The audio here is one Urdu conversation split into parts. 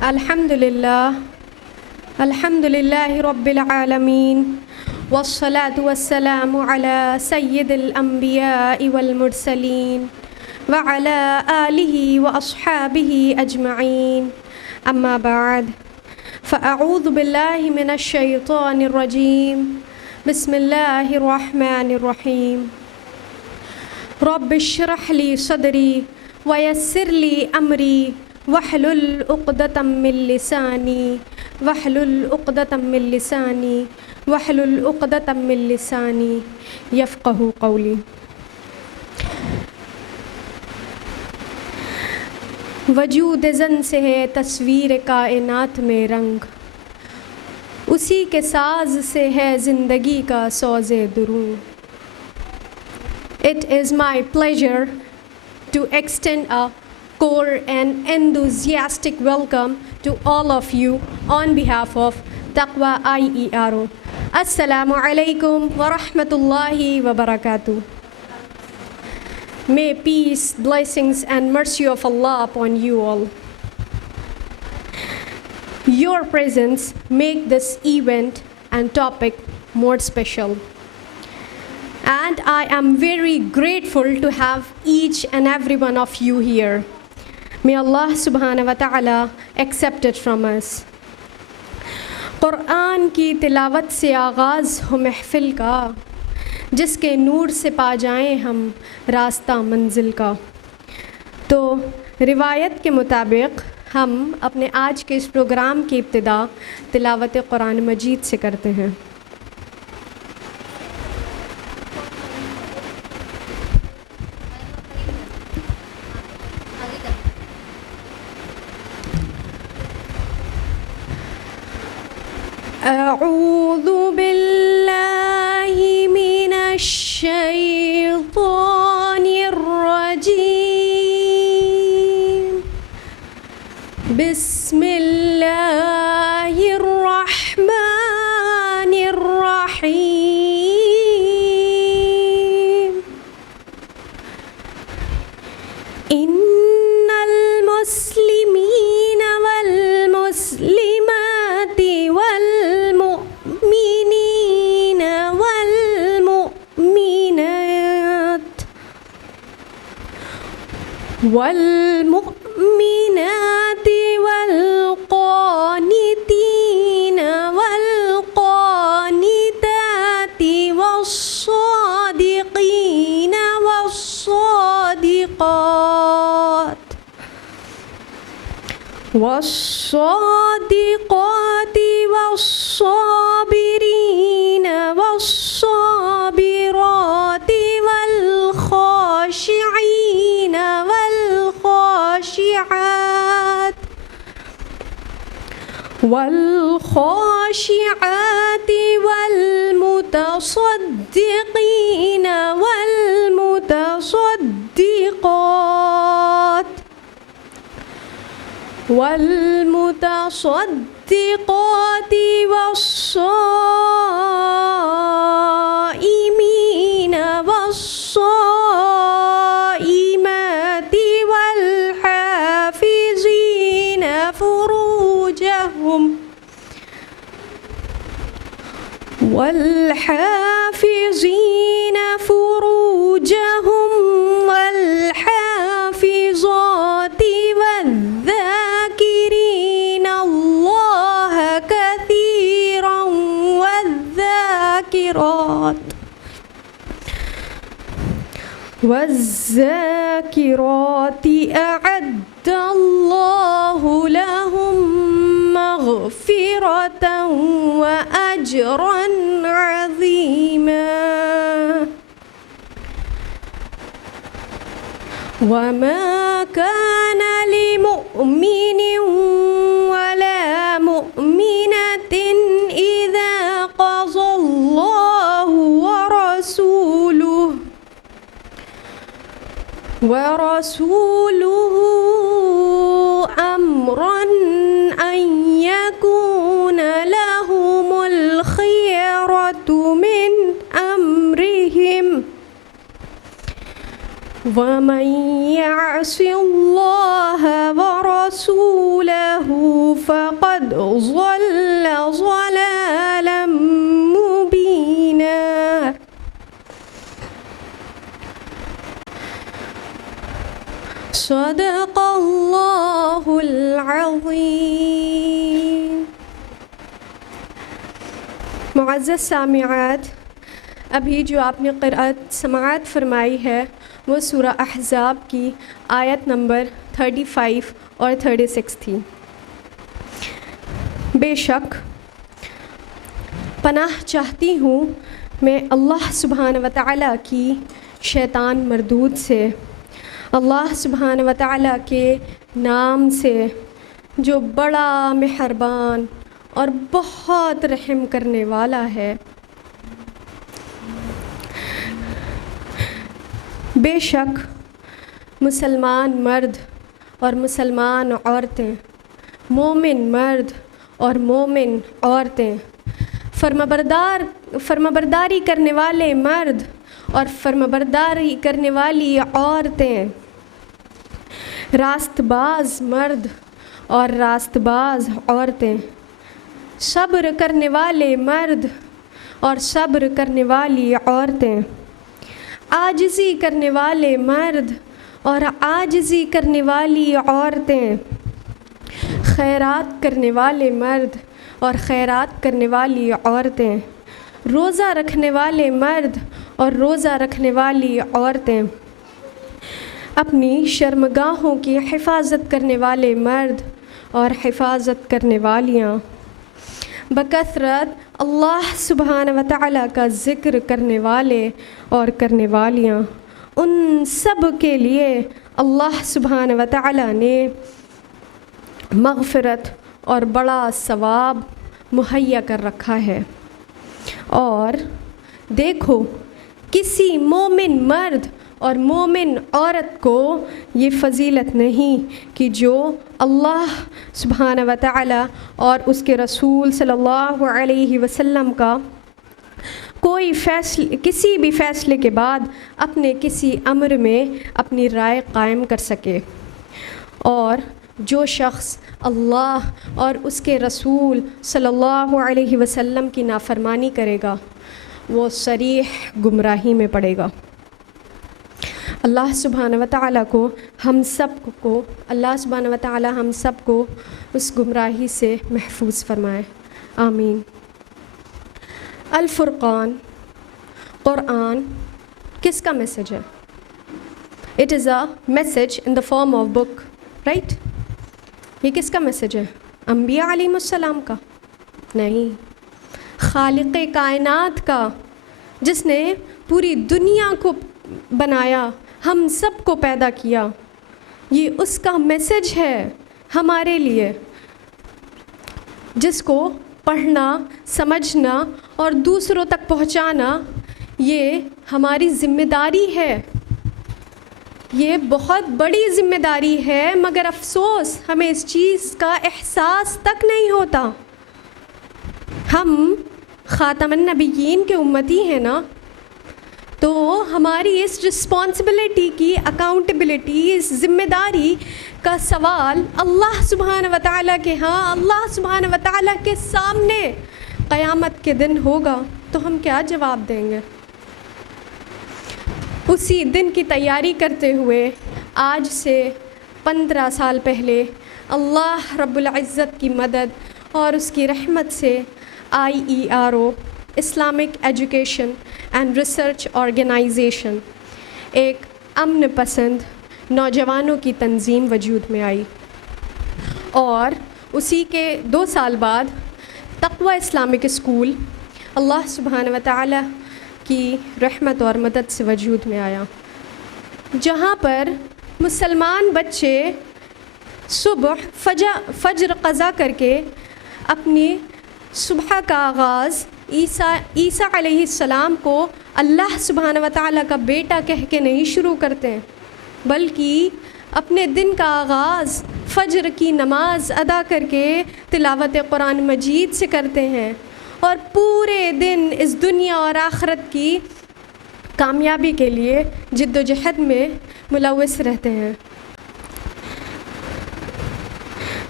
الحمد لله رب العالمين والصلاة والسلام على سيد الأنبياء والمرسلين وعلى آله وأصحابه أجمعين أما بعد فأعوذ بالله من الشيطان الرجيم بسم الله الرحمن الرحيم رب اشرح لي صدري ويسر لي أمري واحلل عقدة من لساني يفقهوا قولي. وجود زن سے ہے تصویر کائنات میں رنگ، اسی کے ساز سے ہے زندگی کا سوز دروں. It is my pleasure to extend a cordial and enthusiastic welcome to all of you on behalf of Taqwa IERO. Assalamu alaikum wa rahmatullahi wa barakatuh. May peace, blessings and mercy of Allah upon you all. Your presence make this event and topic more special. And I am very grateful to have each and every one of you here. May Allah subhanahu wa ta'ala accept it from us. قرآن کی تلاوت سے آغاز ہو محفل کا، جس کے نور سے پا جائیں ہم راستہ منزل کا. تو روایت کے مطابق ہم اپنے آج کے اس پروگرام کی ابتدا تلاوت قرآن مجید سے کرتے ہیں. اعوذ باللہ من الشیطان الرجیم بسم اللہ الرحمن الرحیم. ان المسلمین والمسلمات والمؤمنین والمؤمنات والقانتين والقانتات والصادقين والصادقات والصابرين والصابرات والخاشعين والخاشعات والمتصدقين والمتصدقات والصائمين والصائمات والحافظين فروجهم والحافظات والذاكرين الله كثيرا والذاكرات أعد الله لهم مغفرة وأجرا عظيما. وما كان لمؤمن ولا مؤمنة إذا قضى الله ورسوله أمرا أن يكون لهم الخيرة من أمرهم وَمَن يَعْصِ اللَّهَ وَرَسُولَهُ فَقَدْ ضَلَّ ضَلَالًا مُبِينًا۔ صدق اللہ العظیم۔ معزز سامعات، ابھی جو آپ نے قرأت سماعت فرمائی ہے وہ سورہ احزاب کی آیت نمبر 35 اور 36 تھی۔ بے شک پناہ چاہتی ہوں میں اللہ سبحانہ وتعالی کی شیطان مردود سے، اللہ سبحانہ وتعالی کے نام سے جو بڑا مہربان اور بہت رحم کرنے والا ہے۔ بے شک مسلمان مرد اور مسلمان عورتیں، مومن مرد اور مومن عورتیں، فرمانبرداری کرنے والے مرد اور فرمانبرداری کرنے والی عورتیں، راست باز مرد اور راست باز عورتیں، صبر کرنے والے مرد اور صبر کرنے والی عورتیں، عاجزی کرنے والے مرد اور عاجزی کرنے والی عورتیں، خیرات کرنے والے مرد اور خیرات کرنے والی عورتیں، روزہ رکھنے والے مرد اور روزہ رکھنے والی عورتیں، اپنی شرمگاہوں کی حفاظت کرنے والے مرد اور حفاظت کرنے والیاں، بکثرت اللہ سبحانہ وتعالی کا ذکر کرنے والے اور کرنے والیاں، ان سب کے لیے اللہ سبحانہ وتعالی نے مغفرت اور بڑا ثواب مہیا کر رکھا ہے۔ اور دیکھو کسی مومن مرد اور مومن عورت کو یہ فضیلت نہیں کہ جو اللہ سبحانہ وتعالی اور اس کے رسول صلی اللہ علیہ وسلم کا کوئی کسی بھی فیصلے کے بعد اپنے کسی امر میں اپنی رائے قائم کر سکے، اور جو شخص اللہ اور اس کے رسول صلی اللہ علیہ وسلم کی نافرمانی کرے گا وہ صریح گمراہی میں پڑے گا۔ اللہ سبحانہ وتعالی کو ہم سب کو اس گمراہی سے محفوظ فرمائے، آمین۔ الفرقان، قرآن کس کا میسج ہے؟ It is a message in the form of book, right? یہ کس کا میسج ہے؟ انبیاء علیہم السلام کا؟ نہیں، خالق کائنات کا، جس نے پوری دنیا کو بنایا، ہم سب کو پیدا کیا۔ یہ اس کا میسج ہے ہمارے لیے، جس کو پڑھنا، سمجھنا اور دوسروں تک پہنچانا یہ ہماری ذمہ داری ہے۔ یہ بہت بڑی ذمہ داری ہے، مگر افسوس ہمیں اس چیز کا احساس تک نہیں ہوتا۔ ہم خاتم النبیین کے امتی ہیں نا، تو ہماری اس رسپانسبلٹی کی اکاؤنٹیبلٹی، اس ذمہ داری کا سوال اللہ سبحانہ وتعالی کے ہاں، اللہ سبحانہ وتعالی کے سامنے قیامت کے دن ہوگا، تو ہم کیا جواب دیں گے؟ اسی دن کی تیاری کرتے ہوئے آج سے 15 سال پہلے اللہ رب العزت کی مدد اور اس کی رحمت سے IERO Islamic education and research organisation ایک امن پسند نوجوانوں کی تنظیم وجود میں آئی، اور اسی کے 2 سال بعد تقوی اسلامک اسکول اللہ سبحانہ وتعالی کی رحمت اور مدد سے وجود میں آیا، جہاں پر مسلمان بچے صبح فجر قضا کر کے اپنی صبح کا آغاز عیسیٰ علیہ السلام کو اللہ سبحانہ وتعالی کا بیٹا کہہ کے نہیں شروع کرتے، بلکہ اپنے دن کا آغاز فجر کی نماز ادا کر کے تلاوت قرآن مجید سے کرتے ہیں، اور پورے دن اس دنیا اور آخرت کی کامیابی کے لیے جد و جہد میں ملوث رہتے ہیں.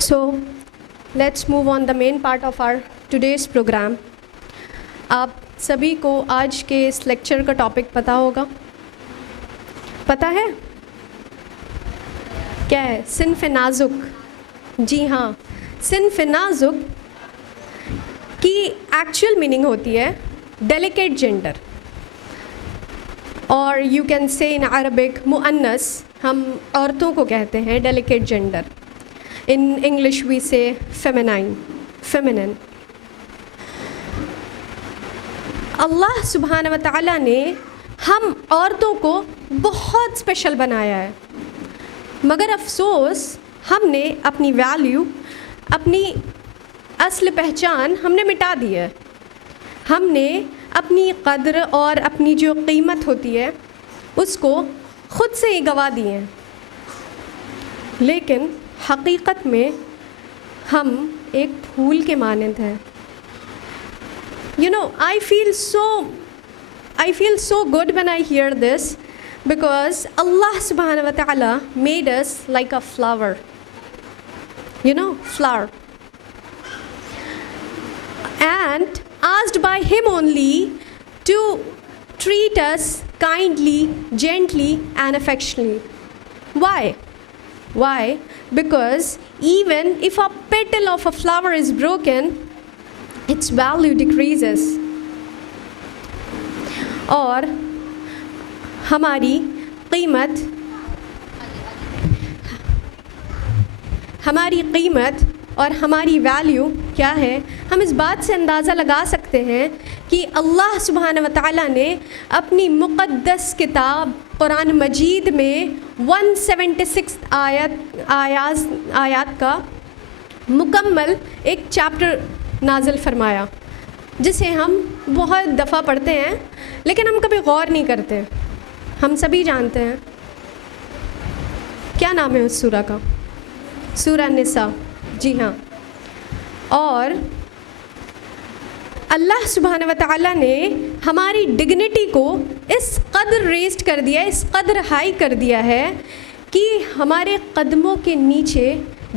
So let's move on the main part of our today's program. آپ سبھی کو آج کے اس لیکچر کا ٹاپک پتہ ہوگا. پتہ ہے کیا ہے؟ صنف نازک. جی ہاں، صنف نازک کی ایکچوئل میننگ ہوتی ہے ڈیلیکیٹ جینڈر، اور you can say in Arabic مؤنث، ہم عورتوں کو کہتے ہیں delicate gender. In English we say feminine. اللہ سبحانہ و تعالیٰ نے ہم عورتوں کو بہت اسپیشل بنایا ہے، مگر افسوس ہم نے اپنی ویلیو، اپنی اصل پہچان ہم نے مٹا دی ہے. ہم نے اپنی قدر اور اپنی جو قیمت ہوتی ہے اس کو خود سے ہی گنوا دی ہیں. لیکن حقیقت میں ہم ایک پھول کے مانند ہیں. I feel so good when I hear this, because Allah subhanahu wa ta'ala made us like a flower. Flower. And asked by Him only to treat us kindly, gently and affectionately. Why? Because even if a petal of a flower is broken, its value decreases. اور ہماری قیمت اور ہماری ویلیو کیا ہے، ہم اس بات سے اندازہ لگا سکتے ہیں کہ اللہ سبحانہ و تعالیٰ نے اپنی مقدس کتاب قرآن مجید میں 176 آیات کا مکمل ایک چیپٹر نازل فرمایا، جسے ہم بہت دفعہ پڑھتے ہیں لیکن ہم کبھی غور نہیں کرتے. ہم سبھی جانتے ہیں کیا نام ہے اس سورہ کا؟ سورہ نساء. جی ہاں. اور اللہ سبحانہ و تعالیٰ نے ہماری ڈگنیٹی کو اس قدر ریزڈ کر دیا ہے، اس قدر ہائی کر دیا ہے کہ ہمارے قدموں کے نیچے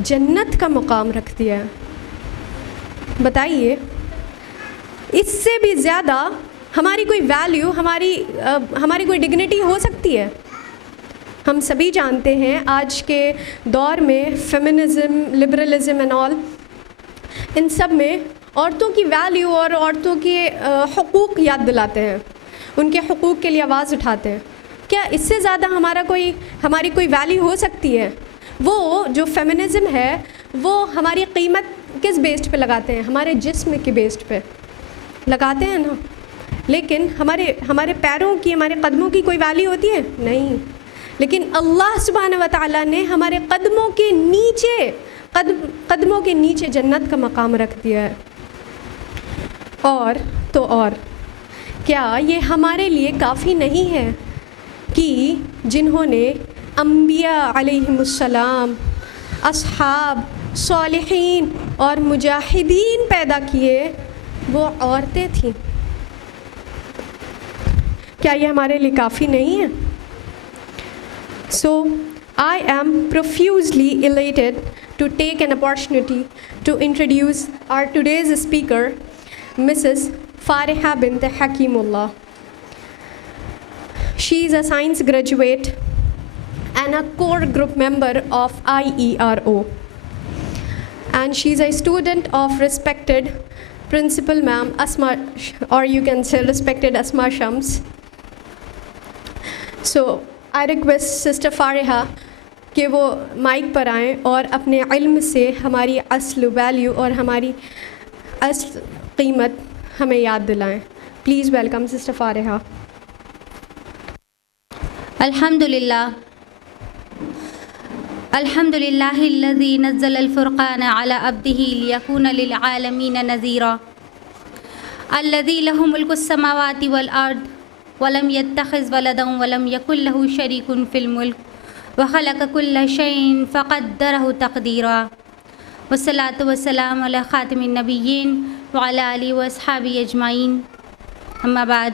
جنت کا مقام رکھ دیا ہے. بتائیے اس سے بھی زیادہ ہماری کوئی ویلیو، ہماری کوئی ڈگنیٹی ہو سکتی ہے؟ ہم سبھی جانتے ہیں آج کے دور میں فیمنزم، لبرلزم اینڈ آل، ان سب میں عورتوں کی ویلیو اور عورتوں کے حقوق یاد دلاتے ہیں، ان کے حقوق کے لیے آواز اٹھاتے ہیں. کیا اس سے زیادہ ہماری کوئی ویلیو ہو سکتی ہے؟ وہ جو فیمنزم ہے وہ ہماری قیمت کس بیسڈ پہ لگاتے ہیں؟ ہمارے جسم کے بیسڈ پہ لگاتے ہیں نا. لیکن ہمارے پیروں کی، ہمارے قدموں کی کوئی ویلیو ہوتی ہے؟ نہیں. لیکن اللہ سبحانہ و تعالیٰ نے ہمارے قدموں کے نیچے جنت کا مقام رکھ دیا ہے. اور کیا یہ ہمارے لیے کافی نہیں ہے کہ جنہوں نے انبیاء علیہم السلام، اصحاب، صالحین اور مجاہدین پیدا کیے وہ عورتیں تھیں؟ کیا یہ ہمارے لیے کافی نہیں ہے؟ So I am profusely elated to take an opportunity to introduce our today's speaker, Mrs. Fariha bint Hakimullah. She is a science graduate and a core group member of IERO. And she is a student of respected principal ma'am Asma, or you can say respected Asma Shams. So I request Sister Fariha کہ وہ مائک پر آئیں اور اپنے علم سے ہماری اصل ویلیو اور ہماری اصل قیمت ہمیں یاد دلائیں. Please welcome sister Farha. الحمد للہ الذی نزل الفرقان علی عبدہ لیکون للعالمین نذیرا الذی لہ ملک السماوات والارض ولم يتخذ ولدا ولم يكن له شريك في الملك وخلق كل شيء فقدره تقديرا والصلاة والسلام على خاتم النبيين وعلى آله وأصحابه أجمعين. أما بعد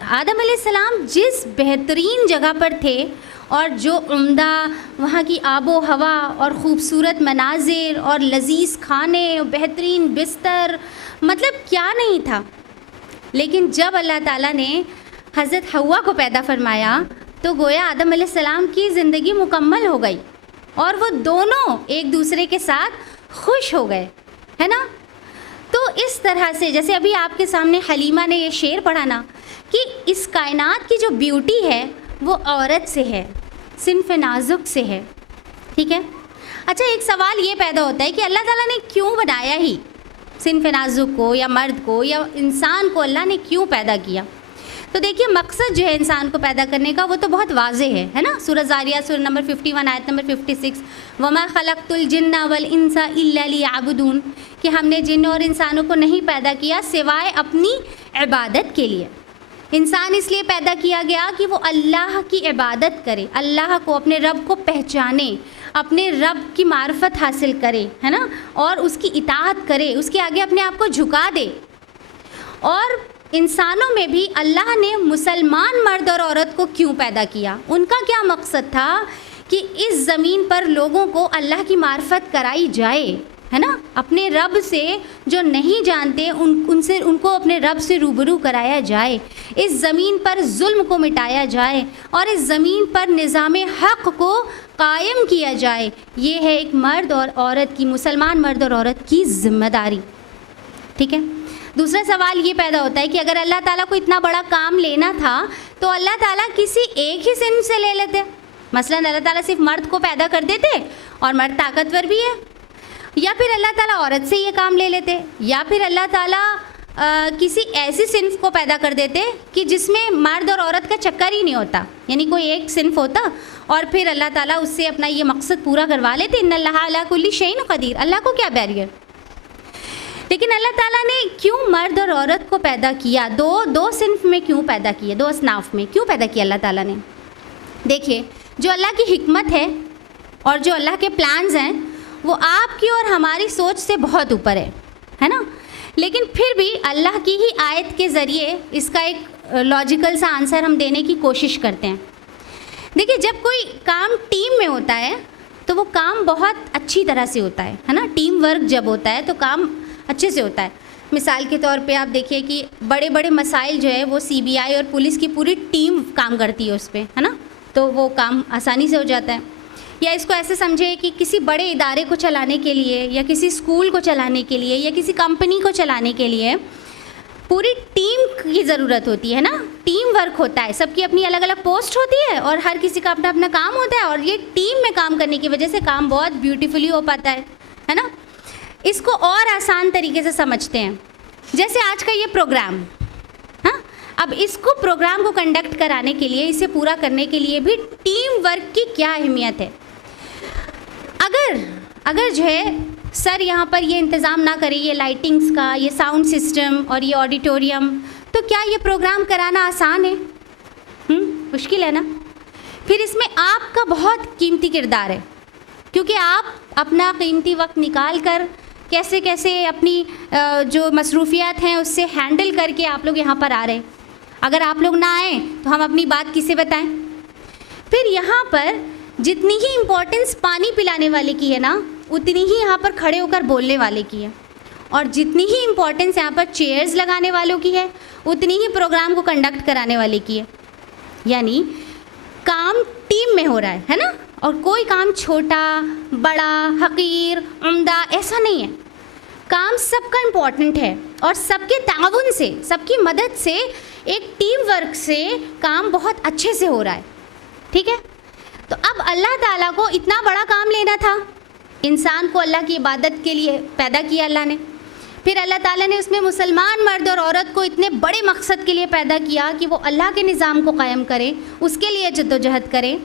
آدم علیہ السلام جس بہترین جگہ پر تھے اور جو عمدہ وہاں کی آب و ہوا اور خوبصورت مناظر اور لذیذ کھانے اور بہترین بستر، مطلب کیا نہیں تھا، لیکن جب اللہ تعالیٰ نے حضرت حوا کو پیدا فرمایا تو گویا آدم علیہ السلام کی زندگی مکمل ہو گئی اور وہ دونوں ایک دوسرے کے ساتھ خوش ہو گئے، ہے نا۔ تو اس طرح سے جیسے ابھی آپ کے سامنے حلیمہ نے یہ شعر پڑھا نا کہ اس کائنات کی جو بیوٹی ہے وہ عورت سے ہے، صنف نازک سے ہے، ٹھیک ہے۔ اچھا ایک سوال یہ پیدا ہوتا ہے کہ اللہ تعالیٰ نے کیوں بنایا ہی صنف نازک کو یا مرد کو یا انسان کو، اللہ نے کیوں پیدا کیا؟ تو دیکھیے مقصد جو ہے انسان کو پیدا کرنے کا وہ تو بہت واضح ہے نا۔ سورہ زاریات سورہ نمبر 51 آیت نمبر 56، وَمَا خَلَقْتُ الْجِنَّ وَالْإِنسَ إِلَّا لِيَعْبُدُونَ، کہ ہم نے جن اور انسانوں کو نہیں پیدا کیا سوائے اپنی عبادت کے لیے۔ انسان اس لیے پیدا کیا گیا کہ وہ اللہ کی عبادت کرے، اللہ کو، اپنے رب کو پہچانے، اپنے رب کی معرفت حاصل کرے، ہے نا، اور اس کی اطاعت کرے، اس کے آگے اپنے آپ کو جھکا دے۔ اور انسانوں میں بھی اللہ نے مسلمان مرد اور عورت کو کیوں پیدا کیا؟ ان کا کیا مقصد تھا کہ اس زمین پر لوگوں کو اللہ کی معرفت کرائی جائے، ہے نا، اپنے رب سے جو نہیں جانتے ان کو اپنے رب سے روبرو کرایا جائے، اس زمین پر ظلم کو مٹایا جائے اور اس زمین پر نظام حق کو قائم کیا جائے۔ یہ ہے ایک مرد اور عورت کی، مسلمان مرد اور عورت کی ذمہ داری، ٹھیک ہے۔ دوسرا سوال یہ پیدا ہوتا ہے کہ اگر اللہ تعالیٰ کو اتنا بڑا کام لینا تھا تو اللہ تعالیٰ کسی ایک ہی صنف سے لے لیتے۔ مثلا اللہ تعالیٰ صرف مرد کو پیدا کر دیتے اور مرد طاقتور بھی ہے، یا پھر اللہ تعالیٰ عورت سے یہ کام لے لیتے، یا پھر اللہ تعالیٰ کسی ایسی صنف کو پیدا کر دیتے کہ جس میں مرد اور عورت کا چکر ہی نہیں ہوتا، یعنی کوئی ایک صنف ہوتا اور پھر اللہ تعالیٰ اس سے اپنا یہ مقصد پورا کروا لیتے۔ ان اللہ علی کل شیء قدیر، اللہ کو کیا بیریئر۔ لیکن اللہ تعالیٰ نے کیوں مرد اور عورت کو پیدا کیا؟ دو صنف میں کیوں پیدا کیا، دو اصناف میں کیوں پیدا کیا اللہ تعالیٰ نے؟ دیکھیے جو اللہ کی حکمت ہے اور جو اللہ کے پلانز ہیں وہ آپ کی اور ہماری سوچ سے بہت اوپر ہے نا، لیکن پھر بھی اللہ کی ہی آیت کے ذریعے اس کا ایک لاجیکل سا آنسر ہم دینے کی کوشش کرتے ہیں۔ دیکھیے جب کوئی کام ٹیم میں ہوتا ہے تو وہ کام بہت اچھی طرح سے ہوتا ہے نا، ٹیم ورک جب ہوتا ہے تو کام اچھے سے ہوتا ہے۔ مثال کے طور پہ آپ دیکھیے کہ بڑے بڑے مسائل جو ہے وہ CBI اور پولیس کی پوری ٹیم کام کرتی ہے اس پہ، ہے نا، تو وہ کام آسانی سے ہو جاتا ہے۔ یا اس کو ایسے سمجھے کہ کسی بڑے ادارے کو چلانے کے لیے یا کسی اسکول کو چلانے کے لیے یا کسی کمپنی کو چلانے کے لیے پوری ٹیم کی ضرورت ہوتی ہے نا، ٹیم ورک ہوتا ہے، سب کی اپنی الگ الگ پوسٹ ہوتی ہے اور ہر کسی کا اپنا اپنا کام ہوتا ہے، اور یہ ٹیم میں کام کرنے کی وجہ سے کام بہت بیوٹیفلی ہو پاتا ہے نا۔ اس کو اور آسان طریقے سے سمجھتے ہیں، جیسے آج کا یہ پروگرام، ہاں، اب اس کو پروگرام کو کنڈکٹ کرانے کے لیے، اسے پورا کرنے کے لیے بھی ٹیم ورک کی کیا اہمیت ہے۔ اگر جو ہے سر یہاں پر یہ انتظام نہ کرے، یہ لائٹنگز کا، یہ ساؤنڈ سسٹم اور یہ آڈیٹوریم، تو کیا یہ پروگرام کرانا آسان ہے؟ مشکل ہے نا۔ پھر اس میں آپ کا بہت قیمتی کردار ہے، کیونکہ آپ اپنا قیمتی وقت نکال کر کیسے اپنی جو مصروفیات ہیں اس سے ہینڈل کر کے آپ لوگ یہاں پر آ رہے ہیں۔ اگر آپ لوگ نہ آئیں تو ہم اپنی بات کسے بتائیں؟ پھر یہاں پر جتنی ہی امپورٹنس پانی پلانے والے کی ہے نا، اتنی ہی یہاں پر کھڑے ہو کر بولنے والے کی ہے، اور جتنی ہی امپورٹنس یہاں پر چیئرز لگانے والوں کی ہے اتنی ہی پروگرام کو کنڈکٹ کرانے والے کی ہے۔ یعنی کام ٹیم میں ہو رہا ہے نا، اور کوئی کام چھوٹا بڑا حقیر عمدہ ایسا نہیں ہے، کام سب کا امپورٹنٹ ہے، اور سب کے تعاون سے، سب کی مدد سے، ایک ٹیم ورک سے کام بہت اچھے سے ہو رہا ہے، ٹھیک ہے۔ تو اب اللہ تعالیٰ کو اتنا بڑا کام لینا تھا، انسان کو اللہ کی عبادت کے لیے پیدا کیا اللہ نے، پھر اللہ تعالیٰ نے اس میں مسلمان مرد اور عورت کو اتنے بڑے مقصد کے لیے پیدا کیا کہ وہ اللہ کے نظام کو قائم کریں، اس کے لیے جدوجہد کریں۔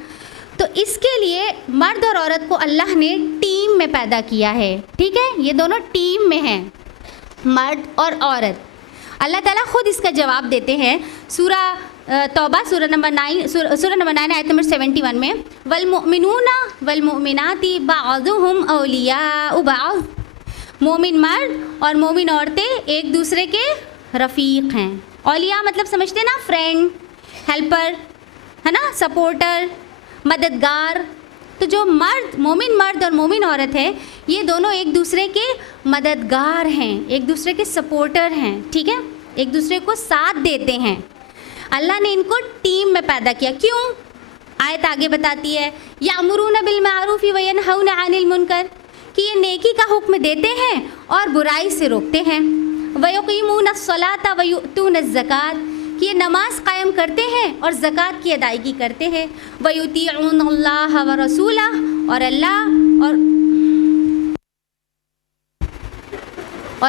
تو اس کے لیے مرد اور عورت کو اللہ نے ٹیم میں پیدا کیا ہے، ٹھیک ہے، یہ دونوں ٹیم میں ہیں، مرد اور عورت۔ اللہ تعالیٰ خود اس کا جواب دیتے ہیں سورہ توبہ سورہ نمبر 9 آیت نمبر 71 میں، والمؤمنون والمؤمنات بعضهم اولیاء بعض، مومن مرد اور مومن عورتیں ایک دوسرے کے رفیق ہیں، اولیاء مطلب سمجھتے نا فرینڈ، ہیلپر، ہے نا، سپورٹر، مددگار. تو جو مرد، مومن مرد اور مومن عورت ہے، یہ دونوں ایک دوسرے کے مددگار ہیں، ایک دوسرے کے سپورٹر ہیں. ٹھیک ہے، ایک دوسرے کو ساتھ دیتے ہیں. اللہ نے ان کو ٹیم میں پیدا کیا. کیوں؟ آیت آگے بتاتی ہے یأمرون بالمعروف وینہون عن المنکر، کہ یہ نیکی کا حکم دیتے ہیں اور برائی سے روکتے ہیں. ویقیمون الصلاۃ ویؤتون الزکاۃ، کہ یہ نماز قائم کرتے ہیں اور زکوٰۃ کی ادائیگی کرتے ہیں. ویطیعون اللہ ورسولہ، اور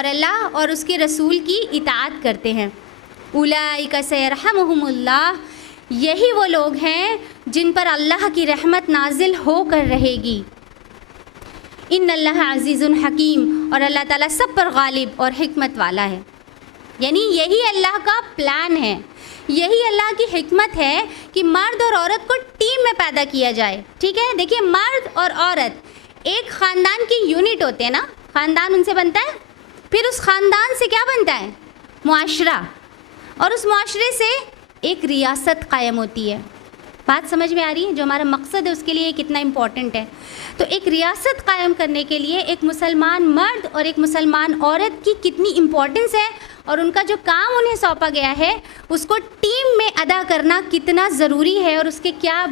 اللہ اور اس کے رسول کی اطاعت کرتے ہیں. اولئک سیرحمہم اللہ، یہی وہ لوگ ہیں جن پر اللہ کی رحمت نازل ہو کر رہے گی. ان اللہ عزیز حکیم، اور اللہ تعالیٰ سب پر غالب اور حکمت والا ہے. یعنی یہی اللہ کا پلان ہے، یہی اللہ کی حکمت ہے کہ مرد اور عورت کو ٹیم میں پیدا کیا جائے. ٹھیک ہے، دیکھیے مرد اور عورت ایک خاندان کی یونٹ ہوتے ہیں نا، خاندان ان سے بنتا ہے، پھر اس خاندان سے کیا بنتا ہے؟ معاشرہ، اور اس معاشرے سے ایک ریاست قائم ہوتی ہے. بات سمجھ میں آ رہی ہے؟ جو ہمارا مقصد ہے اس کے لیے کتنا امپورٹنٹ ہے. تو ایک ریاست قائم کرنے کے لیے ایک مسلمان مرد اور ایک مسلمان عورت کی کتنی امپورٹنس ہے، اور ان کا جو کام انہیں سونپا گیا ہے اس کو ٹیم میں ادا کرنا کتنا ضروری ہے، اور اس کے کیا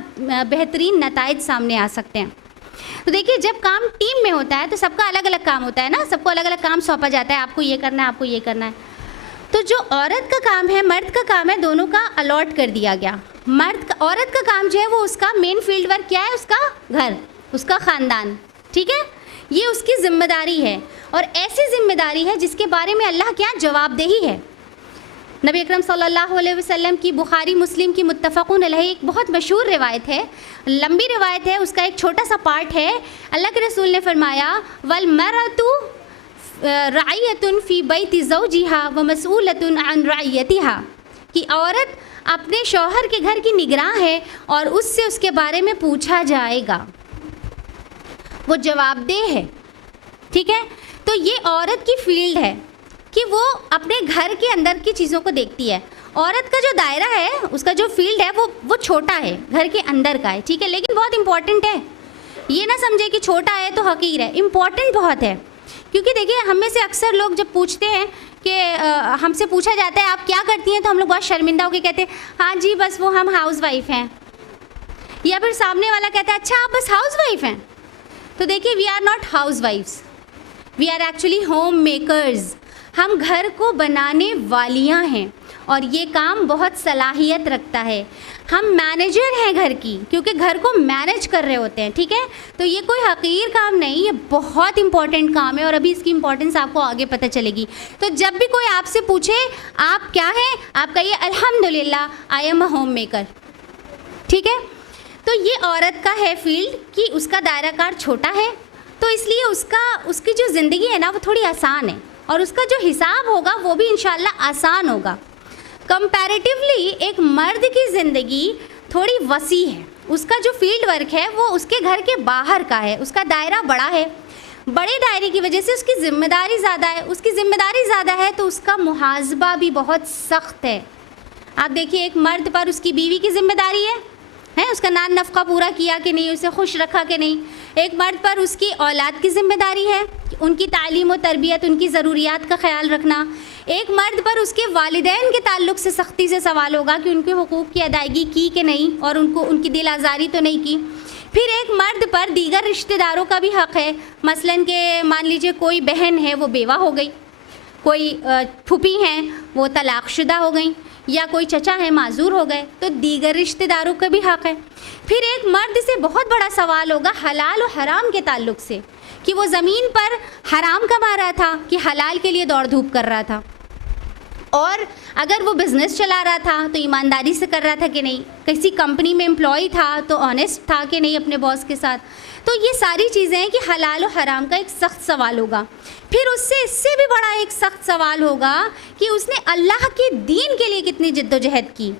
بہترین نتائج سامنے آ سکتے ہیں. تو دیکھیے جب کام ٹیم میں ہوتا ہے تو سب کا الگ الگ کام ہوتا ہے نا، سب کو الگ الگ کام سونپا جاتا ہے، آپ کو یہ کرنا ہے، آپ کو یہ کرنا ہے. تو جو عورت کا کام ہے، مرد کا کام ہے، دونوں کا الاٹ کر دیا گیا. عورت کا کام جو ہے وہ اس کا مین فیلڈ ورک کیا ہے؟ اس کا گھر، اس کا خاندان. ٹھیک ہے، یہ اس کی ذمہ داری ہے، اور ایسی ذمہ داری ہے جس کے بارے میں اللہ کیا جواب دہی ہے. نبی اکرم صلی اللہ علیہ وسلم کی بخاری مسلم کی متفقون علیہ ایک بہت مشہور روایت ہے، لمبی روایت ہے، اس کا ایک چھوٹا سا پارٹ ہے. اللہ کے رسول نے فرمایا وَالْمَرْأَةُ رَعِيَّةٌ فِي بَيْتِ زَوْجِهَا وَمَسْئُولَةٌ عَنْ رَعِيَّتِهَا، کہ عورت اپنے شوہر کے گھر کی نگراں ہے اور اس سے اس کے بارے میں پوچھا جائے گا، وہ جواب دہ ہے. ٹھیک ہے، تو یہ عورت کی فیلڈ ہے کہ وہ اپنے گھر کے اندر کی چیزوں کو دیکھتی ہے. عورت کا جو دائرہ ہے، اس کا جو فیلڈ ہے وہ چھوٹا ہے، گھر کے اندر کا ہے. ٹھیک ہے، لیکن بہت امپورٹنٹ ہے. یہ نہ سمجھے کہ چھوٹا ہے تو حقیر ہے، امپورٹنٹ بہت ہے. کیونکہ دیکھیے ہم میں سے اکثر لوگ جب پوچھتے ہیں کہ ہم سے پوچھا جاتا ہے آپ کیا کرتی ہیں، تو ہم لوگ بہت شرمندہ ہو کے کہتے ہیں ہاں جی بس وہ ہم ہاؤس وائف ہیں، یا پھر سامنے والا کہتا ہے اچھا آپ بس ہاؤس وائف ہیں. تو دیکھیے we are not house wives, we are actually home makers. ہم گھر کو بنانے والیاں ہیں، اور یہ کام بہت صلاحیت رکھتا ہے. ہم مینیجر ہیں گھر کی، کیونکہ گھر کو مینیج کر رہے ہوتے ہیں. ٹھیک ہے، تو یہ کوئی حقیر کام نہیں، یہ بہت امپورٹنٹ کام ہے، اور ابھی اس کی امپورٹنس آپ کو آگے پتہ چلے گی. تو جب بھی کوئی آپ سے پوچھے آپ کیا ہیں، آپ کہیے الحمدللہ I am a home maker. ٹھیک ہے، تو یہ عورت کا ہے فیلڈ کہ اس کا دائرہ کار چھوٹا ہے، تو اس لیے اس کی جو زندگی ہے نا وہ تھوڑی آسان ہے، اور اس کا جو حساب ہوگا وہ بھی انشاءاللہ آسان ہوگا. کمپیریٹیولی ایک مرد کی زندگی تھوڑی وسیع ہے. اس کا جو فیلڈ ورک ہے وہ اس کے گھر کے باہر کا ہے، اس کا دائرہ بڑا ہے. بڑے دائرے کی وجہ سے اس کی ذمہ داری زیادہ ہے. اس کی ذمہ داری زیادہ ہے تو اس کا محاسبہ بھی بہت سخت ہے. آپ دیکھیے ایک مرد پر اس کی بیوی کی ذمہ داری ہے اس کا نان نفقہ پورا کیا کہ نہیں، اسے خوش رکھا کہ نہیں. ایک مرد پر اس کی اولاد کی ذمہ داری ہے، ان کی تعلیم و تربیت، ان کی ضروریات کا خیال رکھنا. ایک مرد پر اس کے والدین کے تعلق سے سختی سے سوال ہوگا کہ ان کے حقوق کی ادائیگی کی کہ نہیں، اور ان کی دل آزاری تو نہیں کی. پھر ایک مرد پر دیگر رشتہ داروں کا بھی حق ہے. مثلاً کہ مان لیجئے کوئی بہن ہے وہ بیوہ ہو گئی، کوئی پھوپھی ہیں وہ طلاق شدہ ہو گئیں، یا کوئی چچا ہے معذور ہو گئے، تو دیگر رشتہ داروں کا بھی حق ہے. پھر ایک مرد سے بہت بڑا سوال ہوگا حلال و حرام کے تعلق سے، کہ وہ زمین پر حرام کما رہا تھا کہ حلال کے لیے دوڑ دھوپ کر رہا تھا، اور اگر وہ بزنس چلا رہا تھا تو ایمانداری سے کر رہا تھا کہ نہیں، کسی کمپنی میں امپلائی تھا تو آنیسٹ تھا کہ نہیں اپنے باس کے ساتھ. تو یہ ساری چیزیں ہیں کہ حلال و حرام کا ایک سخت سوال ہوگا. پھر اس سے بھی بڑا ایک سخت سوال ہوگا کہ اس نے اللہ کے دین کے لیے کتنی جد و جہد کی،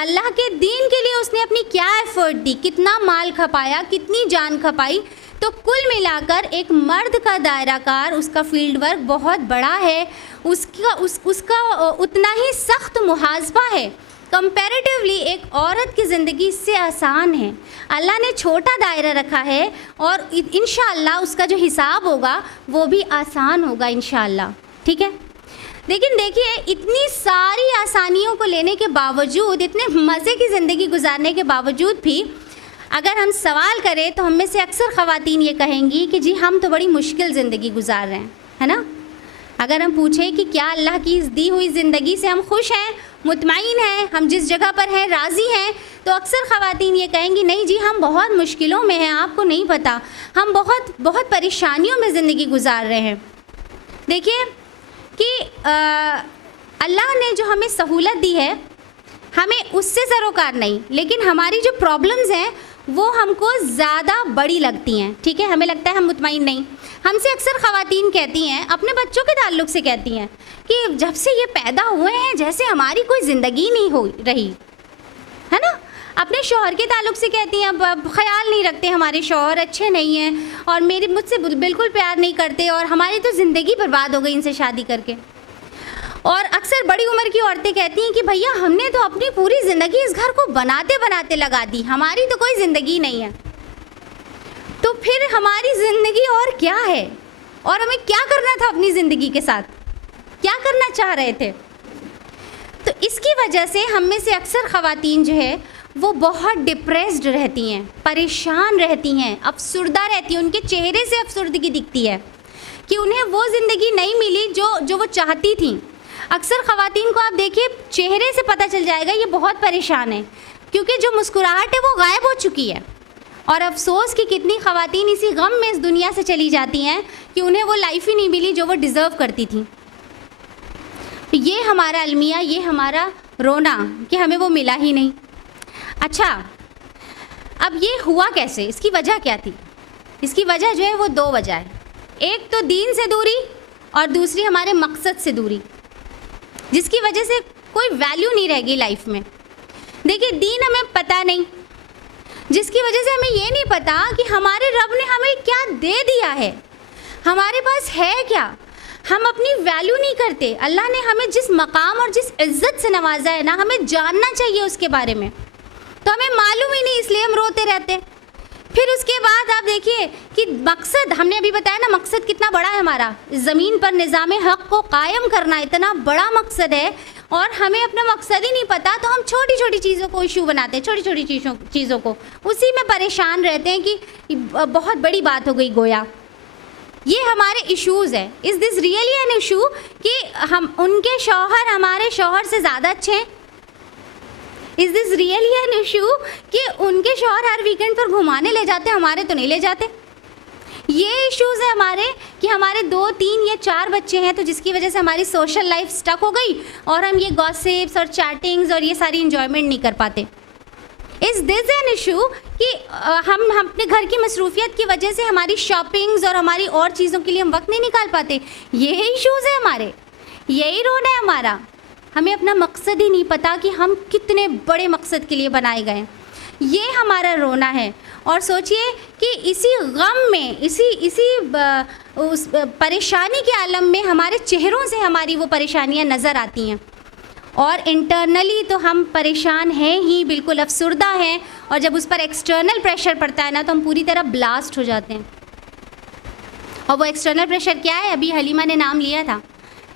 اللہ کے دین کے لیے اس نے اپنی کیا ایفرٹ دی، کتنا مال کھپایا، کتنی جان کھپائی. تو کل ملا کر ایک مرد کا دائرہ کار، اس کا فیلڈ ورک بہت بڑا ہے، اس کا اتنا ہی سخت محاسبہ ہے، کمپیریٹیولی ایک عورت کی زندگی اس سے آسان ہے۔ اللہ نے چھوٹا دائرہ رکھا ہے اور انشاءاللہ اس کا جو حساب ہوگا وہ بھی آسان ہوگا انشاءاللہ، ٹھیک ہے۔ لیکن دیکھیے اتنی ساری آسانیوں کو لینے کے باوجود، اتنے مزے کی زندگی گزارنے کے باوجود بھی اگر ہم سوال کریں تو ہم میں سے اکثر خواتین یہ کہیں گی کہ جی ہم تو بڑی مشکل زندگی گزار رہے ہیں، ہے نا۔ اگر ہم پوچھیں کہ کیا اللہ کی اس دی ہوئی زندگی سے ہم خوش ہیں، مطمئن ہیں، ہم جس جگہ پر ہیں راضی ہیں، تو اکثر خواتین یہ کہیں گی نہیں جی ہم بہت مشکلوں میں ہیں، آپ کو نہیں پتہ، ہم بہت پریشانیوں میں زندگی گزار رہے ہیں۔ دیکھیے کہ اللہ نے جو ہمیں سہولت دی ہے ہمیں اس سے سروکار نہیں، لیکن ہماری جو پرابلمز ہیں وہ ہم کو زیادہ بڑی لگتی ہیں، ٹھیک ہے۔ ہمیں لگتا ہے ہم مطمئن نہیں۔ ہم سے اکثر خواتین کہتی ہیں، اپنے بچوں کے تعلق سے کہتی ہیں کہ جب سے یہ پیدا ہوئے ہیں جیسے ہماری کوئی زندگی نہیں ہو رہی، ہے نا۔ اپنے شوہر کے تعلق سے کہتی ہیں خیال نہیں رکھتے، ہمارے شوہر اچھے نہیں ہیں اور مجھ سے بالکل پیار نہیں کرتے اور ہماری تو زندگی برباد ہو گئی ان سے شادی کر کے۔ اور اکثر بڑی عمر کی عورتیں کہتی ہیں کہ بھیا ہم نے تو اپنی پوری زندگی اس گھر کو بناتے بناتے لگا دی، ہماری تو کوئی زندگی نہیں ہے۔ تو پھر ہماری زندگی اور کیا ہے، اور ہمیں کیا کرنا تھا اپنی زندگی کے ساتھ، کیا کرنا چاہ رہے تھے؟ تو اس کی وجہ سے ہم میں سے اکثر خواتین جو ہے وہ بہت ڈپریسڈ رہتی ہیں، پریشان رہتی ہیں، افسردہ رہتی ہیں، ان کے چہرے سے افسردگی دکھتی ہے کہ انہیں وہ زندگی نہیں ملی جو وہ چاہتی تھیں۔ اکثر خواتین کو آپ دیکھیے چہرے سے پتہ چل جائے گا یہ بہت پریشان ہے، کیونکہ جو مسکراہٹ ہے وہ غائب ہو چکی ہے۔ اور افسوس کہ کتنی خواتین اسی غم میں اس دنیا سے چلی جاتی ہیں کہ انہیں وہ لائف ہی نہیں ملی جو وہ ڈیزرو کرتی تھیں۔ یہ ہمارا المیہ، یہ ہمارا رونا کہ ہمیں وہ ملا ہی نہیں۔ اچھا اب یہ ہوا کیسے، اس کی وجہ کیا تھی؟ اس کی وجہ جو ہے وہ دو وجہ ہے، ایک تو دین سے دوری اور دوسری ہمارے مقصد سے دوری، جس کی وجہ سے کوئی ویلیو نہیں رہ گئی لائف میں۔ دیکھیے دین ہمیں پتہ نہیں، جس کی وجہ سے ہمیں یہ نہیں پتہ کہ ہمارے رب نے ہمیں کیا دے دیا ہے، ہمارے پاس ہے کیا، ہم اپنی ویلیو نہیں کرتے۔ اللہ نے ہمیں جس مقام اور جس عزت سے نوازا ہے نا، ہمیں جاننا چاہیے اس کے بارے میں، تو ہمیں معلوم ہی نہیں، اس لیے ہم روتے رہتے۔ پھر اس کے بعد آپ دیکھیے کہ مقصد، ہم نے ابھی بتایا نا مقصد کتنا بڑا ہے ہمارا، زمین پر نظام حق کو قائم کرنا اتنا بڑا مقصد ہے، اور ہمیں اپنا مقصد ہی نہیں پتا تو ہم چھوٹی چھوٹی چیزوں کو ایشو بناتے ہیں، چھوٹی چھوٹی چیزوں کو اسی میں پریشان رہتے ہیں کہ بہت بڑی بات ہو گئی گویا۔ یہ ہمارے ایشوز ہیں۔ از دس ریئلی این ایشو کہ ہم ان کے شوہر ہمارے شوہر سے زیادہ اچھے ہیں؟ از دس ریئلی این ایشو کہ ان کے شوہر ہر ویکینڈ پر گھمانے لے جاتے، ہمارے تو نہیں لے جاتے؟ یہ ایشوز ہیں ہمارے کہ ہمارے 2 3 یا 4 بچے ہیں، تو جس کی وجہ سے ہماری سوشل لائف سٹک ہو گئی اور ہم یہ گاسپس اور چیٹنگز اور یہ ساری انجوائمنٹ نہیں کر پاتے۔ از دس این ایشو کہ ہم اپنے گھر کی مصروفیت کی وجہ سے ہماری شاپنگز اور ہماری اور چیزوں کے لیے ہم وقت نہیں نکال پاتے؟ یہ ایشوز ہیں ہمارے، یہی رونا ہے ہمارا۔ ہمیں اپنا مقصد ہی نہیں پتا کہ ہم کتنے بڑے مقصد کے لیے بنائے گئے ہیں، یہ ہمارا رونا ہے۔ اور سوچئے کہ اسی غم میں، اس پریشانی کے عالم میں ہمارے چہروں سے ہماری وہ پریشانیاں نظر آتی ہیں، اور انٹرنلی تو ہم پریشان ہیں ہی، بالکل افسردہ ہیں، اور جب اس پر ایکسٹرنل پریشر پڑتا ہے نا تو ہم پوری طرح بلاسٹ ہو جاتے ہیں۔ اور وہ ایکسٹرنل پریشر کیا ہے؟ ابھی حلیمہ نے نام لیا تھا،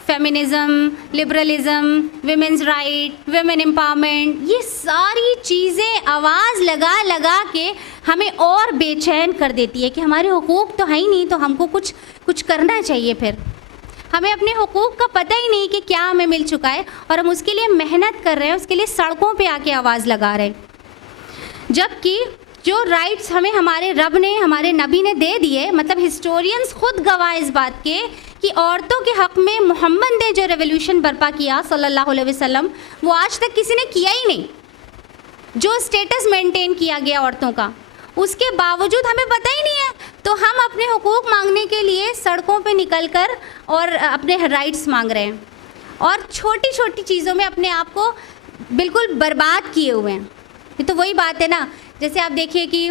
feminism, liberalism, women's right, women empowerment, یہ ساری چیزیں آواز لگا لگا کے ہمیں اور بے چین کر دیتی ہے کہ ہمارے حقوق تو ہیں ہی نہیں، تو ہم کو کچھ کرنا چاہیے۔ پھر ہمیں اپنے حقوق کا پتہ ہی نہیں کہ کیا ہمیں مل چکا ہے، اور ہم اس کے لیے محنت کر رہے ہیں، اس کے لیے سڑکوں پہ آ کے آواز لگا رہے ہیں، جبکہ جو رائٹس ہمیں ہمارے رب نے، ہمارے نبی نے دے دیے، مطلب ہسٹورینز خود گواہ اس بات کے کہ عورتوں کے حق میں محمد نے جو ریولیوشن برپا کیا صلی اللہ علیہ وسلم، وہ آج تک کسی نے کیا ہی نہیں۔ جو اسٹیٹس مینٹین کیا گیا عورتوں کا، اس کے باوجود ہمیں پتہ ہی نہیں ہے، تو ہم اپنے حقوق مانگنے کے لیے سڑکوں پہ نکل کر اور اپنے رائٹس مانگ رہے ہیں، اور چھوٹی چھوٹی چیزوں میں اپنے آپ کو بالکل برباد کیے ہوئے ہیں۔ یہ تو وہی بات ہے نا، جیسے آپ دیکھیے کہ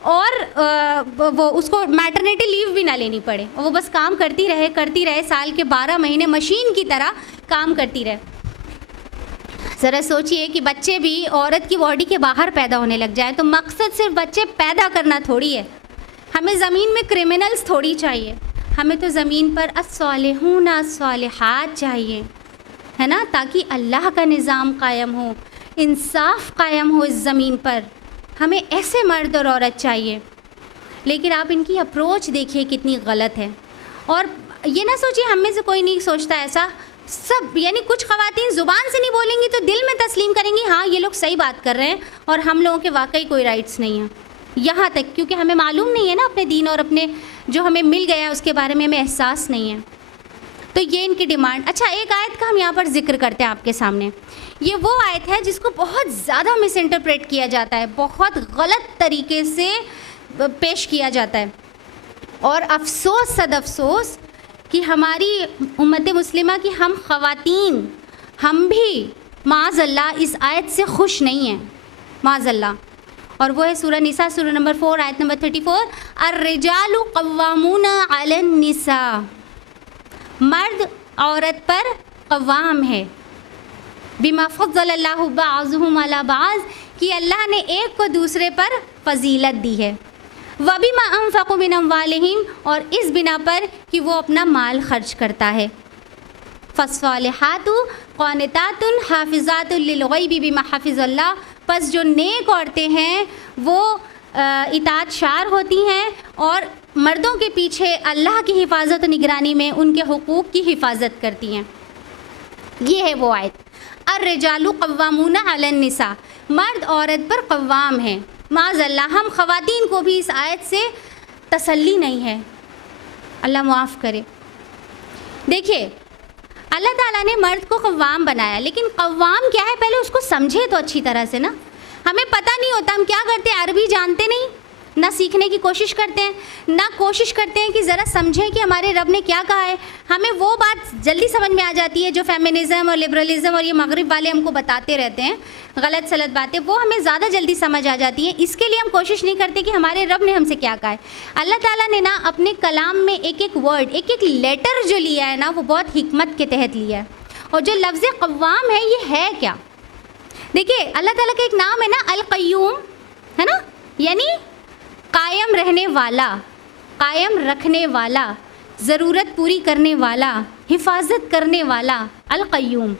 اور وہ اس کو میٹرنیٹی لیو بھی نہ لینی پڑے اور وہ بس کام کرتی رہے سال کے 12 مہینے مشین کی طرح کام کرتی رہے. ذرا سوچئے کہ بچے بھی عورت کی باڈی کے باہر پیدا ہونے لگ جائیں تو مقصد صرف بچے پیدا کرنا تھوڑی ہے. ہمیں زمین میں کرمنلز تھوڑی چاہیے, ہمیں تو زمین پر الصالحون الصالحات چاہیے, ہے نا, تاکہ اللہ کا نظام قائم ہو, انصاف قائم ہو اس زمین پر. ہمیں ایسے مرد اور عورت چاہیے. لیکن آپ ان کی اپروچ دیکھیے کتنی غلط ہے. اور یہ نہ سوچیے ہم میں سے کوئی نہیں سوچتا ایسا, سب, یعنی کچھ خواتین زبان سے نہیں بولیں گی تو دل میں تسلیم کریں گی ہاں یہ لوگ صحیح بات کر رہے ہیں اور ہم لوگوں کے واقعی کوئی رائٹس نہیں ہیں. یہاں تک کیونکہ ہمیں معلوم نہیں ہے نا اپنے دین اور اپنے جو ہمیں مل گیا ہے اس کے بارے میں ہمیں احساس نہیں ہے. تو یہ ان کی ڈیمانڈ. اچھا, ایک آیت کا ہم یہاں پر ذکر کرتے ہیں آپ کے سامنے. یہ وہ آیت ہے جس کو بہت زیادہ مس انٹرپریٹ کیا جاتا ہے, بہت غلط طریقے سے پیش کیا جاتا ہے. اور افسوس صد افسوس کہ ہماری امت مسلمہ کی ہم خواتین, ہم بھی معاذ اللہ اس آیت سے خوش نہیں ہیں, معاذ اللہ. اور وہ ہے سورہ نساء, سورہ نمبر 4 آیت نمبر 34, الرجال قوامون علی النساء, مرد عورت پر قوام ہے, بما فضل اللہ بعضهم علی بعض, کہ اللہ نے ایک کو دوسرے پر فضیلت دی ہے, وبما انفقوا من اموالہم, اور اس بنا پر کہ وہ اپنا مال خرچ کرتا ہے. فالصالحات قانتات حافظات للغیب بما حفظ اللہ, پس جو نیک عورتیں ہیں وہ اطاعت شار ہوتی ہیں اور مردوں کے پیچھے اللہ کی حفاظت و نگرانی میں ان کے حقوق کی حفاظت کرتی ہیں. یہ ہے وہ آیت, الرجال قوامون علی النساء, مرد عورت پر قوام ہے. معاذ اللہ ہم خواتین کو بھی اس آیت سے تسلی نہیں ہے, اللہ معاف کرے. دیکھیے اللہ تعالیٰ نے مرد کو قوام بنایا, لیکن قوام کیا ہے پہلے اس کو سمجھے تو اچھی طرح سے نا. ہمیں پتہ نہیں ہوتا, ہم کیا کرتے ہیں, عربی جانتے نہیں, نہ سیکھنے کی کوشش کرتے ہیں, نہ کوشش کرتے ہیں کہ ذرا سمجھیں کہ ہمارے رب نے کیا کہا ہے. ہمیں وہ بات جلدی سمجھ میں آ جاتی ہے جو فیمنزم اور لبرلزم اور یہ مغرب والے ہم کو بتاتے رہتے ہیں, غلط سلط باتیں, وہ ہمیں زیادہ جلدی سمجھ آ جاتی ہیں. اس کے لیے ہم کوشش نہیں کرتے کہ ہمارے رب نے ہم سے کیا کہا ہے. اللہ تعالیٰ نے نا اپنے کلام میں ایک ایک ورڈ, ایک ایک لیٹر جو لیا ہے نا وہ بہت حکمت کے تحت لیا ہے. اور جو لفظ قوام ہے یہ ہے کیا, دیکھیے اللہ تعالیٰ کا ایک نام ہے نا القیوم, ہے نا, یعنی قائم رہنے والا, قائم رکھنے والا, ضرورت پوری کرنے والا, حفاظت کرنے والا, القیوم.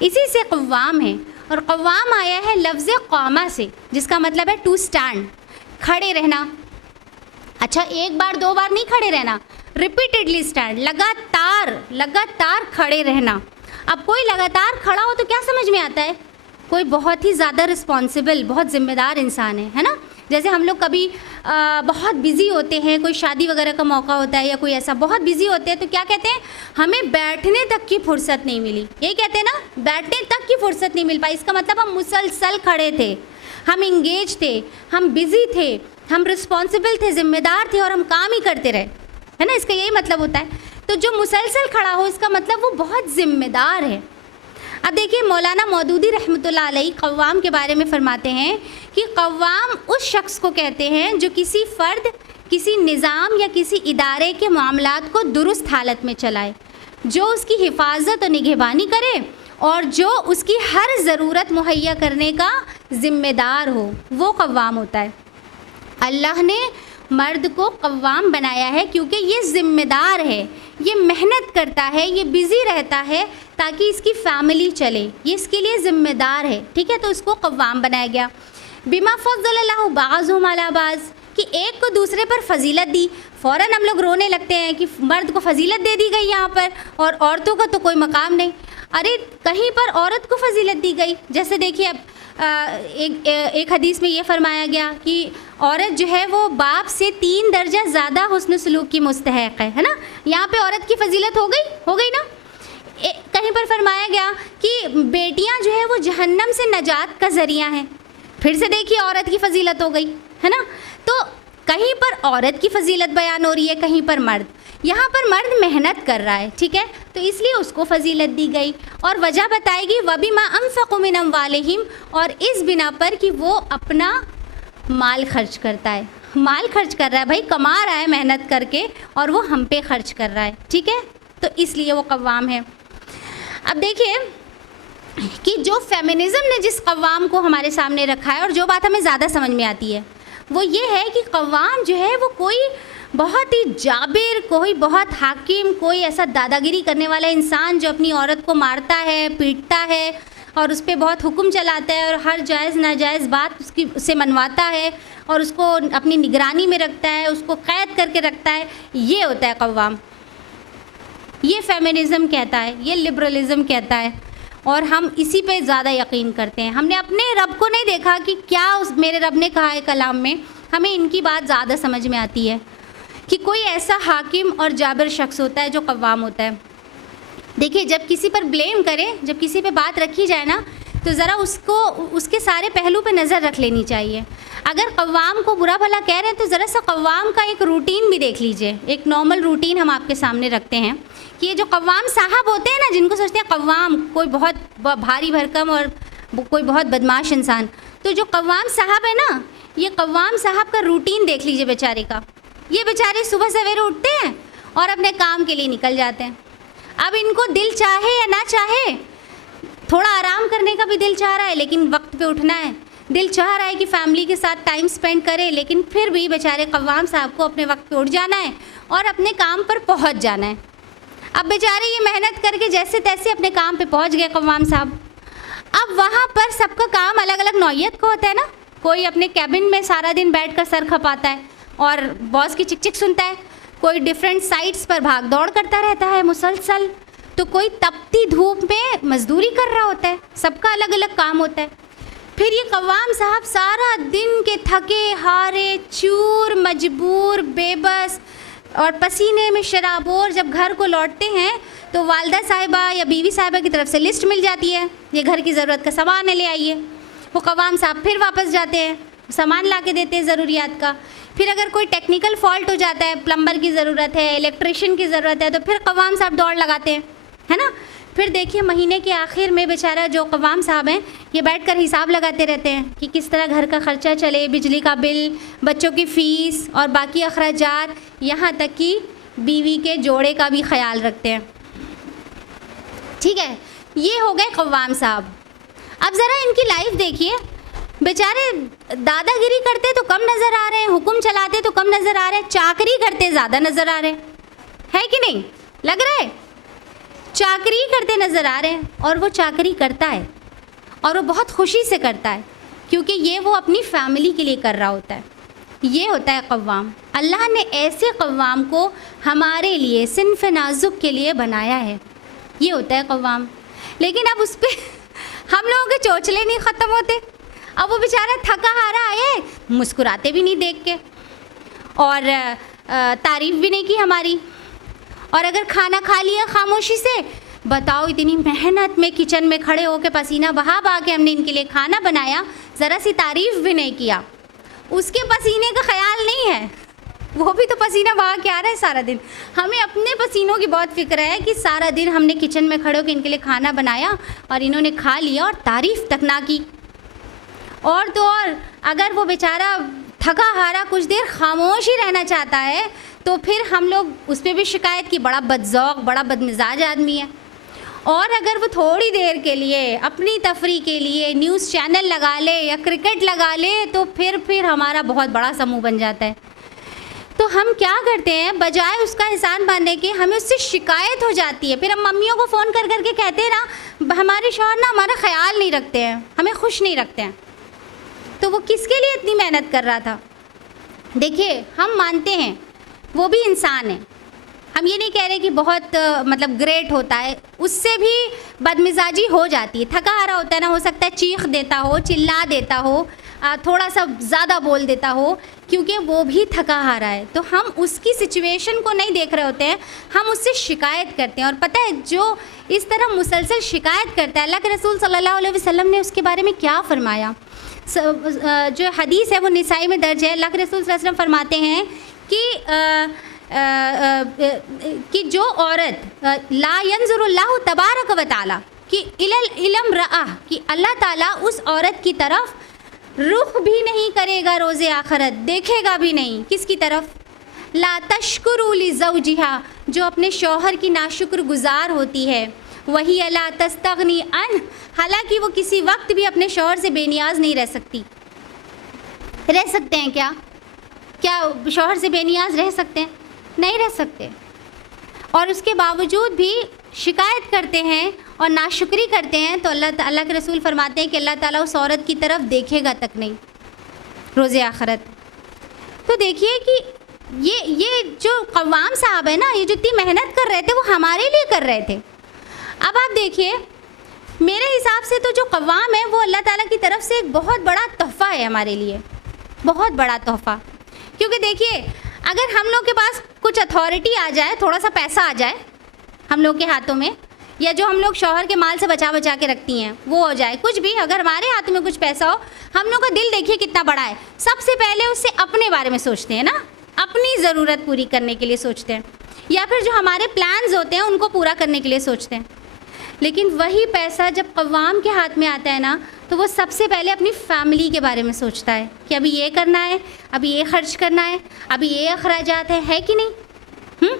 اسی سے قوام ہے. اور قوام آیا ہے لفظ قامہ سے جس کا مطلب ہے ٹو اسٹینڈ, کھڑے رہنا. اچھا, ایک بار دو بار نہیں کھڑے رہنا, ریپیٹڈلی اسٹینڈ, لگاتار کھڑے رہنا. اب کوئی لگاتار کھڑا ہو تو کیا سمجھ میں آتا ہے, کوئی بہت ہی زیادہ رسپانسبل, بہت ذمہ دار انسان ہے نا. جیسے ہم لوگ کبھی بہت بزی ہوتے ہیں, کوئی شادی وغیرہ کا موقع ہوتا ہے یا کوئی ایسا بہت بزی ہوتے ہیں تو کیا کہتے ہیں, ہمیں بیٹھنے تک کی فرصت نہیں ملی. یہی کہتے ہیں نا, بیٹھنے تک کی فرصت نہیں مل پائی. اس کا مطلب ہم مسلسل کھڑے تھے, ہم انگیج تھے, ہم بزی تھے, ہم رسپانسبل تھے, ذمہ دار تھے اور ہم کام ہی کرتے رہے, ہے نا. اس کا یہی مطلب ہوتا ہے. تو جو مسلسل کھڑا ہو اس کا مطلب وہ بہت ذمہ دار ہے. اب دیکھیے مولانا مودودی رحمۃ اللہ علیہ قوام کے بارے میں فرماتے ہیں کہ قوام اس شخص کو کہتے ہیں جو کسی فرد, کسی نظام یا کسی ادارے کے معاملات کو درست حالت میں چلائے, جو اس کی حفاظت و نگہبانی کرے اور جو اس کی ہر ضرورت مہیا کرنے کا ذمہ دار ہو, وہ قوام ہوتا ہے. اللہ نے مرد کو قوام بنایا ہے کیونکہ یہ ذمہ دار ہے, یہ محنت کرتا ہے, یہ بزی رہتا ہے تاکہ اس کی فیملی چلے, یہ اس کے لیے ذمہ دار ہے. ٹھیک ہے, تو اس کو قوام بنایا گیا. بما فضل اللہ بعضهم علی بعض, کہ ایک کو دوسرے پر فضیلت دی. فوراً ہم لوگ رونے لگتے ہیں کہ مرد کو فضیلت دے دی گئی یہاں پر اور عورتوں کا تو کوئی مقام نہیں. ارے کہیں پر عورت کو فضیلت دی گئی. جیسے دیکھیے اب ایک حدیث میں یہ فرمایا گیا کہ عورت جو ہے وہ باپ سے 3 درجہ زیادہ حسن سلوک کی مستحق ہے نا. یہاں پہ عورت کی فضیلت ہو گئی نا. کہیں پر فرمایا گیا کہ بیٹیاں جو ہے وہ جہنم سے نجات کا ذریعہ ہیں. پھر سے دیکھیے عورت کی فضیلت ہو گئی, ہے نا. تو کہیں پر عورت کی فضیلت بیان ہو رہی ہے, کہیں پر مرد. یہاں پر مرد محنت کر رہا ہے, ٹھیک ہے, تو اس لیے اس کو فضیلت دی گئی. اور وجہ بتائے گی وَبِمَا أَنفَقُوا مِنْ أَمْوَالِهِمْ, اور اس بنا پر کہ وہ اپنا مال خرچ کرتا ہے. مال خرچ کر رہا ہے بھائی، کما رہا ہے محنت کر کے اور وہ ہم پہ خرچ کر رہا ہے، ٹھیک ہے، تو اس لیے وہ قوام ہے۔ اب دیکھیے کہ جو فیمنزم نے جس قوام کو ہمارے سامنے رکھا ہے، اور جو بات ہمیں زیادہ سمجھ میں آتی ہے وہ یہ ہے کہ قوام جو ہے وہ کوئی بہت ہی جابر، کوئی بہت حاکم، کوئی ایسا دادا گیری کرنے والا انسان جو اپنی عورت کو مارتا ہے، پیٹتا ہے اور اس پہ بہت حکم چلاتا ہے اور ہر جائز ناجائز بات اس سے منواتا ہے اور اس کو اپنی نگرانی میں رکھتا ہے، اس کو قید کر کے رکھتا ہے، یہ ہوتا ہے قوام۔ یہ فیمنزم کہتا ہے، یہ لبرلزم کہتا ہے، اور ہم اسی پہ زیادہ یقین کرتے ہیں۔ ہم نے اپنے رب کو نہیں دیکھا کہ کیا میرے رب نے کہا ہے کلام میں، ہمیں ان کی بات زیادہ سمجھ میں آتی ہے کہ کوئی ایسا حاکم اور جابر شخص ہوتا ہے جو قوام ہوتا ہے۔ دیکھیے جب کسی پر بلیم کرے، جب کسی پہ بات رکھی جائے نا، تو ذرا اس کے سارے پہلو پہ نظر رکھ لینی چاہیے۔ اگر قوام کو برا بھلا کہہ رہے ہیں تو ذرا سا قوام کا ایک روٹین بھی دیکھ لیجئے۔ ایک نارمل روٹین ہم آپ کے سامنے رکھتے ہیں کہ یہ جو قوام صاحب ہوتے ہیں نا، جن کو سوچتے ہیں قوام کوئی بہت بھاری بھرکم اور کوئی بہت بدماش انسان، تو جو قوام صاحب ہے نا، یہ قوام صاحب کا روٹین دیکھ لیجئے بیچارے کا۔ یہ بیچارے صبح سویرے اٹھتے ہیں اور اپنے کام کے لیے نکل جاتے ہیں۔ اب ان کو دل چاہے یا نہ چاہے، تھوڑا آرام کرنے کا بھی دل چاہ رہا ہے لیکن وقت پہ اٹھنا ہے، دل چاہ رہا ہے کہ فیملی کے ساتھ ٹائم سپینڈ کرے، لیکن پھر بھی بیچارے قوام صاحب کو اپنے وقت پہ اٹھ جانا ہے اور اپنے کام پر پہنچ جانا ہے۔ اب بیچارے یہ محنت کر کے جیسے تیسے اپنے کام پہ پہنچ گئے قوام صاحب۔ اب وہاں پر سب کا کام الگ الگ نوعیت کا ہوتا ہے نا، کوئی اپنے کیبن میں سارا دن بیٹھ کر سر کھپاتا ہے اور باس کی چک چک سنتا ہے، کوئی ڈیفرنٹ سائٹس پر بھاگ دوڑ کرتا رہتا ہے مسلسل، تو کوئی تپتی دھوپ میں مزدوری کر رہا ہوتا ہے، سب کا الگ الگ کام ہوتا ہے۔ پھر یہ قوام صاحب سارا دن کے تھکے ہارے، چور، مجبور، بے بس اور پسینے میں شرابور جب گھر کو لوٹتے ہیں تو والدہ صاحبہ یا بیوی صاحبہ کی طرف سے لسٹ مل جاتی ہے، یہ گھر کی ضرورت کا سامان ہے، لے آئیے۔ وہ قوام صاحب پھر واپس جاتے ہیں، سامان لا کے دیتے ہیں ضروریات کا۔ پھر اگر کوئی ٹیکنیکل فالٹ ہو جاتا ہے، پلمبر کی ضرورت ہے، الیکٹریشین کی ضرورت ہے، تو پھر قوام صاحب دوڑ لگاتے ہیں، ہے نا۔ پھر دیکھیے مہینے کے آخر میں بیچارہ جو قوام صاحب ہیں یہ بیٹھ کر حساب لگاتے رہتے ہیں کہ کس طرح گھر کا خرچہ چلے، بجلی کا بل، بچوں کی فیس اور باقی اخراجات، یہاں تک کہ بیوی کے جوڑے کا بھی خیال رکھتے ہیں، ٹھیک ہے۔ یہ ہو گئے قوام صاحب۔ اب ذرا ان کی لائف دیکھیے، بیچارے دادا گیری کرتے تو کم نظر آ رہے ہیں، حکم چلاتے تو کم نظر آ رہے ہیں، چاکری کرتے زیادہ نظر آ رہے ہیں، ہے کہ نہیں؟ لگ رہا ہے چاکری کرتے نظر آ رہے ہیں، اور وہ چاکری کرتا ہے اور وہ بہت خوشی سے کرتا ہے، کیونکہ یہ وہ اپنی فیملی کے لیے کر رہا ہوتا ہے۔ یہ ہوتا ہے قوام۔ اللہ نے ایسے قوام کو ہمارے لیے صنف نازک کے لیے بنایا ہے، یہ ہوتا ہے قوام۔ لیکن اب اس پہ ہم لوگوں کے چوچلے نہیں ختم ہوتے۔ اب وہ بیچارہ تھکا ہارا آئے، مسکراتے بھی نہیں دیکھ کے، اور تعریف بھی نہیں کی ہماری، اور اگر کھانا کھا لیا خاموشی سے، بتاؤ اتنی محنت میں کچن میں کھڑے ہو کے پسینہ بہا بہا کے ہم نے ان کے لیے کھانا بنایا، ذرا سی تعریف بھی نہیں کیا، اس کے پسینے کا خیال نہیں ہے، وہ بھی تو پسینہ بہا کے آ رہا ہے سارا دن۔ ہمیں اپنے پسینوں کی بہت فکر ہے کہ سارا دن ہم نے کچن میں کھڑے ہو کے ان کے لیے کھانا بنایا اور انہوں نے کھا لیا اور تعریف تک نہ کی۔ اور تو اور اگر وہ بیچارہ تھکا ہارا کچھ دیر خاموش ہی رہنا چاہتا ہے تو پھر ہم لوگ اس پہ بھی شکایت کی بڑا بدذوق، بڑا بدمزاج آدمی ہے۔ اور اگر وہ تھوڑی دیر کے لیے اپنی تفریح کے لیے نیوز چینل لگا لے یا کرکٹ لگا لے تو پھر ہمارا بہت بڑا سا منہ بن جاتا ہے۔ تو ہم کیا کرتے ہیں، بجائے اس کا احسان ماننے کے ہمیں اس سے شکایت ہو جاتی ہے۔ پھر ہم ممیوں کو فون کر کے کہتے ہیں نا، ہمارے شوہر نا ہمارا خیال نہیں رکھتے ہیں، ہمیں خوش نہیں رکھتے ہیں۔ تو وہ کس کے لیے اتنی محنت کر رہا تھا؟ دیکھیے ہم مانتے ہیں وہ بھی انسان ہے، ہم یہ نہیں کہہ رہے کہ بہت مطلب گریٹ ہوتا ہے، اس سے بھی بدمزاجی ہو جاتی ہے، تھکا ہارا ہوتا ہے نا، ہو سکتا ہے چیخ دیتا ہو، چلا دیتا ہو، تھوڑا سا زیادہ بول دیتا ہو، کیونکہ وہ بھی تھکا ہارا ہے۔ تو ہم اس کی سچویشن کو نہیں دیکھ رہے ہوتے ہیں، ہم اس سے شکایت کرتے ہیں۔ اور پتہ ہے جو اس طرح مسلسل شکایت کرتا ہے، اللہ کے رسول صلی اللہ علیہ وسلم نے اس کے بارے میں کیا فرمایا؟ جو حدیث ہے وہ نسائی میں درج ہے۔ اللہ کے رسول صلی اللہ علیہ وسلم فرماتے ہیں کہ جو عورت لا ينظر اللہ تبارک و تعالی کہ علم رآہ، کہ اللہ تعالیٰ اس عورت کی طرف رخ بھی نہیں کرے گا روز آخرت، دیکھے گا بھی نہیں کس کی طرف؟ لا تشکر لزوجہا، جو اپنے شوہر کی ناشکر گزار ہوتی ہے، وہی لا تستغنی عنہ، حالانکہ وہ کسی وقت بھی اپنے شوہر سے بے نیاز نہیں رہ سکتی۔ رہ سکتے ہیں کیا شوہر سے بے نیاز رہ سکتے ہیں؟ نہیں رہ سکتے، اور اس کے باوجود بھی شکایت کرتے ہیں اور ناشکری کرتے ہیں، تو اللہ کے رسول فرماتے ہیں کہ اللہ تعالیٰ اس عورت کی طرف دیکھے گا تک نہیں روز آخرت۔ تو دیکھیے کہ یہ جو قوام صاحب ہے نا، یہ جو اتنی محنت کر رہے تھے وہ ہمارے لیے کر رہے تھے۔ اب آپ دیکھیے، میرے حساب سے تو جو قوام ہے وہ اللہ تعالیٰ کی طرف سے ایک بہت بڑا تحفہ ہے ہمارے لیے، بہت بڑا تحفہ۔ کیونکہ دیکھیے، اگر ہم لوگ کے پاس کچھ اتھارٹی آ جائے، تھوڑا سا پیسہ آ جائے ہم لوگ کے ہاتھوں میں، یا جو ہم لوگ شوہر کے مال سے بچا کے رکھتی ہیں وہ ہو جائے، کچھ بھی اگر ہمارے ہاتھ میں کچھ پیسہ ہو، ہم لوگ کا دل دیکھیے کتنا بڑا ہے، سب سے پہلے اس سے اپنے بارے میں سوچتے ہیں نا، اپنی ضرورت پوری کرنے کے لیے سوچتے ہیں، یا پھر جو ہمارے پلانز ہوتے ہیں ان کو پورا کرنے کے لیے سوچتے ہیں۔ لیکن وہی پیسہ جب قوام کے ہاتھ میں آتا ہے نا، تو وہ سب سے پہلے اپنی فیملی کے بارے میں سوچتا ہے کہ ابھی یہ کرنا ہے، ابھی یہ خرچ کرنا ہے، ابھی یہ اخراجات ہے کہ نہیں؟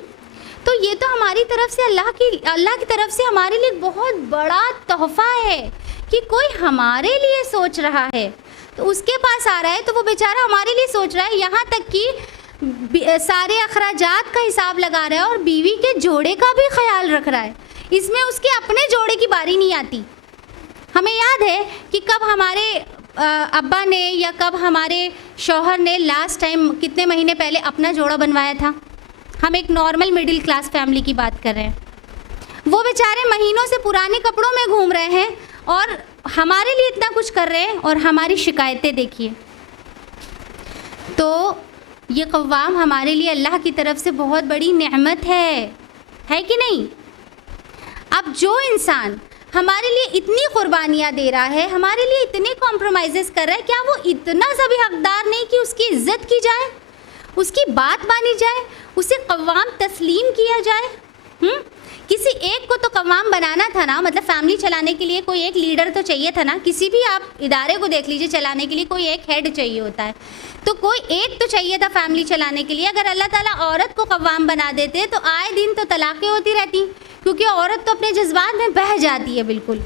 تو یہ تو ہماری طرف سے اللہ کی طرف سے ہمارے لیے بہت بڑا تحفہ ہے کہ کوئی ہمارے لیے سوچ رہا ہے، تو اس کے پاس آ رہا ہے تو وہ بیچارہ ہمارے لیے سوچ رہا ہے، یہاں تک کہ سارے اخراجات کا حساب لگا رہا ہے اور بیوی کے جوڑے کا بھی خیال رکھ رہا ہے، اس میں اس کے اپنے جوڑے کی باری نہیں آتی۔ ہمیں یاد ہے کہ کب ہمارے ابا نے یا کب ہمارے شوہر نے لاسٹ ٹائم کتنے مہینے پہلے اپنا جوڑا بنوایا تھا؟ ہم ایک نارمل مڈل کلاس فیملی کی بات کر رہے ہیں، وہ بیچارے مہینوں سے پرانے کپڑوں میں گھوم رہے ہیں اور ہمارے لیے اتنا کچھ کر رہے ہیں، اور ہماری شکایتیں دیکھیے۔ تو یہ قوام ہمارے لیے اللہ کی طرف سے بہت بڑی نعمت ہے کہ نہیں؟ اب جو انسان ہمارے لیے اتنی قربانیاں دے رہا ہے، ہمارے لیے اتنے کمپرومائزز کر رہا ہے، کیا وہ اتنا سا بھی حقدار نہیں کہ اس کی عزت کی جائے، اس کی بات مانی جائے، اسے قوام تسلیم کیا جائے؟ کسی ایک کو تو قوام بنانا تھا نا، مطلب فیملی چلانے کے لیے کوئی ایک لیڈر تو چاہیے تھا نا، کسی بھی آپ ادارے کو دیکھ لیجئے، چلانے کے لیے کوئی ایک ہیڈ چاہیے ہوتا ہے، تو کوئی ایک تو چاہیے تھا فیملی چلانے کے لیے۔ اگر اللہ تعالیٰ عورت کو قوام بنا دیتے تو آئے دن تو طلاقیں ہوتی رہتی، کیونکہ عورت تو اپنے جذبات میں بہہ جاتی ہے بالکل۔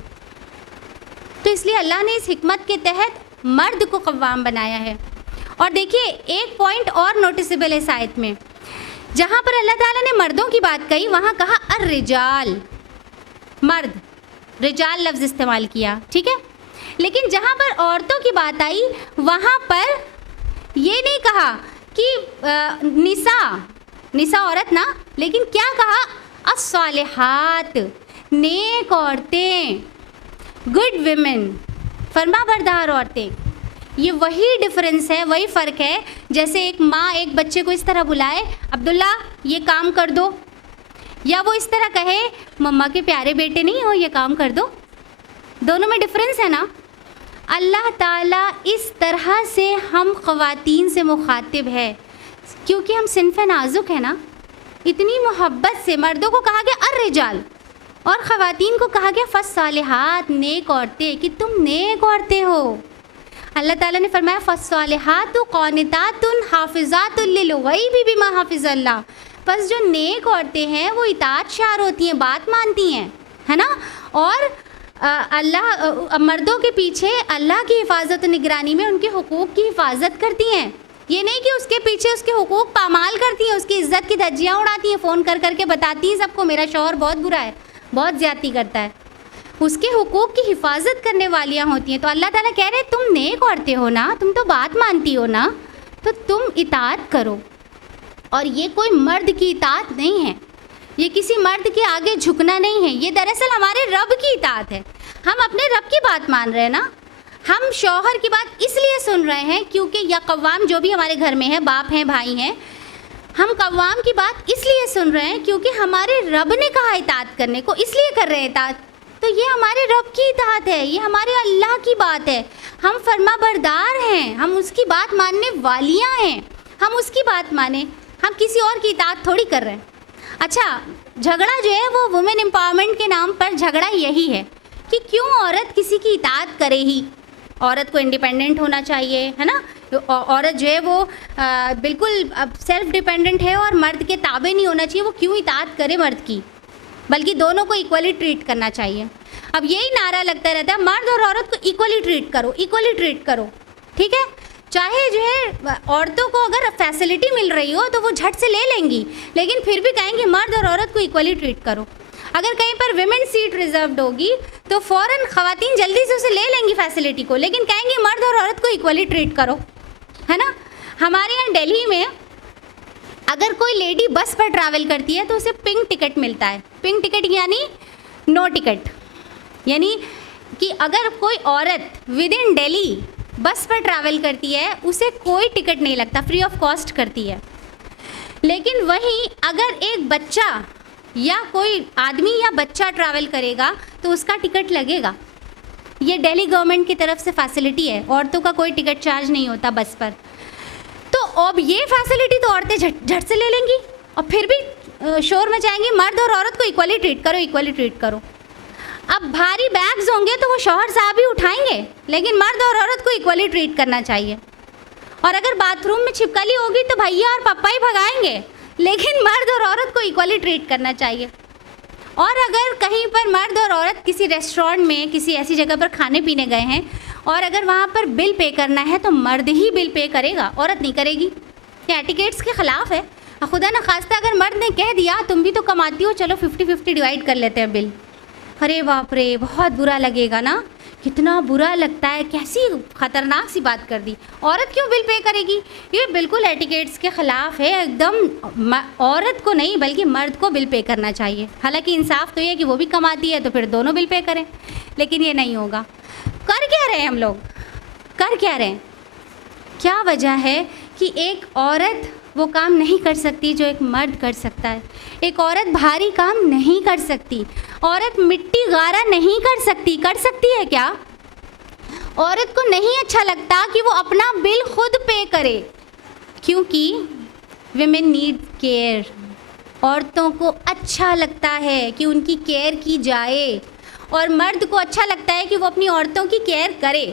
تو اس لیے اللہ نے اس حکمت کے تحت مرد کو قوام بنایا ہے۔ اور دیکھیے ایک پوائنٹ اور نوٹسبل ہے اس آیت میں، جہاں پر اللہ تعالیٰ نے مردوں کی بات کہی وہاں کہا الرجال، مرد، رجال لفظ استعمال کیا، ٹھیک ہے، لیکن جہاں پر عورتوں کی بات آئی وہاں پر یہ نہیں کہا کہ نساء عورت نا، لیکن کیا کہا؟ الصالحات، نیک عورتیں، گڈ ویمن، فرما بردار عورتیں۔ یہ وہی ڈفرنس ہے، وہی فرق ہے، جیسے ایک ماں ایک بچے کو اس طرح بلائے، عبداللہ یہ کام کر دو، یا وہ اس طرح کہے مما کے پیارے بیٹے نہیں ہو یہ کام کر دو، دونوں میں ڈفرنس ہے نا۔ اللہ تعالیٰ اس طرح سے ہم خواتین سے مخاطب ہے کیونکہ ہم صنف نازک ہیں نا، اتنی محبت سے مردوں کو کہا گیا الرجال اور خواتین کو کہا گیا فالصالحات، نیک عورتیں، کہ تم نیک عورتیں ہو۔ اللہ تعالیٰ نے فرمایا فالصالحات قانتات حافظات للغیب بما حفظ اللہ، بس جو نیک عورتیں ہیں وہ اطاعت شار ہوتی ہیں، بات مانتی ہیں، ہے نا، اور اللہ مردوں کے پیچھے اللہ کی حفاظت و نگرانی میں ان کے حقوق کی حفاظت کرتی ہیں، یہ نہیں کہ اس کے پیچھے اس کے حقوق پامال کرتی ہیں، اس کی عزت کی دھجیاں اڑاتی ہیں، فون کر کے بتاتی ہیں سب کو میرا شوہر بہت برا ہے، بہت زیادتی کرتا ہے، اس کے حقوق کی حفاظت کرنے والیاں ہوتی ہیں۔ تو اللہ تعالیٰ کہہ رہے ہیں تم نیک عورتیں ہو نا، تم تو بات مانتی ہو نا، تو تم اطاعت کرو۔ اور یہ کوئی مرد کی اطاعت نہیں ہے، یہ کسی مرد کے آگے جھکنا نہیں ہے، یہ دراصل ہمارے رب کی اطاعت ہے۔ ہم اپنے رب کی بات مان رہے ہیں نا، ہم شوہر کی بات اس لیے سن رہے ہیں کیونکہ یا قوام جو بھی ہمارے گھر میں ہے، باپ ہیں، بھائی ہیں، ہم قوام کی بات اس لیے سن رہے ہیں کیونکہ ہمارے رب نے کہا اطاعت کرنے کو، اس لیے کر رہے ہیں اطاعت۔ تو یہ ہمارے رب کی اطاعت ہے، یہ ہمارے اللہ کی بات ہے، ہم فرما بردار ہیں، ہم اس کی بات ماننے والیاں ہیں، ہم اس کی بات مانیں، ہم کسی اور کی اطاعت تھوڑی کر رہے ہیں۔ اچھا، جھگڑا جو ہے وہ وومن امپاورمنٹ کے نام پر جھگڑا یہی ہے کہ کیوں عورت کسی کی اطاعت کرے ہی، عورت کو انڈیپینڈنٹ ہونا چاہیے، ہے نا. عورت جو ہے وہ بالکل سیلف ڈیپینڈنٹ ہے اور مرد کے تابع نہیں ہونا چاہیے. وہ کیوں اطاعت کرے مرد کی، بلکہ دونوں کو ایکولی ٹریٹ کرنا چاہیے. اب یہی نعرہ لگتا رہتا ہے مرد اور عورت کو ایکولی ٹریٹ کرو، ایکولی ٹریٹ کرو. ٹھیک ہے، چاہے جو ہے عورتوں کو اگر فیسلٹی مل رہی ہو تو وہ جھٹ سے لے لیں گی، لیکن پھر بھی کہیں گے مرد اور عورت کو ایکولی ٹریٹ کرو. اگر کہیں پر ویمن سیٹ ریزروڈ ہوگی تو فوراً خواتین جلدی سے اسے لے لیں گی فیسلٹی کو، لیکن کہیں گے مرد اور عورت کو ایکولی ٹریٹ کرو، ہے نا. ہمارے یہاں دہلی میں اگر کوئی لیڈی بس پر ٹریول کرتی ہے تو اسے پنک ٹکٹ ملتا ہے. پنک ٹکٹ یعنی نو ٹکٹ، یعنی کہ اگر کوئی عورت ود ان دہلی بس پر ٹریول کرتی ہے اسے کوئی ٹکٹ نہیں لگتا، فری آف کاسٹ کرتی ہے. لیکن وہیں اگر ایک بچہ یا کوئی آدمی یا بچہ ٹریول کرے گا تو اس کا ٹکٹ لگے گا. یہ دہلی گورنمنٹ کی طرف سے فیسلٹی ہے، عورتوں کا کوئی ٹکٹ چارج نہیں ہوتا بس پر. تو اب یہ فیسلٹی تو عورتیں جھٹ سے لے لیں گی اور پھر بھی شور مچائیں گی مرد اور عورت کو ایکولی ٹریٹ کرو، ایکولی ٹریٹ کرو. اب بھاری بیگز ہوں گے تو وہ شوہر صاحب ہی اٹھائیں گے، لیکن مرد اور عورت کو ایکولی ٹریٹ کرنا چاہیے. اور اگر باتھ روم میں چھپکلی ہوگی تو بھیا اور پپا ہی بھگائیں گے، لیکن مرد اور عورت کو ایکولی ٹریٹ کرنا چاہیے. اور اگر کہیں پر مرد اور عورت کسی ریسٹورینٹ میں کسی ایسی جگہ پر کھانے پینے گئے ہیں اور اگر وہاں پر بل پے کرنا ہے تو مرد ہی بل پے کرے گا، عورت نہیں کرے گی. یہ ایٹیکیٹس کے خلاف ہے. خدا نخواستہ اگر مرد نے کہہ دیا تم بھی تو کماتی ہو، چلو 50-50 ڈیوائڈ کر لیتے ہیں بل، ارے باپ رے بہت برا لگے گا نا. کتنا برا لگتا ہے، کیسی خطرناک سی بات کر دی. عورت کیوں بل پے کرے گی؟ یہ بالکل ایٹیکیٹس کے خلاف ہے ایک دم. عورت کو نہیں بلکہ مرد کو بل پے کرنا چاہیے. حالانکہ انصاف تو یہ ہے کہ وہ بھی کماتی ہے تو پھر دونوں بل پے کریں، لیکن یہ نہیں ہوگا. کر کیا رہے ہیں ہم لوگ، کر کیا رہے ہیں؟ کیا وجہ ہے کہ ایک عورت وہ کام نہیں کر سکتی جو ایک مرد کر سکتا ہے. ایک عورت بھاری کام نہیں کر سکتی، عورت مٹی گارا نہیں کر سکتی. کر سکتی ہے کیا؟ عورت کو نہیں اچھا لگتا کہ وہ اپنا بل خود پے کرے، کیونکہ ویمن نیڈ کیئر. عورتوں کو اچھا لگتا ہے کہ ان کی کیئر کی جائے، اور مرد کو اچھا لگتا ہے کہ وہ اپنی عورتوں کی کیئر کرے.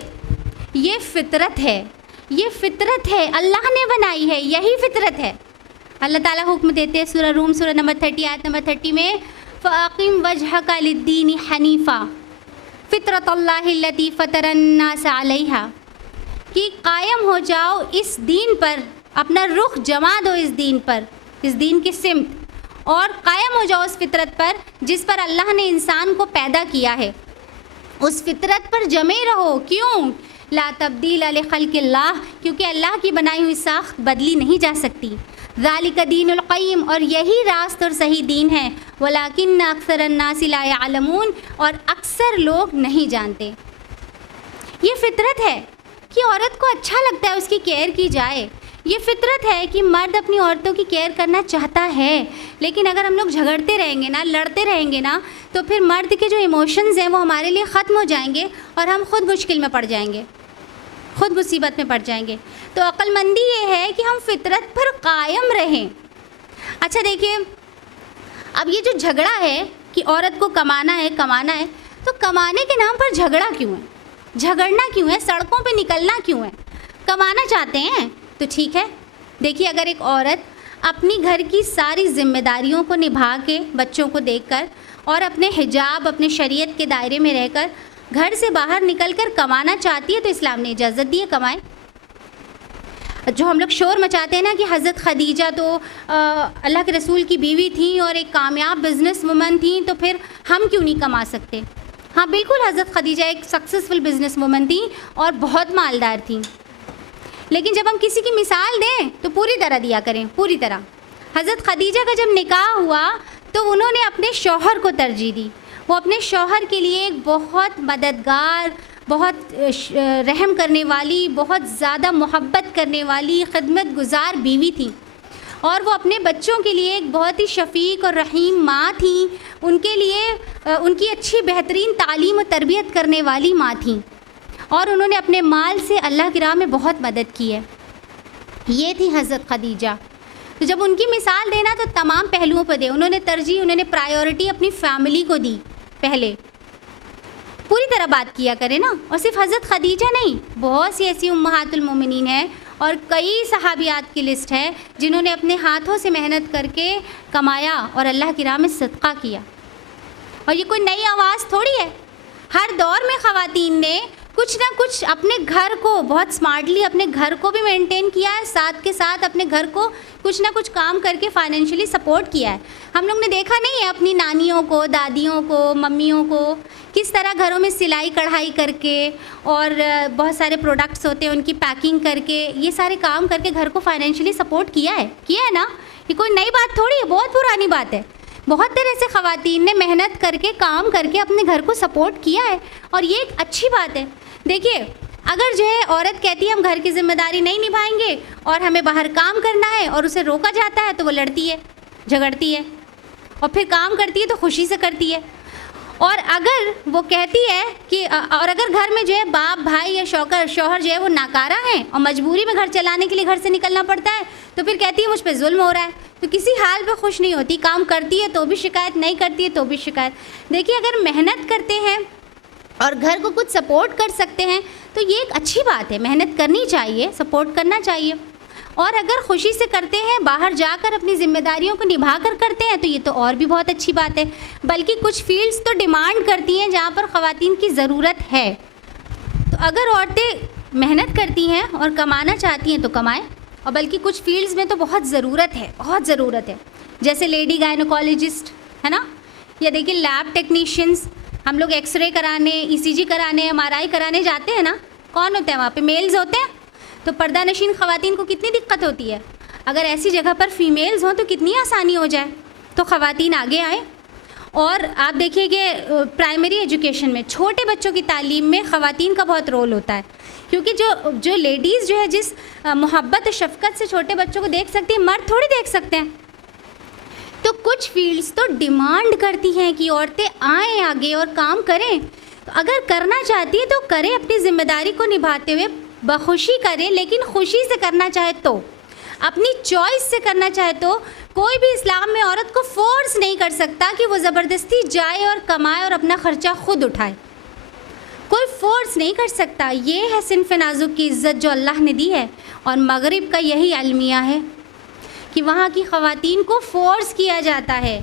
یہ فطرت ہے، یہ فطرت ہے، اللہ نے بنائی ہے، یہی فطرت ہے. اللہ تعالیٰ حکم دیتے ہیں سورہ روم سورہ نمبر 30 آیت نمبر 30 میں فَأَقِمْ وَجْهَكَ لِلدِّينِ حَنِيفًا فِطْرَةَ اللَّهِ الَّتِي فَطَرَ النَّاسَ عَلَيْهَا، کہ قائم ہو جاؤ اس دین پر، اپنا رخ جما دو اس دین پر، اس دین کی سمت، اور قائم ہو جاؤ اس فطرت پر جس پر اللہ نے انسان کو پیدا کیا ہے. اس فطرت پر جمے رہو. کیوں؟ لا تبدیل لخلق اللہ، کیونکہ اللہ کی بنائی ہوئی ساخت بدلی نہیں جا سکتی. ذالک دین القیم، اور یہی راست اور صحیح دین ہے. ولیکن اکثر الناس لا یعلمون، اور اکثر لوگ نہیں جانتے. یہ فطرت ہے کہ عورت کو اچھا لگتا ہے اس کی کیئر کی جائے. یہ فطرت ہے کہ مرد اپنی عورتوں کی کیئر کرنا چاہتا ہے. لیکن اگر ہم لوگ جھگڑتے رہیں گے نا، لڑتے رہیں گے نا، تو پھر مرد کے جو ایموشنز ہیں وہ ہمارے لیے ختم ہو جائیں گے اور ہم خود مشکل میں پڑ جائیں گے، خود مصیبت میں پڑ جائیں گے. تو عقل مندی یہ ہے کہ ہم فطرت پر قائم رہیں. اچھا دیکھیے، اب یہ جو جھگڑا ہے کہ عورت کو کمانا ہے کمانا ہے، تو کمانے کے نام پر جھگڑا کیوں ہے؟ جھگڑنا کیوں ہے؟ سڑکوں پہ نکلنا کیوں ہے؟ کمانا چاہتے ہیں تو ٹھیک ہے. دیکھیے، اگر ایک عورت اپنی گھر کی ساری ذمہ داریوں کو نبھا کے، بچوں کو دیکھ کر اور اپنے حجاب، اپنے شریعت کے دائرے میں رہ کر گھر سے باہر نکل کر کمانا چاہتی ہے تو اسلام نے اجازت دی ہے کمائیں. جو ہم لوگ شور مچاتے ہیں نا کہ حضرت خدیجہ تو اللہ کے رسول کی بیوی تھیں اور ایک کامیاب بزنس وومن تھیں، تو پھر ہم کیوں نہیں کما سکتے؟ ہاں بالکل، حضرت خدیجہ ایک سکسیزفل بزنس وومن تھیں اور بہت مالدار تھیں. لیکن جب ہم کسی کی مثال دیں تو پوری طرح دیا کریں، پوری طرح. حضرت خدیجہ کا جب نکاح ہوا تو انہوں نے اپنے شوہر کو ترجیح دی. وہ اپنے شوہر کے لیے ایک بہت مددگار، بہت رحم کرنے والی، بہت زیادہ محبت کرنے والی، خدمت گزار بیوی تھیں. اور وہ اپنے بچوں کے لیے ایک بہت ہی شفیق اور رحیم ماں تھیں. ان کے لیے ان کی اچھی بہترین تعلیم و تربیت کرنے والی ماں تھیں. اور انہوں نے اپنے مال سے اللہ کی راہ میں بہت مدد کی ہے. یہ تھی حضرت خدیجہ. تو جب ان کی مثال دینا تو تمام پہلوؤں پہ دے. انہوں نے ترجیح، انہوں نے پرائیورٹی اپنی فیملی کو دی پہلے. پوری طرح بات کیا کریں نا. اور صرف حضرت خدیجہ نہیں, بہت سی ایسی امہات المومنین ہیں اور کئی صحابیات کی لسٹ ہے جنہوں نے اپنے ہاتھوں سے محنت کر کے کمایا اور اللہ کی راہ میں صدقہ کیا. اور یہ کوئی نئی آواز تھوڑی ہے. ہر دور میں خواتین نے کچھ نہ کچھ اپنے گھر کو بہت سمارٹلی اپنے گھر کو بھی مینٹین کیا ہے, ساتھ کے ساتھ اپنے گھر کو کچھ نہ کچھ کام کر کے فائنینشلی سپورٹ کیا ہے. ہم لوگ نے دیکھا نہیں ہے اپنی نانیوں کو, دادیوں کو, ممیوں کو کس طرح گھروں میں سلائی کڑھائی کر کے اور بہت سارے پروڈکٹس ہوتے ہیں ان کی پیکنگ کر کے, یہ سارے کام کر کے گھر کو فائنینشلی سپورٹ کیا ہے نا. یہ کوئی نئی بات تھوڑی ہے, بہت پرانی بات ہے. بہت طرح سے خواتین نے محنت کر کے کام کر کے اپنے گھر کو سپورٹ کیا ہے اور یہ ایک اچھی بات ہے. دیکھیے اگر جو ہے عورت کہتی ہے ہم گھر کی ذمہ داری نہیں نبھائیں گے اور ہمیں باہر کام کرنا ہے اور اسے روکا جاتا ہے تو وہ لڑتی ہے, جھگڑتی ہے اور پھر کام کرتی ہے تو خوشی سے کرتی ہے. اور اگر وہ کہتی ہے کہ اور اگر گھر میں جو ہے باپ بھائی یا شوہر جو ہے وہ ناکارہ ہیں اور مجبوری میں گھر چلانے کے لیے گھر سے نکلنا پڑتا ہے تو پھر کہتی ہے مجھ پہ ظلم ہو رہا ہے, تو کسی حال پہ خوش نہیں ہوتی. کام کرتی ہے تو بھی شکایت, نہیں کرتی ہے تو بھی شکایت. دیکھیے اگر محنت کرتے ہیں اور گھر کو کچھ سپورٹ کر سکتے ہیں تو یہ ایک اچھی بات ہے. محنت کرنی چاہیے, سپورٹ کرنا چاہیے. اور اگر خوشی سے کرتے ہیں, باہر جا کر اپنی ذمہ داریوں کو نبھا کر کرتے ہیں تو یہ تو اور بھی بہت اچھی بات ہے. بلکہ کچھ فیلڈز تو ڈیمانڈ کرتی ہیں جہاں پر خواتین کی ضرورت ہے. تو اگر عورتیں محنت کرتی ہیں اور کمانا چاہتی ہیں تو کمائیں. اور بلکہ کچھ فیلڈز میں تو بہت ضرورت ہے, بہت ضرورت ہے. جیسے لیڈی گائنوکالوجسٹ ہے نا, یا دیکھیے لیب ٹیکنیشینس. ہم لوگ ایکس رے کرانے, ای سی جی کرانے, MRI کرانے جاتے ہیں نا, کون ہوتے ہیں وہاں پہ؟ میلز ہوتے ہیں. تو پردہ نشین خواتین کو کتنی دقت ہوتی ہے. اگر ایسی جگہ پر فیمیلز ہوں تو کتنی آسانی ہو جائے. تو خواتین آگے آئیں. اور آپ دیکھیے کہ پرائمری ایجوکیشن میں, چھوٹے بچوں کی تعلیم میں خواتین کا بہت رول ہوتا ہے. کیونکہ جو لیڈیز جو ہے جس محبت و شفقت سے چھوٹے بچوں کو دیکھ سکتی ہیں, مرد تھوڑی دیکھ سکتے ہیں. تو کچھ فیلڈز تو ڈیمانڈ کرتی ہیں کہ عورتیں آئیں آگے اور کام کریں. تو اگر کرنا چاہتی ہے تو کریں, اپنی ذمہ داری کو نبھاتے ہوئے بخوشی کریں. لیکن خوشی سے کرنا چاہے تو, اپنی چوائس سے کرنا چاہے تو. کوئی بھی اسلام میں عورت کو فورس نہیں کر سکتا کہ وہ زبردستی جائے اور کمائے اور اپنا خرچہ خود اٹھائے. کوئی فورس نہیں کر سکتا. یہ ہے صنف نازک کی عزت جو اللہ نے دی ہے. اور مغرب کا یہی المیہ ہے کہ وہاں کی خواتین کو فورس کیا جاتا ہے.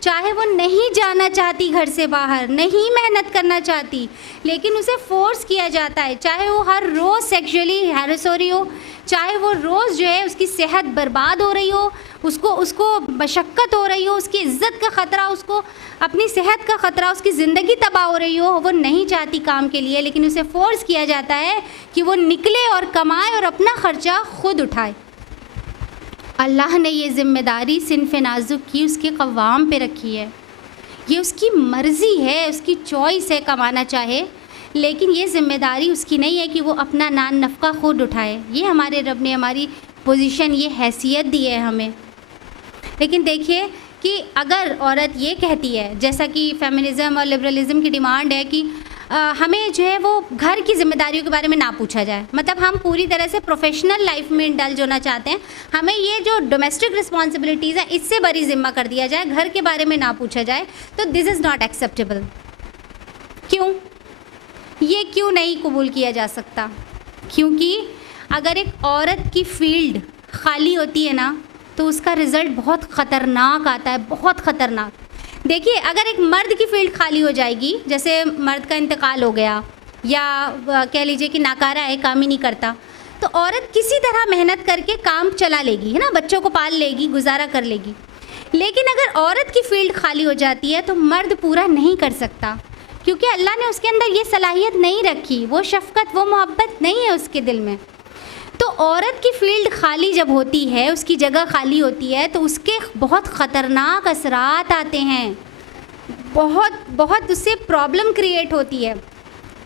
چاہے وہ نہیں جانا چاہتی گھر سے باہر, نہیں محنت کرنا چاہتی, لیکن اسے فورس کیا جاتا ہے. چاہے وہ ہر روز سیکشولی ہیرس ہو رہی ہو, چاہے وہ روز جو ہے اس کی صحت برباد ہو رہی ہو, اس کو مشقت ہو رہی ہو, اس کی عزت کا خطرہ, اس کو اپنی صحت کا خطرہ, اس کی زندگی تباہ ہو رہی ہو, وہ نہیں چاہتی کام کے لیے, لیکن اسے فورس کیا جاتا ہے کہ وہ نکلے اور کمائے اور اپنا خرچہ خود اٹھائے. اللہ نے یہ ذمہ داری صنف نازک کی اس کے قوام پہ رکھی ہے. یہ اس کی مرضی ہے, اس کی چوائس ہے کمانا چاہے, لیکن یہ ذمہ داری اس کی نہیں ہے کہ وہ اپنا نان نفقہ خود اٹھائے. یہ ہمارے رب نے ہماری پوزیشن, یہ حیثیت دی ہے ہمیں. لیکن دیکھیے کہ اگر عورت یہ کہتی ہے, جیسا کہ فیمنزم اور لبرلزم کی ڈیمانڈ ہے کہ ہمیں جو ہے وہ گھر کی ذمہ داریوں کے بارے میں نہ پوچھا جائے, مطلب ہم پوری طرح سے پروفیشنل لائف میں انڈلج ہونا چاہتے ہیں, ہمیں یہ جو ڈومیسٹک رسپانسبلٹیز ہیں اس سے بری ذمہ کر دیا جائے, گھر کے بارے میں نہ پوچھا جائے, تو دس از ناٹ ایکسیپٹیبل. کیوں؟ یہ کیوں نہیں قبول کیا جا سکتا؟ کیونکہ اگر ایک عورت کی فیلڈ خالی ہوتی ہے نا تو اس کا رزلٹ بہت خطرناک آتا ہے, بہت خطرناک. دیکھیے اگر ایک مرد کی فیلڈ خالی ہو جائے گی, جیسے مرد کا انتقال ہو گیا یا کہہ لیجئے کہ ناکارہ ہے, کام ہی نہیں کرتا, تو عورت کسی طرح محنت کر کے کام چلا لے گی, ہے نا, بچوں کو پال لے گی, گزارا کر لے گی. لیکن اگر عورت کی فیلڈ خالی ہو جاتی ہے تو مرد پورا نہیں کر سکتا, کیونکہ اللہ نے اس کے اندر یہ صلاحیت نہیں رکھی, وہ شفقت, وہ محبت نہیں ہے اس کے دل میں. تو عورت کی فیلڈ خالی جب ہوتی ہے, اس کی جگہ خالی ہوتی ہے, تو اس کے بہت خطرناک اثرات آتے ہیں, بہت اس سے پرابلم کریٹ ہوتی ہے.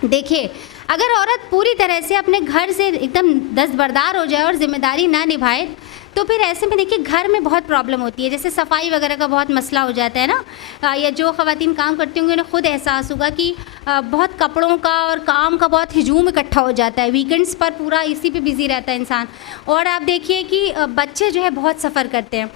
دیکھیے اگر عورت پوری طرح سے اپنے گھر سے ایک دم دستبردار ہو جائے اور ذمہ داری نہ نبھائے تو پھر ایسے میں دیکھیے گھر میں بہت پرابلم ہوتی ہے. جیسے صفائی وغیرہ کا بہت مسئلہ ہو جاتا ہے نا, یا جو خواتین کام کرتی ہوں گی انہیں خود احساس ہوگا کہ بہت کپڑوں کا اور کام کا بہت ہجوم اکٹھا ہو جاتا ہے, ویکینڈس پر پورا اسی پہ بزی رہتا ہے انسان. اور آپ دیکھیے کہ بچے جو ہے بہت سفر کرتے ہیں,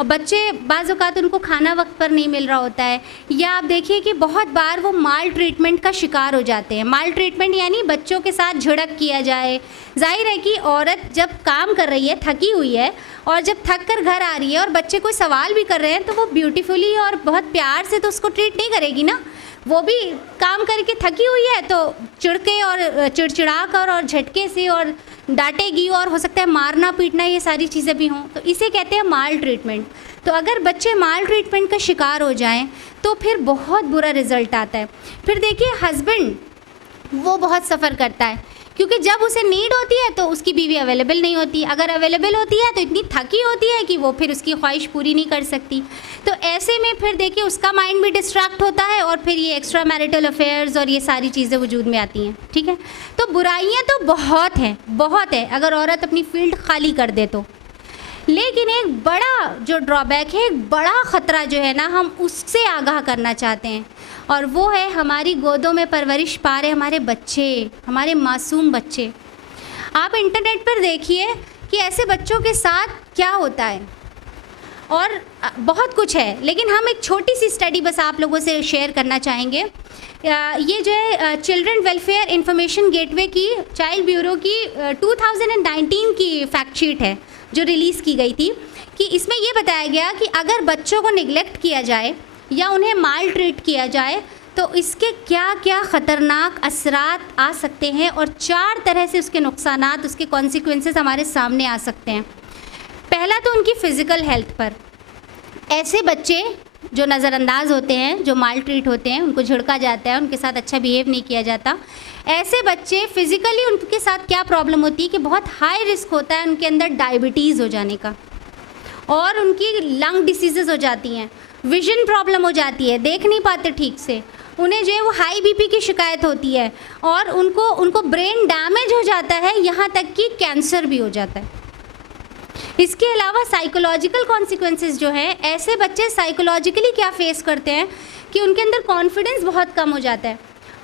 اور بچے بعض اوقات ان کو کھانا وقت پر نہیں مل رہا ہوتا ہے، یا آپ دیکھیے کہ بہت بار وہ مال ٹریٹمنٹ کا شکار ہو جاتے ہیں. مال ٹریٹمنٹ یعنی بچوں کے ساتھ جھڑک کیا جائے. ظاہر ہے کہ عورت جب کام کر رہی ہے، تھکی ہوئی ہے، اور جب تھک کر گھر آ رہی ہے اور بچے کوئی سوال بھی کر رہے ہیں تو وہ بیوٹیفلی اور بہت پیار سے تو اس کو ٹریٹ نہیں کرے گی نا. وہ بھی کام کر کے تھکی ہوئی ہے تو چڑکے اور چڑچڑا کر اور جھٹکے سے اور ڈانٹے گی، اور ہو سکتا ہے مارنا پیٹنا یہ ساری چیزیں بھی ہوں. تو اسے کہتے ہیں مال ٹریٹمنٹ. تو اگر بچے مال ٹریٹمنٹ کا شکار ہو جائیں تو پھر بہت برا رزلٹ آتا ہے. پھر دیکھیے ہسبینڈ وہ بہت سفر کرتا ہے، کیونکہ جب اسے نیڈ ہوتی ہے تو اس کی بیوی اویلیبل نہیں ہوتی. اگر اویلیبل ہوتی ہے تو اتنی تھکی ہوتی ہے کہ وہ پھر اس کی خواہش پوری نہیں کر سکتی. تو ایسے میں پھر دیکھیے اس کا مائنڈ بھی ڈسٹریکٹ ہوتا ہے، اور پھر یہ ایکسٹرا میریٹل افیئرز اور یہ ساری چیزیں وجود میں آتی ہیں. ٹھیک ہے، تو برائیاں تو بہت ہیں، بہت ہے اگر عورت اپنی فیلڈ خالی کر دے تو. لیکن ایک بڑا جو ڈرا بیک ہے، ایک بڑا خطرہ جو ہے نا، ہم اس سے آگاہ کرنا چاہتے ہیں، اور وہ ہے ہماری گودوں میں پرورش پا رہے ہمارے بچے، ہمارے معصوم بچے. آپ انٹرنیٹ پر دیکھیے کہ ایسے بچوں کے ساتھ کیا ہوتا ہے، اور بہت کچھ ہے. لیکن ہم ایک چھوٹی سی اسٹڈی بس آپ لوگوں سے شیئر کرنا چاہیں گے. یہ جو ہے چلڈرن ویلفیئر انفارمیشن گیٹ وے کی چائلڈ بیورو کی 2019 کی فیکٹ شیٹ ہے جو ریلیز کی گئی تھی، کہ اس میں یہ بتایا گیا کہ اگر بچوں کو نگلیکٹ کیا جائے یا انہیں مال ٹریٹ کیا جائے تو اس کے کیا کیا خطرناک اثرات آ سکتے ہیں، اور 4 طرح سے اس کے نقصانات، اس کے کانسیکوینسز ہمارے سامنے آ سکتے ہیں. پہلا تو ان کی فزیکل ہیلتھ پر. ایسے بچے جو نظر انداز ہوتے ہیں، جو مال ٹریٹ ہوتے ہیں، ان کو جھڑکا جاتا ہے، ان کے ساتھ اچھا بیہیو نہیں کیا جاتا، ایسے بچے فزیکلی ان کے ساتھ کیا پرابلم ہوتی ہے کہ بہت ہائی رسک ہوتا ہے ان کے اندر ڈائبٹیز ہو جانے کا، اور ان کی لنگ ڈیسیزز ہو جاتی ہیں، ویژن پرابلم ہو جاتی ہے، دیکھ نہیں پاتے ٹھیک سے، انہیں جو ہے وہ ہائی بی پی کی شکایت ہوتی ہے، اور ان کو برین ڈیمیج ہو جاتا ہے، یہاں تک کہ کینسر بھی ہو جاتا ہے. اس کے علاوہ سائیکولوجیکل کانسیکوینسز جو ہیں، ایسے بچے سائیکولوجیکلی کیا فیس کرتے ہیں کہ ان کے اندر کانفیڈنس بہت کم ہو جاتا ہے،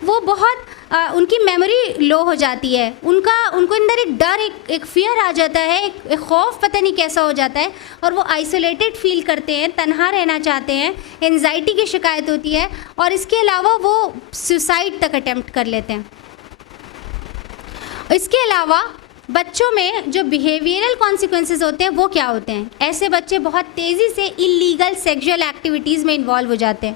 وہ بہت ان کی میموری لو ہو جاتی ہے، ان کو اندر ایک ڈر، ایک فیئر آ جاتا ہے، ایک خوف پتہ نہیں کیسا ہو جاتا ہے، اور وہ آئسولیٹڈ فیل کرتے ہیں، تنہا رہنا چاہتے ہیں، انزائٹی کی شکایت ہوتی ہے، اور اس کے علاوہ وہ سوسائڈ تک اٹیمپٹ کر لیتے ہیں. اس کے علاوہ بچوں میں جو بیہیویئرل کانسیکوینسز ہوتے ہیں وہ کیا ہوتے ہیں؟ ایسے بچے بہت تیزی سے انلیگل سیکشول ایکٹیویٹیز میں انوالو ہو جاتے ہیں.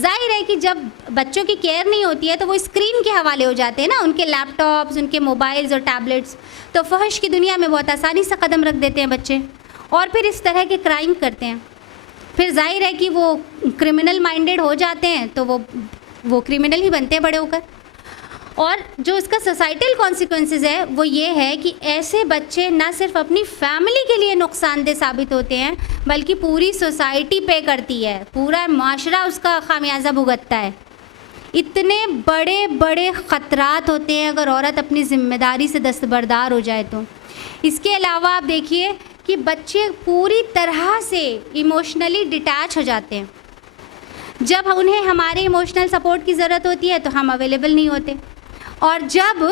ظاہر ہے کہ جب بچوں کی کیئر نہیں ہوتی ہے تو وہ اسکرین کے حوالے ہو جاتے ہیں نا، ان کے لیپ ٹاپس، ان کے موبائلز اور ٹیبلٹس. تو فحش کی دنیا میں بہت آسانی سے قدم رکھ دیتے ہیں بچے، اور پھر اس طرح کے کرائم کرتے ہیں. پھر ظاہر ہے کہ وہ کرمنل مائنڈیڈ ہو جاتے ہیں، تو وہ کرمنل ہی بنتے ہیں بڑے ہو کر. اور جو اس کا سوسائٹل کانسیکوینسز ہے وہ یہ ہے کہ ایسے بچے نہ صرف اپنی فیملی کے لیے نقصان دہ ثابت ہوتے ہیں، بلکہ پوری سوسائٹی پے کرتی ہے، پورا معاشرہ اس کا خمیازہ بھگتتا ہے. اتنے بڑے بڑے خطرات ہوتے ہیں اگر عورت اپنی ذمہ داری سے دستبردار ہو جائے تو. اس کے علاوہ آپ دیکھیے کہ بچے پوری طرح سے ایموشنلی ڈیٹیچ ہو جاتے ہیں. جب انہیں ہمارے ایموشنل سپورٹ کی ضرورت ہوتی ہے تو ہم اویلیبل نہیں ہوتے، اور جب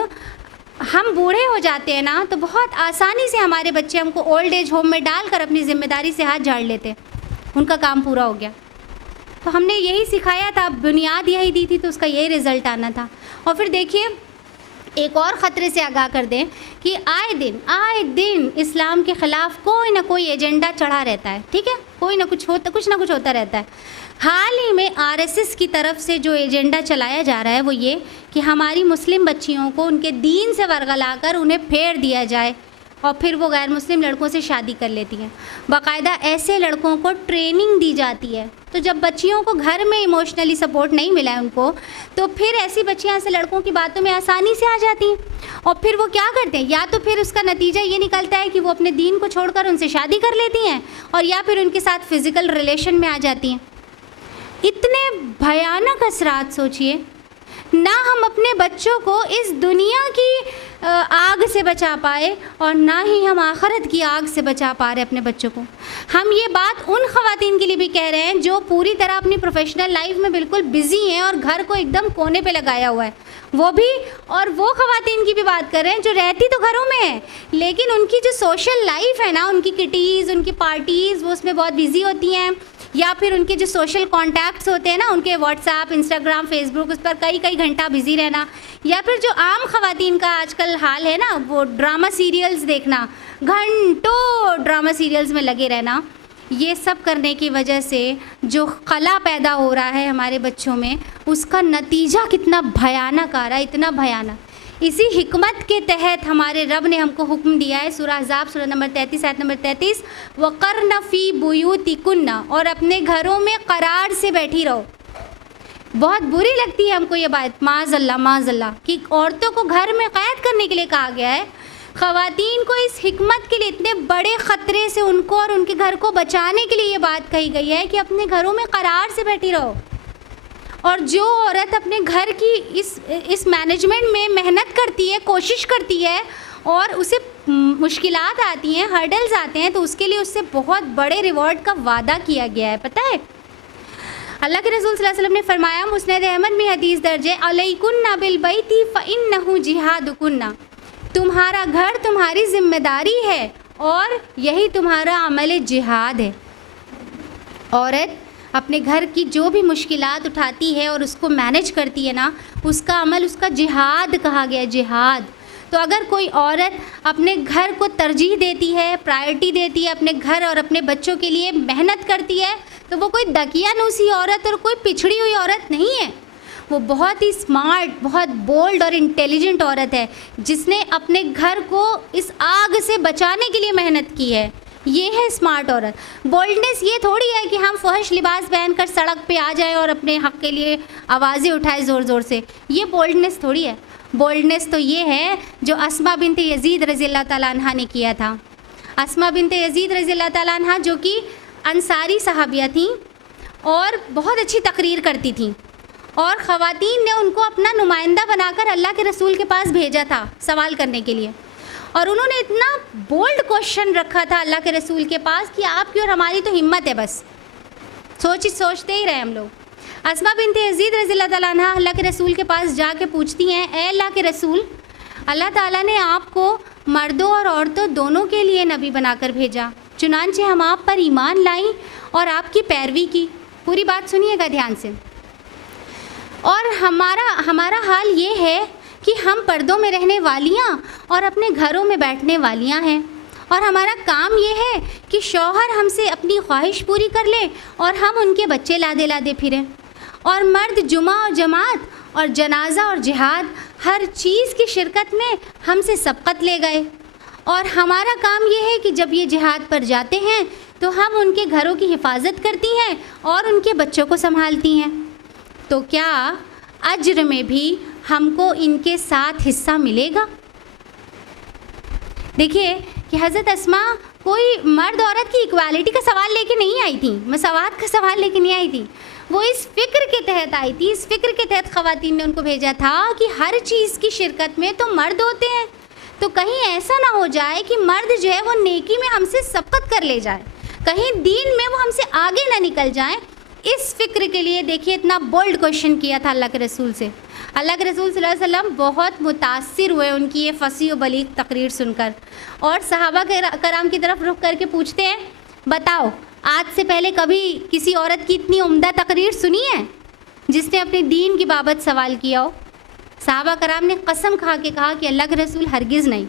ہم بوڑھے ہو جاتے ہیں نا تو بہت آسانی سے ہمارے بچے ہم کو اولڈ ایج ہوم میں ڈال کر اپنی ذمہ داری سے ہاتھ جھاڑ لیتے، ان کا کام پورا ہو گیا. تو ہم نے یہی سکھایا تھا، بنیاد یہی دی تھی، تو اس کا یہی رزلٹ آنا تھا. اور پھر دیکھیے ایک اور خطرے سے آگاہ کر دیں کہ آئے دن اسلام کے خلاف کوئی نہ کوئی ایجنڈا چڑھا رہتا ہے. ٹھیک ہے، کچھ نہ کچھ ہوتا رہتا ہے. حال ہی میں RSS کی طرف سے جو ایجنڈا چلایا جا رہا ہے وہ یہ کہ ہماری مسلم بچیوں کو ان کے دین سے ورغلا کر انہیں پھیر دیا جائے، اور پھر وہ غیر مسلم لڑکوں سے شادی کر لیتی ہیں. باقاعدہ ایسے لڑکوں کو ٹریننگ دی جاتی ہے. تو جب بچیوں کو گھر میں ایموشنلی سپورٹ نہیں ملا ہے ان کو، تو پھر ایسی بچیاں ایسے لڑکوں کی باتوں میں آسانی سے آ جاتی ہیں، اور پھر وہ کیا کرتے ہیں، یا تو پھر اس کا نتیجہ یہ نکلتا ہے کہ وہ اپنے دین کو چھوڑ کر ان سے شادی کر لیتی ہیں، اور یا پھر ان کے ساتھ فزیکل ریلیشن میں آ جاتی ہیں. اتنے بھیانک اثرات سوچئے. نہ ہم اپنے بچوں کو اس دنیا کی آگ سے بچا پائے اور نہ ہی ہم آخرت کی آگ سے بچا پا رہے اپنے بچوں کو۔ ہم یہ بات ان خواتین کے لیے بھی کہہ رہے ہیں جو پوری طرح اپنی پروفیشنل لائف میں بالکل بزی ہیں اور گھر کو ایک دم کونے پہ لگایا ہوا ہے، وہ بھی، اور وہ خواتین کی بھی بات کر رہے ہیں جو رہتی تو گھروں میں ہیں لیکن ان کی جو سوشل لائف ہے نا، ان کی کٹیز، ان کی پارٹیز، وہ اس میں بہت بزی ہوتی ہیں، یا پھر ان کے جو سوشل کانٹیکٹس ہوتے ہیں نا، ان کے واٹس ایپ، انسٹاگرام، فیس بک، اس پر کئی گھنٹہ بزی رہنا، یا پھر جو عام خواتین کا آج کل حال ہے نا، وہ ڈرامہ سیریلز دیکھنا، گھنٹوں ڈرامہ سیریلز میں لگے رہنا، یہ سب کرنے کی وجہ سے جو خلا پیدا ہو رہا ہے ہمارے بچوں میں، اس کا نتیجہ کتنا بھیانک آ رہا ہے، اتنا بھیانک۔ اسی حکمت کے تحت ہمارے رب نے ہم کو حکم دیا ہے، سورہ احزاب سورہ نمبر 33 آیت نمبر 33، وَقَرْنَ فِي بُيُوتِكُنَّ، اور اپنے گھروں میں قرار سے بیٹھی رہو۔ بہت بری لگتی ہے ہم کو یہ بات، معاذ اللہ کہ عورتوں کو گھر میں قید کرنے کے لیے کہا گیا ہے۔ خواتین کو اس حکمت کے لیے، اتنے بڑے خطرے سے ان کو اور ان کے گھر کو بچانے کے لیے یہ بات کہی گئی ہے کہ اپنے گھروں میں قرار سے بیٹھی رہو۔ اور جو عورت اپنے گھر کی اس مینجمنٹ میں محنت کرتی ہے، کوشش کرتی ہے، اور اسے مشکلات آتی ہیں، ہرڈلز آتے ہیں، تو اس کے لیے اس سے بہت بڑے ریوارڈ کا وعدہ کیا گیا ہے، پتہ ہے؟ اللہ کے رسول صلی اللہ علیہ وسلم نے فرمایا، مسند احمد میں حدیث درج ہے، علیکن بالبیت فإنہ جہادکن، تمہارا گھر تمہاری ذمہ داری ہے اور یہی تمہارا عمل جہاد ہے۔ عورت اپنے گھر کی جو بھی مشکلات اٹھاتی ہے اور اس کو مینج کرتی ہے نا، اس کا عمل، اس کا جہاد کہا گیا، جہاد۔ تو اگر کوئی عورت اپنے گھر کو ترجیح دیتی ہے، پرائرٹی دیتی ہے، اپنے گھر اور اپنے بچوں کے لیے محنت کرتی ہے، تو وہ کوئی دقیانوسی عورت اور کوئی پچھڑی ہوئی عورت نہیں ہے، وہ بہت ہی اسمارٹ، بہت بولڈ اور انٹیلیجنٹ عورت ہے، جس نے اپنے گھر کو اس آگ سے بچانے کے لیے محنت کی ہے۔ یہ ہے اسمارٹ عورت۔ بولڈنس یہ تھوڑی ہے کہ ہم فحش لباس پہن کر سڑک پہ آ جائیں اور اپنے حق کے لیے آوازیں اٹھائیں زور زور سے، یہ بولڈنس تھوڑی ہے۔ بولڈنس تو یہ ہے جو اسماء بنت یزید رضی اللہ تعالیٰ عنہ نے کیا تھا۔ اسماء بنت یزید رضی اللہ تعالیٰ عنہ جو کہ انصاری صحابیہ تھیں اور بہت اچھی تقریر کرتی تھیں، اور خواتین نے ان کو اپنا نمائندہ بنا کر اللہ کے رسول کے پاس بھیجا تھا سوال کرنے کے لیے، اور انہوں نے اتنا بولڈ کوشچن رکھا تھا اللہ کے رسول کے پاس کہ آپ کی اور ہماری تو ہمت ہے، بس سوچتے ہی رہے ہم لوگ۔ اسماء بنت یزید رضی اللہ تعالیٰ عنہ اللہ کے رسول کے پاس جا کے پوچھتی ہیں، اے اللہ کے رسول، اللہ تعالیٰ نے آپ کو مردوں اور عورتوں دونوں کے لیے نبی بنا کر بھیجا، چنانچہ ہم آپ پر ایمان لائیں اور آپ کی پیروی کی۔ پوری بات سنیے گا دھیان سے۔ اور ہمارا حال یہ ہے کہ ہم پردوں میں رہنے والیاں اور اپنے گھروں میں بیٹھنے والیاں ہیں، اور ہمارا کام یہ ہے کہ شوہر ہم سے اپنی خواہش پوری کر لے اور ہم ان کے بچے لادے پھریں، اور مرد جمعہ اور جماعت اور جنازہ اور جہاد ہر چیز کی شرکت میں ہم سے سبقت لے گئے، اور ہمارا کام یہ ہے کہ جب یہ جہاد پر جاتے ہیں تو ہم ان کے گھروں کی حفاظت کرتی ہیں اور ان کے بچوں کو سنبھالتی ہیں، تو کیا اجر میں بھی ہم کو ان کے ساتھ حصہ ملے گا؟ دیکھیے کہ حضرت اسماء کوئی مرد عورت کی ایکویلٹی کا سوال لے کے نہیں آئی تھی، مساوات کا سوال لے کے نہیں آئی تھی، وہ اس فکر کے تحت آئی تھی، اس فکر کے تحت خواتین نے ان کو بھیجا تھا کہ ہر چیز کی شرکت میں تو مرد ہوتے ہیں، تو کہیں ایسا نہ ہو جائے کہ مرد جو ہے وہ نیکی میں ہم سے سبقت کر لے جائے، کہیں دین میں وہ ہم سے آگے نہ نکل جائیں۔ اس فکر کے لیے دیکھیے اتنا بولڈ کوشچن کیا تھا اللہ کے رسول سے۔ اللہ کے رسول صلی اللہ علیہ وسلم بہت متاثر ہوئے ان کی یہ فصیح و بلیغ تقریر سن کر، اور صحابہ کرام کی طرف رخ کر کے پوچھتے ہیں، بتاؤ آج سے پہلے کبھی کسی عورت کی اتنی عمدہ تقریر سنی ہے جس نے اپنے دین کی بابت سوال کیا ہو؟ صحابہ کرام نے قسم کھا کے کہا کہ اللہ کے رسول ہرگز نہیں۔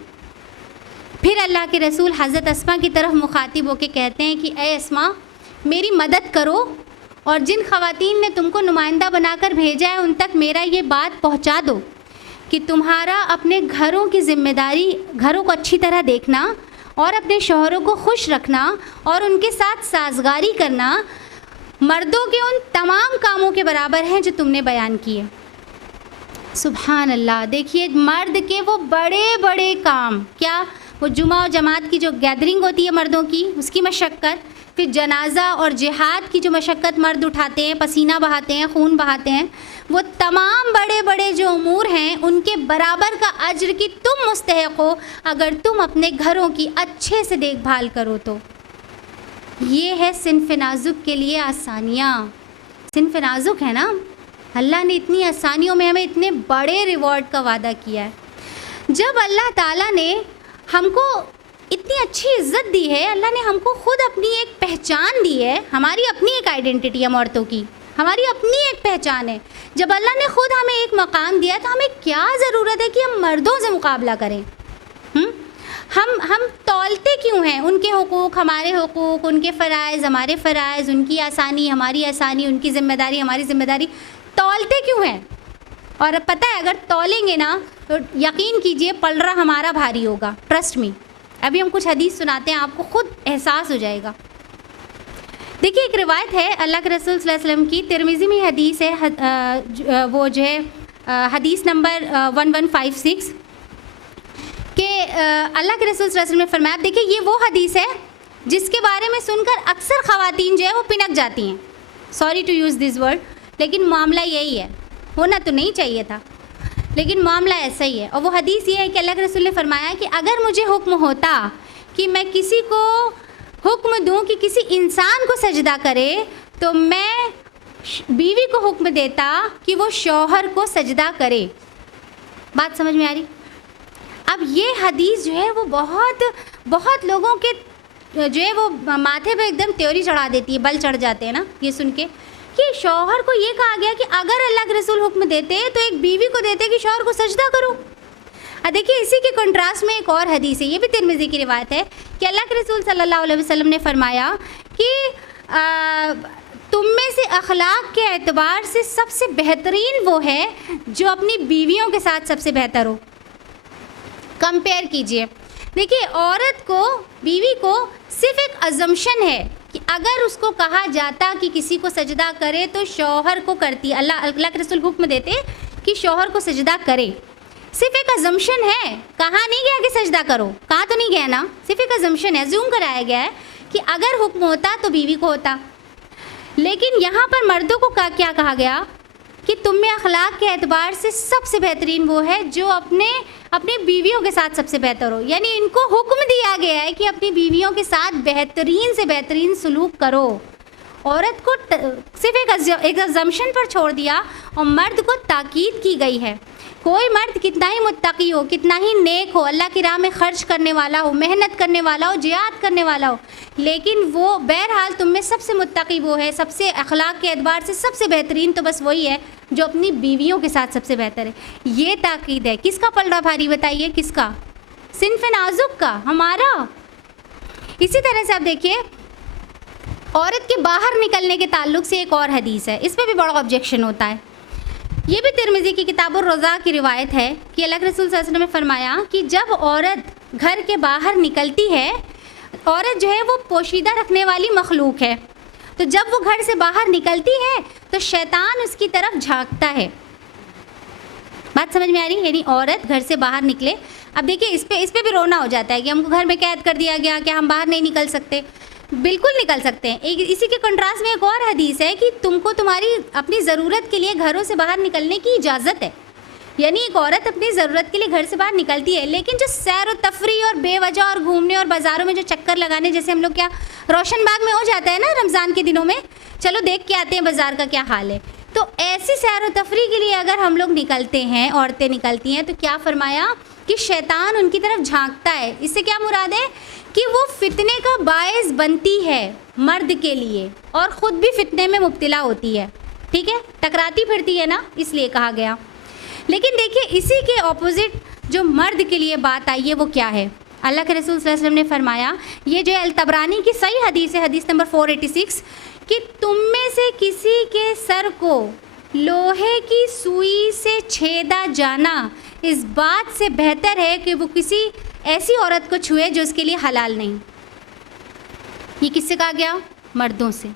پھر اللہ کے رسول حضرت اسماء کی طرف مخاطب ہو کے کہتے ہیں کہ اے اسماء، میری مدد کرو، اور جن خواتین نے تم کو نمائندہ بنا کر بھیجا ہے ان تک میرا یہ بات پہنچا دو کہ تمہارا اپنے گھروں کی ذمہ داری، گھروں کو اچھی طرح دیکھنا اور اپنے شوہروں کو خوش رکھنا اور ان کے ساتھ سازگاری کرنا مردوں کے ان تمام کاموں کے برابر ہیں جو تم نے بیان کیے۔ سبحان اللہ۔ دیکھیے مرد کے وہ بڑے بڑے کام، کیا وہ جمعہ و جماعت کی جو گیدرنگ ہوتی ہے مردوں کی، اس کی مشقت، پھر جنازہ اور جہاد کی جو مشقت مرد اٹھاتے ہیں، پسینہ بہاتے ہیں، خون بہاتے ہیں، وہ تمام بڑے بڑے جو امور ہیں ان کے برابر کا اجر کی تم مستحق ہو اگر تم اپنے گھروں کی اچھے سے دیکھ بھال کرو تو۔ یہ ہے صنف نازک کے لیے آسانیاں۔ صنف نازک ہے نا، اللہ نے اتنی آسانیوں میں ہمیں اتنے بڑے ریوارڈ کا وعدہ کیا ہے۔ جب اللہ تعالیٰ نے ہم کو اتنی اچھی عزت دی ہے، اللہ نے ہم کو خود اپنی ایک پہچان دی ہے، ہماری اپنی ایک آئیڈینٹی ہے عورتوں کی، ہماری اپنی ایک پہچان ہے۔ جب اللہ نے خود ہمیں ایک مقام دیا تو ہمیں کیا ضرورت ہے کہ ہم مردوں سے مقابلہ کریں؟ ہم تولتے کیوں ہیں ان کے حقوق ہمارے حقوق، ان کے فرائض ہمارے فرائض، ان کی آسانی ہماری آسانی، ان کی ذمہ داری ہماری ذمہ داری، تولتے کیوں ہیں؟ اور پتہ ہے اگر تولیں گے نا تو یقین کیجئے پلڑا ہمارا بھاری ہوگا، ٹرسٹ می۔ ابھی ہم کچھ حدیث سناتے ہیں، آپ کو خود احساس ہو جائے گا۔ دیکھیے ایک روایت ہے اللہ کے رسول صلی اللہ علیہ وسلم کی، ترمذی میں حدیث ہے، وہ جو ہے حدیث نمبر 1156 کہ اللہ کے رسول صلی اللہ علیہ وسلم نے فرمایا، دیکھیے یہ وہ حدیث ہے جس کے بارے میں سن کر اکثر خواتین جو ہے وہ پنک جاتی ہیں، sorry to use this word, لیکن معاملہ یہی ہے، ہونا تو نہیں چاہیے تھا لیکن معاملہ ایسا ہی ہے۔ اور وہ حدیث یہ ہے کہ اللہ کے رسول نے فرمایا کہ اگر مجھے حکم ہوتا کہ میں کسی کو حکم دوں کہ کسی انسان کو سجدہ کرے تو میں بیوی کو حکم دیتا کہ وہ شوہر کو سجدہ کرے۔ بات سمجھ میں آ رہی؟ اب یہ حدیث جو ہے وہ بہت لوگوں کے جو ہے وہ ماتھے پہ ایک دم تیوری چڑھا دیتی ہے، بل چڑھ جاتے ہیں نا یہ سن کے کہ شوہر کو یہ کہا گیا کہ اگر اللہ کے رسول حکم دیتے تو ایک بیوی کو دیتے کہ شوہر کو سجدہ کرو۔ دیکھیے اسی کے کنٹراسٹ میں ایک اور حدیث ہے، یہ بھی ترمذی کی روایت ہے کہ اللہ کے رسول صلی اللہ علیہ وسلم نے فرمایا کہ تم میں سے اخلاق کے اعتبار سے سب سے بہترین وہ ہے جو اپنی بیویوں کے ساتھ سب سے بہتر ہو۔ کمپیئر کیجئے، دیکھیے عورت کو، بیوی کو صرف ایک ازمپشن ہے کہ اگر اس کو کہا جاتا کہ کسی کو سجدہ کرے تو شوہر کو کرتی، اللہ کے رسول حکم دیتے کہ شوہر کو سجدہ کرے، صرف ایک ازمپشن ہے، کہا نہیں گیا کہ سجدہ کرو، کہا تو نہیں گیا نا، صرف ایک ازمپشن ہے، زوم کرایا گیا ہے کہ اگر حکم ہوتا تو بیوی کو ہوتا۔ لیکن یہاں پر مردوں کو کیا کہا گیا کہ تم میں اخلاق کے اعتبار سے سب سے بہترین وہ ہے جو اپنے بیویوں کے ساتھ سب سے بہتر ہو، یعنی ان کو حکم دیا گیا ہے کہ اپنی بیویوں کے ساتھ بہترین سے بہترین سلوک کرو۔ عورت کو صرف ایک ازمپشن پر چھوڑ دیا اور مرد کو تاکید کی گئی ہے۔ کوئی مرد کتنا ہی متقی ہو، کتنا ہی نیک ہو، اللہ کی راہ میں خرچ کرنے والا ہو، محنت کرنے والا ہو، جہاد کرنے والا ہو، لیکن وہ بہرحال تم میں سب سے متقی وہ ہے، سب سے اخلاق کے اعتبار سے سب سے بہترین تو بس وہی ہے جو اپنی بیویوں کے ساتھ سب سے بہتر ہے۔ یہ تاکید ہے، کس کا پلڑا بھاری بتائیے؟ کس کا؟ صنف نازک کا، ہمارا۔ اسی طرح سے آپ دیکھیے عورت کے باہر نکلنے کے تعلق سے ایک اور حدیث ہے، اس پہ بھی بڑا آبجیکشن ہوتا ہے۔ یہ بھی ترمذی کی کتاب الرضا کی روایت ہے کہ اللہ کے رسول صلی اللہ علیہ وسلم نے فرمایا کہ جب عورت گھر کے باہر نکلتی ہے، عورت جو ہے وہ پوشیدہ رکھنے والی مخلوق ہے، تو جب وہ گھر سے باہر نکلتی ہے تو شیطان اس کی طرف جھانکتا ہے۔ بات سمجھ میں آ رہی؟ یعنی عورت گھر سے باہر نکلے، اب دیکھیے اس پہ بھی رونا ہو جاتا ہے کہ ہم کو گھر میں قید کر دیا گیا کہ ہم باہر نہیں نکل سکتے۔ بالکل نکل سکتے ہیں۔ اسی کے کنٹراسٹ میں ایک اور حدیث ہے کہ تم کو تمہاری اپنی ضرورت کے لیے گھروں سے باہر نکلنے کی اجازت ہے، یعنی ایک عورت اپنی ضرورت کے لیے گھر سے باہر نکلتی ہے، لیکن جو سیر و تفریح اور بے وجہ اور گھومنے اور بازاروں میں جو چکر لگانے، جیسے ہم لوگ کیا روشن باغ میں ہو جاتا ہے نا رمضان کے دنوں میں، چلو دیکھ کے آتے ہیں بازار کا کیا حال ہے، تو ایسی سیر و تفریح کے لیے اگر ہم لوگ نکلتے ہیں، عورتیں نکلتی ہیں، تو کیا فرمایا کہ شیطان ان کی طرف جھانکتا ہے۔ اس سے کیا مراد ہے کہ وہ فتنے کا باعث بنتی ہے مرد کے لیے اور خود بھی فتنے میں مبتلا ہوتی ہے، ٹھیک ہے، ٹکراتی پھرتی ہے نا، اس لیے کہا گیا۔ لیکن دیکھیے اسی کے اپوزٹ جو مرد کے لیے بات آئی ہے وہ کیا ہے؟ اللہ کے رسول صلی اللہ علیہ وسلم نے فرمایا، یہ جو ہے الطبرانی کی صحیح حدیث ہے، حدیث نمبر 486، کہ تم میں سے کسی کے سر کو لوہے کی سوئی سے چھیدا جانا اس بات سے بہتر ہے کہ وہ کسی ایسی عورت کو چھوئے جو اس کے لیے حلال نہیں۔ یہ کس سے کہا گیا؟ مردوں سے۔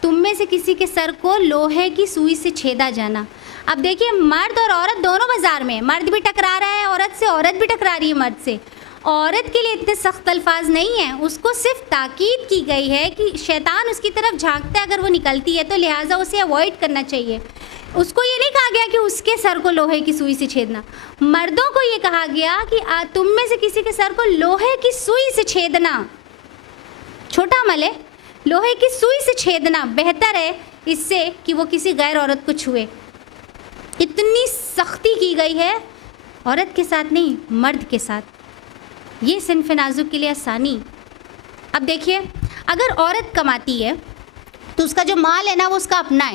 تم میں سے کسی کے سر کو لوہے کی سوئی سے چھیدا جانا۔ اب دیکھیے مرد اور عورت دونوں بازار میں، مرد بھی ٹکرا رہا ہے عورت سے، عورت بھی ٹکرا رہی ہے مرد سے، عورت کے لیے اتنے سخت الفاظ نہیں ہیں، اس کو صرف تاکید کی گئی ہے کہ شیطان اس کی طرف جھانکتا ہے اگر وہ نکلتی ہے، تو لہٰذا اسے اوائڈ کرنا چاہیے۔ اس کو یہ نہیں کہا گیا کہ اس کے سر کو لوہے کی سوئی سے چھیدنا، مردوں کو یہ کہا گیا کہ تم میں سے کسی کے سر کو لوہے کی سوئی سے چھیدنا، چھوٹا عمل ہے، لوہے کی سوئی سے چھیدنا بہتر ہے اس سے کہ وہ کسی غیر عورت کو چھوئے۔ اتنی سختی کی گئی ہے، عورت کے ساتھ نہیں، مرد کے ساتھ۔ یہ صنف نازک کے لیے آسانی۔ اب دیکھیے، اگر عورت کماتی ہے تو اس کا جو مال ہے نا وہ اس کا اپنا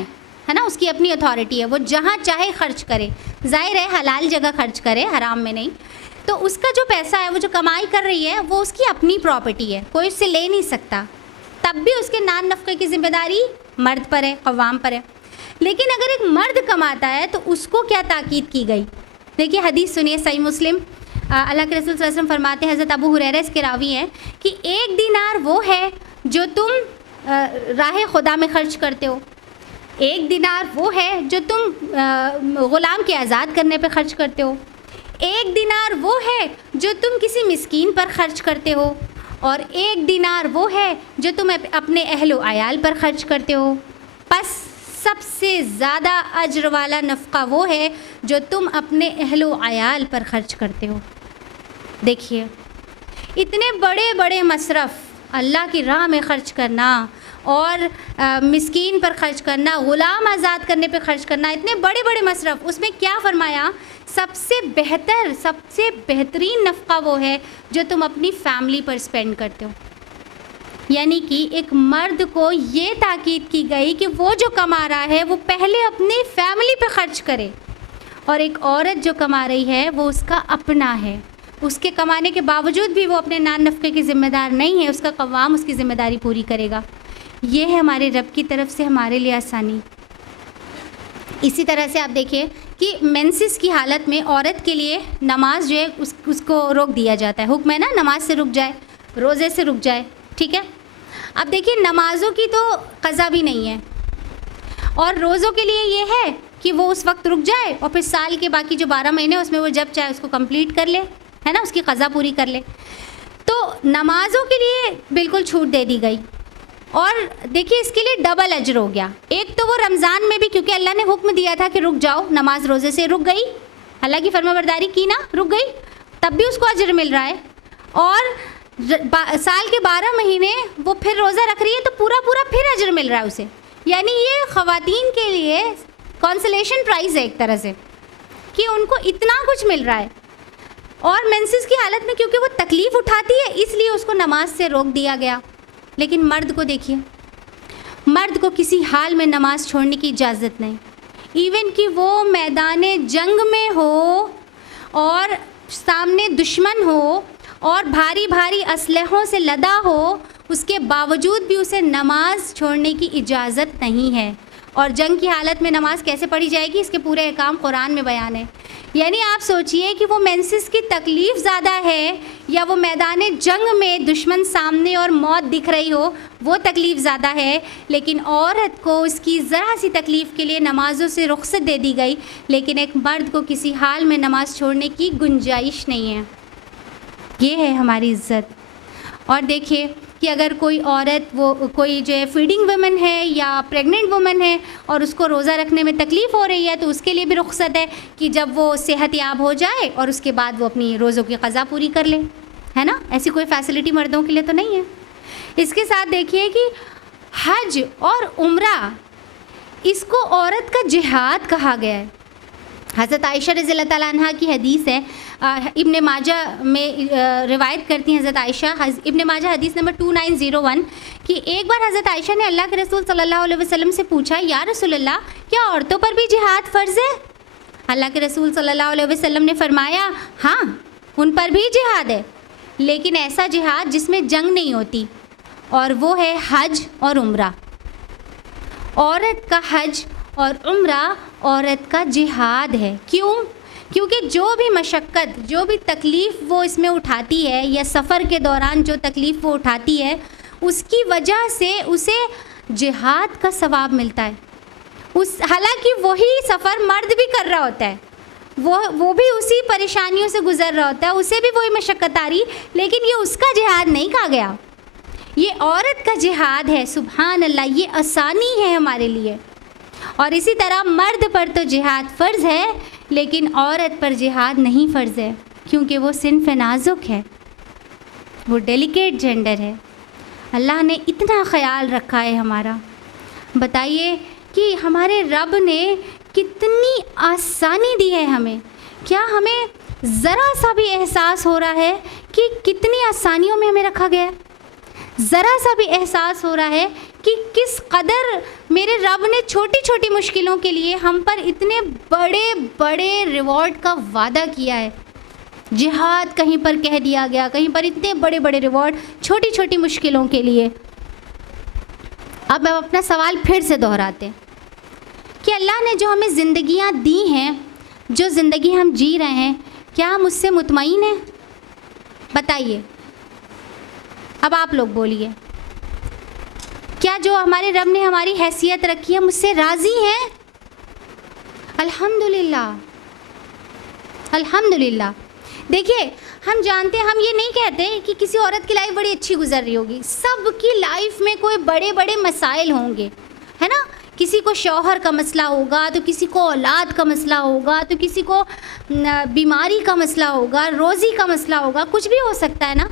ہے نا، اس کی اپنی اتھارٹی ہے، وہ جہاں چاہے خرچ کرے، ظاہر ہے حلال جگہ خرچ کرے، حرام میں نہیں۔ تو اس کا جو پیسہ ہے، وہ جو کمائی کر رہی ہے، وہ اس کی اپنی پراپرٹی ہے، کوئی اس سے لے نہیں سکتا۔ تب بھی اس کے نان نفقے کی ذمہ داری مرد پر ہے، قوام پر ہے۔ لیکن اگر ایک مرد کماتا ہے تو اس کو کیا تاکید کی گئی؟ دیکھیے حدیث سنیے، صحیح مسلم، اللہ کے رسول صلی اللہ علیہ وسلم فرماتے ہیں، حضرت ابو ہریرہ اس کے راوی ہیں، کہ 1 دینار وہ ہے جو تم راہ خدا میں خرچ کرتے ہو، 1 دینار وہ ہے جو تم غلام کے آزاد کرنے پہ خرچ کرتے ہو، 1 دینار وہ ہے جو تم کسی مسکین پر خرچ کرتے ہو، اور 1 دینار وہ ہے جو تم اپنے اہل و عیال پر خرچ کرتے ہو۔ پس سب سے زیادہ اجر والا نفقہ وہ ہے جو تم اپنے اہل و عیال پر خرچ کرتے ہو۔ دیکھیے، اتنے بڑے بڑے مصرف، اللہ کی راہ میں خرچ کرنا اور مسکین پر خرچ کرنا، غلام آزاد کرنے پہ خرچ کرنا، اتنے بڑے بڑے مصرف، اس میں کیا فرمایا؟ سب سے بہتر، سب سے بہترین نفقہ وہ ہے جو تم اپنی فیملی پر سپینڈ کرتے ہو۔ یعنی کہ ایک مرد کو یہ تاکید کی گئی کہ وہ جو کما رہا ہے وہ پہلے اپنی فیملی پہ خرچ کرے، اور ایک عورت جو کما رہی ہے وہ اس کا اپنا ہے، اس کے کمانے کے باوجود بھی وہ اپنے نان نفقے کی ذمہ دار نہیں ہے، اس کا قوام اس کی ذمہ داری پوری کرے گا۔ یہ ہے ہمارے رب کی طرف سے ہمارے لیے آسانی۔ اسی طرح سے آپ دیکھیے کہ مینسس کی حالت میں عورت کے لیے نماز جو ہے اس کو روک دیا جاتا ہے، حکم ہے نا نماز سے رک جائے، روزے سے رک جائے، ٹھیک ہے۔ اب دیکھیے، نمازوں کی تو قضا بھی نہیں ہے، اور روزوں کے لیے یہ ہے کہ وہ اس وقت رک جائے، اور پھر سال کے باقی جو 12 مہینے اس میں وہ جب چاہے اس کو کمپلیٹ کر لے، ہے نا، اس کی قضا پوری کر لے۔ تو نمازوں کے لیے بالکل چھوٹ دے دی گئی، اور دیکھیے اس کے لیے ڈبل اجر ہو گیا۔ ایک تو وہ رمضان میں بھی، کیونکہ اللہ نے حکم دیا تھا کہ رک جاؤ، نماز روزے سے رک گئی، اللہ کی فرما برداری کی نا، رک گئی، تب بھی اس کو اجر مل رہا ہے، اور سال کے 12 مہینے وہ پھر روزہ رکھ رہی ہے تو پورا پھر اجر مل رہا ہے اسے۔ یعنی یہ خواتین کے لیے کانسلیشن پرائز ہے ایک طرح سے، کہ ان کو اتنا کچھ مل رہا ہے۔ اور مینسس کی حالت میں کیونکہ وہ تکلیف اٹھاتی ہے، اس لیے اس کو نماز سے روک دیا گیا۔ لیکن مرد کو دیکھیے، مرد کو کسی حال میں نماز چھوڑنے کی اجازت نہیں، ایون کہ وہ میدان جنگ میں ہو اور سامنے دشمن ہو اور بھاری بھاری اسلحوں سے لدا ہو، اس کے باوجود بھی اسے نماز چھوڑنے کی اجازت نہیں ہے۔ اور جنگ کی حالت میں نماز کیسے پڑھی جائے گی، اس کے پورے احکام قرآن میں بیان ہے۔ یعنی آپ سوچئے کہ وہ مینسس کی تکلیف زیادہ ہے، یا وہ میدان جنگ میں دشمن سامنے اور موت دکھ رہی ہو وہ تکلیف زیادہ ہے، لیکن عورت کو اس کی ذرا سی تکلیف کے لیے نمازوں سے رخصت دے دی گئی، لیکن ایک مرد کو کسی حال میں نماز چھوڑنے کی گنجائش نہیں ہے۔ یہ ہے ہماری عزت۔ اور دیکھیے کہ اگر کوئی عورت، وہ کوئی جو ہے فیڈنگ وومن ہے یا پریگننٹ وومن ہے، اور اس کو روزہ رکھنے میں تکلیف ہو رہی ہے، تو اس کے لیے بھی رخصت ہے کہ جب وہ صحت یاب ہو جائے اور اس کے بعد وہ اپنی روزوں کی قضا پوری کر لے، ہے نا۔ ایسی کوئی فیسلٹی مردوں کے لیے تو نہیں ہے۔ اس کے ساتھ دیکھیے کہ حج اور عمرہ، اس کو عورت کا جہاد کہا گیا ہے۔ حضرت عائشہ رضی اللہ تعالیٰ عنہ کی حدیث ہے، ابن ماجہ میں روایت کرتی ہیں حضرت عائشہ، ابن ماجہ حدیث نمبر 2901، کہ ایک بار حضرت عائشہ نے اللہ کے رسول صلی اللہ علیہ وسلم سے پوچھا، یا رسول اللہ، کیا عورتوں پر بھی جہاد فرض ہے؟ اللہ کے رسول صلی اللہ علیہ وسلم نے فرمایا، ہاں، ان پر بھی جہاد ہے، لیکن ایسا جہاد جس میں جنگ نہیں ہوتی، اور وہ ہے حج اور عمرہ۔ عورت کا حج اور عمرہ عورت کا جہاد ہے۔ کیوں؟ کیونکہ جو بھی مشقت، جو بھی تکلیف وہ اس میں اٹھاتی ہے، یا سفر کے دوران جو تکلیف وہ اٹھاتی ہے، اس کی وجہ سے اسے جہاد کا ثواب ملتا ہے۔ حالانکہ وہی سفر مرد بھی کر رہا ہوتا ہے، وہ بھی اسی پریشانیوں سے گزر رہا ہوتا ہے, اسے بھی وہی مشقت آ رہی, لیکن یہ اس کا جہاد نہیں کہا گیا, یہ عورت کا جہاد ہے. سبحان اللہ, یہ آسانی ہے ہمارے لیے. اور اسی طرح مرد پر تو جہاد فرض ہے, لیکن عورت پر جہاد نہیں فرض ہے, کیونکہ وہ صنف نازک ہے, وہ ڈیلیکیٹ جینڈر ہے. اللہ نے اتنا خیال رکھا ہے ہمارا. بتائیے کہ ہمارے رب نے کتنی آسانی دی ہے ہمیں. کیا ہمیں ذرا سا بھی احساس ہو رہا ہے کہ کتنی آسانیوں میں ہمیں رکھا گیا ہے؟ ذرا سا بھی احساس ہو رہا ہے کہ کس قدر میرے رب نے چھوٹی چھوٹی مشکلوں کے لیے ہم پر اتنے بڑے بڑے ریوارڈ کا وعدہ کیا ہے. جہاد کہیں پر کہہ دیا گیا, کہیں پر اتنے بڑے بڑے ریوارڈ چھوٹی چھوٹی مشکلوں کے لیے. اب ہم اپنا سوال پھر سے دہراتے ہیں کہ اللہ نے جو ہمیں زندگیاں دی ہیں, جو زندگی ہم جی رہے ہیں, کیا ہم اس سے مطمئن ہیں؟ بتائیے, اب آپ لوگ بولیے, کیا جو ہمارے رب نے ہماری حیثیت رکھی ہے, ہم اس سے راضی ہیں؟ الحمدللہ, الحمدللہ. دیکھیے, ہم جانتے ہیں, ہم یہ نہیں کہتے کہ کسی عورت کی لائف بڑی اچھی گزر رہی ہوگی. سب کی لائف میں کوئی بڑے بڑے مسائل ہوں گے, ہے نا. کسی کو شوہر کا مسئلہ ہوگا, تو کسی کو اولاد کا مسئلہ ہوگا, تو کسی کو بیماری کا مسئلہ ہوگا, روزی کا مسئلہ ہوگا, کچھ بھی ہو سکتا ہے نا.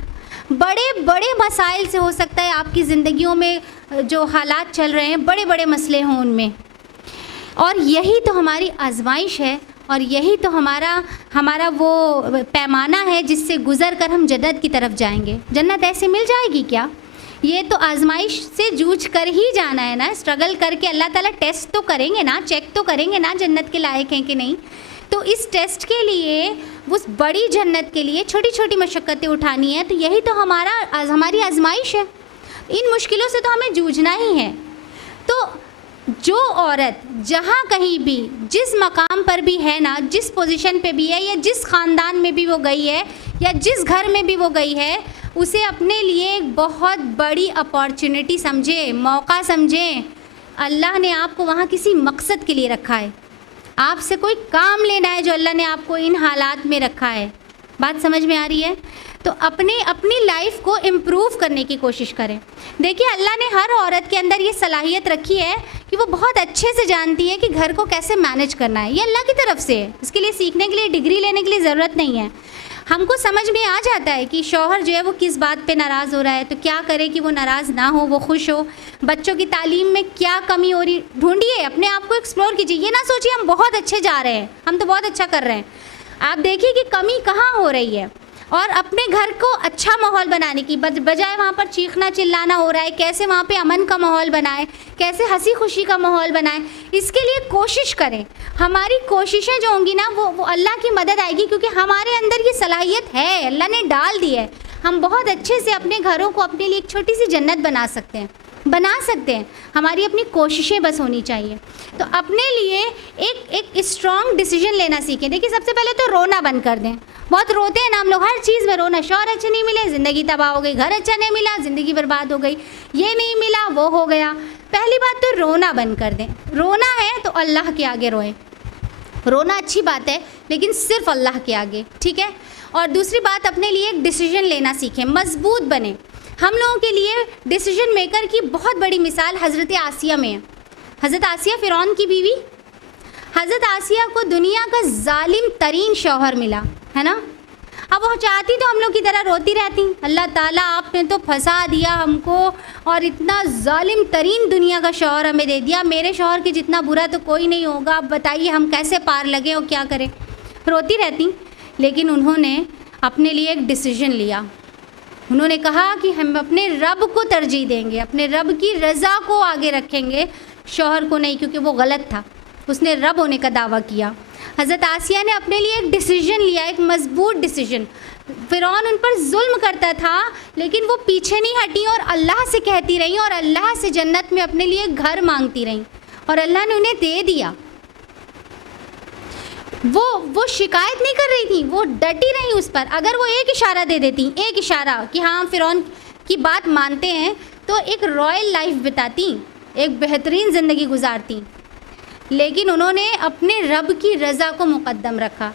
بڑے بڑے مسائل سے ہو سکتا ہے آپ کی زندگیوں میں جو حالات چل رہے ہیں, بڑے بڑے مسئلے ہوں ان میں. اور یہی تو ہماری آزمائش ہے, اور یہی تو ہمارا وہ پیمانہ ہے جس سے گزر کر ہم جنت کی طرف جائیں گے. جنت ایسے مل جائے گی کیا؟ یہ تو آزمائش سے جوجھ کر ہی جانا ہے نا. اسٹرگل کر کے اللہ تعالیٰ ٹیسٹ تو کریں گے نا, چیک تو کریں گے نا جنت کے لائق ہیں کہ نہیں. تو اس ٹیسٹ کے لیے, اس بڑی جنت کے لیے چھوٹی چھوٹی مشقتیں اٹھانی ہیں. تو یہی تو ہماری آزمائش ہے. ان مشکلوں سے تو ہمیں جوجھنا ہی ہے. تو جو عورت جہاں کہیں بھی, جس مقام پر بھی ہے نا, جس پوزیشن پہ بھی ہے, یا جس خاندان میں بھی وہ گئی ہے, یا جس گھر میں بھی وہ گئی ہے, اسے اپنے لیے ایک بہت بڑی اپارچونٹی سمجھے, موقع سمجھیں. اللہ نے آپ کو وہاں کسی مقصد کے لیے رکھا ہے, آپ سے کوئی کام لینا ہے جو اللہ نے آپ کو ان حالات میں رکھا ہے. بات سمجھ میں آ رہی ہے؟ تو اپنی لائف کو امپروو کرنے کی کوشش کریں. دیکھیے, اللہ نے ہر عورت کے اندر یہ صلاحیت رکھی ہے کہ وہ بہت اچھے سے جانتی ہے کہ گھر کو کیسے مینج کرنا ہے. یہ اللہ کی طرف سے ہے. اس کے لیے سیکھنے کے لیے, ڈگری لینے کے لیے ضرورت نہیں ہے. ہم کو سمجھ میں آ جاتا ہے کہ شوہر جو ہے وہ کس بات پہ ناراض ہو رہا ہے, تو کیا کرے کہ وہ ناراض نہ ہو, وہ خوش ہو. بچوں کی تعلیم میں کیا کمی ہو رہی, ڈھونڈیے, اپنے آپ کو ایکسپلور کیجیے. یہ نہ سوچیے ہم بہت اچھے جا رہے ہیں, ہم تو بہت اچھا کر رہے ہیں. آپ دیکھیے کہ کمی کہاں ہو رہی ہے, اور اپنے گھر کو اچھا ماحول بنانے کی بجائے وہاں پر چیخنا چلانا ہو رہا ہے, کیسے وہاں پہ امن کا ماحول بنائے, کیسے ہنسی خوشی کا ماحول بنائے. اس کے لیے کوشش کریں. ہماری کوششیں جو ہوں گی نا, وہ اللہ کی مدد آئے گی, کیونکہ ہمارے اندر یہ صلاحیت ہے, اللہ نے ڈال دی ہے. ہم بہت اچھے سے اپنے گھروں کو اپنے لیے ایک چھوٹی سی جنت بنا سکتے ہیں. ہماری اپنی کوششیں بس ہونی چاہیے. تو اپنے لیے ایک اسٹرانگ ڈیسیجن لینا سیکھیں. دیکھیے, سب سے پہلے تو رونا بند کر دیں. بہت روتے ہیں نا ہم لوگ, ہر چیز میں رونا. شوہر اچھے نہیں ملے, زندگی تباہ ہو گئی. گھر اچھا نہیں ملا, زندگی برباد ہو گئی. یہ نہیں ملا, وہ ہو گیا. پہلی بات تو رونا بند کر دیں. رونا ہے تو اللہ کے آگے روئیں. رونا اچھی بات ہے, لیکن صرف اللہ کے آگے, ٹھیک ہے. اور دوسری بات, اپنے لیے ایک ڈیسیجن لینا سیکھیں, مضبوط بنیں. ہم لوگوں کے لیے ڈیسیجن میکر کی بہت بڑی مثال حضرت آسیہ میں ہے. حضرت آسیہ فرعون کی بیوی. حضرت آسیہ کو دنیا کا ظالم ترین شوہر ملا, ہے نا. اب وہ چاہتی تو ہم لوگ کی طرح روتی رہتی, اللہ تعالیٰ آپ نے تو پھنسا دیا ہم کو, اور اتنا ظالم ترین دنیا کا شوہر ہمیں دے دیا, میرے شوہر کے جتنا برا تو کوئی نہیں ہوگا, اب بتائیے ہم کیسے پار لگیں اور کیا کریں. روتی رہتی. لیکن انہوں نے اپنے لیے ایک ڈیسیجن لیا. انہوں نے کہا کہ ہم اپنے رب کو ترجیح دیں گے, اپنے رب کی رضا کو آگے رکھیں گے, شوہر کو نہیں, کیونکہ وہ غلط تھا, اس نے رب ہونے کا دعویٰ کیا. حضرت آسیہ نے اپنے لیے ایک ڈیسیجن لیا, ایک مضبوط ڈیسیجن. فرعون ان پر ظلم کرتا تھا, لیکن وہ پیچھے نہیں ہٹی اور اللہ سے کہتی رہیں, اور اللہ سے جنت میں اپنے لیے گھر مانگتی رہیں, اور اللہ نے انہیں دے دیا. وہ شکایت نہیں کر رہی تھی, وہ ڈٹی رہی اس پر. اگر وہ ایک اشارہ دے دیتی, ایک اشارہ کہ ہاں فرعون کی بات مانتے ہیں, تو ایک رائل لائف بتاتی, ایک بہترین زندگی گزارتی. لیکن انہوں نے اپنے رب کی رضا کو مقدم رکھا.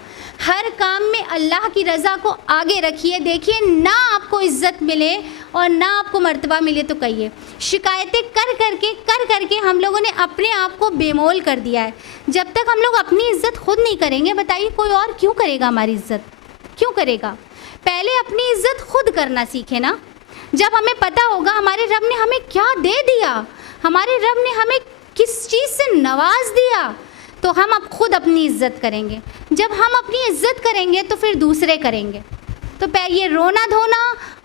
ہر کام میں اللہ کی رضا کو آگے رکھیے. دیکھیے نہ آپ کو عزت ملے اور نہ آپ کو مرتبہ ملے تو کہیے. شکایتیں کر کے ہم لوگوں نے اپنے آپ کو بے مول کر دیا ہے. جب تک ہم لوگ اپنی عزت خود نہیں کریں گے, بتائیے کوئی اور کیوں کرے گا ہماری عزت؟ کیوں کرے گا؟ پہلے اپنی عزت خود کرنا سیکھیں نا. جب ہمیں پتہ ہوگا ہمارے رب نے ہمیں کیا دے دیا, ہمارے رب نے ہمیں کس چیز سے نواز دیا, تو ہم اب خود اپنی عزت کریں گے. جب ہم اپنی عزت کریں گے تو پھر دوسرے کریں گے. تو یہ رونا دھونا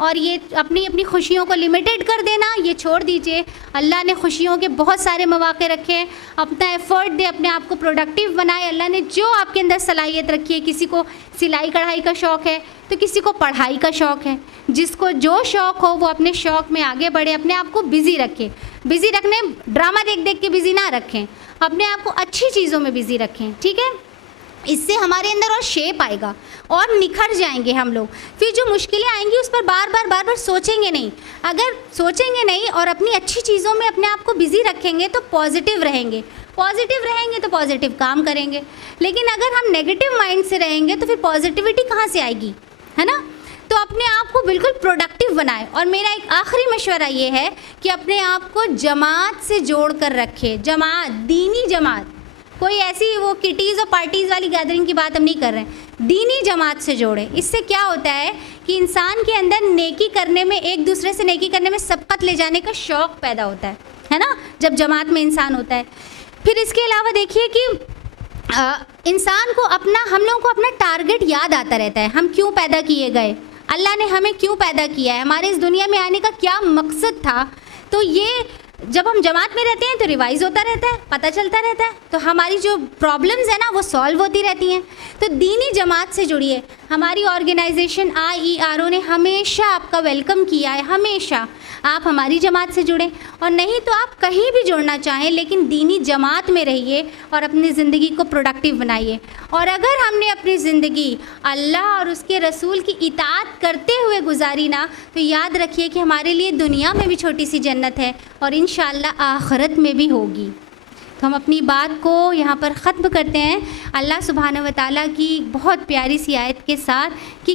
اور یہ اپنی خوشیوں کو لمیٹڈ کر دینا یہ چھوڑ دیجئے. اللہ نے خوشیوں کے بہت سارے مواقع رکھے ہیں. اپنا ایفرٹ دے, اپنے آپ کو پروڈکٹیو بنائے. اللہ نے جو آپ کے اندر صلاحیت رکھی ہے, کسی کو سلائی کڑھائی کا شوق ہے تو کسی کو پڑھائی کا شوق ہے. جس کو جو شوق ہو وہ اپنے شوق میں آگے بڑھے, اپنے آپ کو بزی رکھے. بزی رکھنے ڈرامہ دیکھ کے بزی نہ رکھیں, اپنے آپ کو اچھی چیزوں میں بزی رکھیں. ٹھیک ہے, اس سے ہمارے اندر اور شیپ آئے گا اور نکھر جائیں گے ہم لوگ. پھر جو مشکلیں آئیں گی اس پر بار بار سوچیں گے نہیں. اگر سوچیں گے نہیں اور اپنی اچھی چیزوں میں اپنے آپ کو بزی رکھیں گے تو پازیٹیو رہیں گے. تو پازیٹیو کام کریں گے. لیکن اگر ہم نیگیٹو مائنڈ سے رہیں گے تو پھر پازیٹیوٹی کہاں سے آئے گی, ہے نا؟ تو اپنے آپ کو بالکل پروڈکٹیو بنائیں. اور میرا ایک آخری مشورہ یہ ہے کہ اپنے آپ کو جماعت سے جوڑ کر رکھے. جماعت, دینی جماعت, کوئی ایسی وہ کٹیز اور پارٹیز والی گیدرنگ کی بات ہم نہیں کر رہے ہیں. دینی جماعت سے جوڑیں. اس سے کیا ہوتا ہے کہ انسان کے اندر نیکی کرنے میں, ایک دوسرے سے نیکی کرنے میں سبقت لے جانے کا شوق پیدا ہوتا ہے نا, جب جماعت میں انسان ہوتا ہے. پھر اس کے علاوہ دیکھیے کہ انسان کو ہم لوگوں کو اپنا ٹارگٹ یاد آتا رہتا ہے. ہم کیوں پیدا کیے گئے, اللہ نے ہمیں کیوں پیدا کیا ہے, ہمارے اس دنیا میں آنے کا کیا مقصد تھا. تو یہ جب ہم جماعت میں رہتے ہیں تو ریوائز ہوتا رہتا ہے, پتہ چلتا رہتا ہے, تو ہماری جو پرابلمز ہیں نا وہ سالو ہوتی رہتی ہیں. تو دینی جماعت سے جڑیے. ہماری آرگنائزیشن IERO نے ہمیشہ آپ کا ویلکم کیا ہے. ہمیشہ آپ ہماری جماعت سے جڑیں, اور نہیں تو آپ کہیں بھی جڑنا چاہیں لیکن دینی جماعت میں رہیے اور اپنی زندگی کو پروڈکٹیو بنائیے. اور اگر ہم نے اپنی زندگی اللہ اور اس کے رسول کی اطاعت کرتے ہوئے گزاری نا, تو یاد رکھیے کہ ہمارے لیے دنیا میں بھی چھوٹی سی جنت ہے اور انشاءاللہ آخرت میں بھی ہوگی. تو ہم اپنی بات کو یہاں پر ختم کرتے ہیں اللہ سبحانہ و تعالیٰ کی بہت پیاری سی آیت کے ساتھ کہ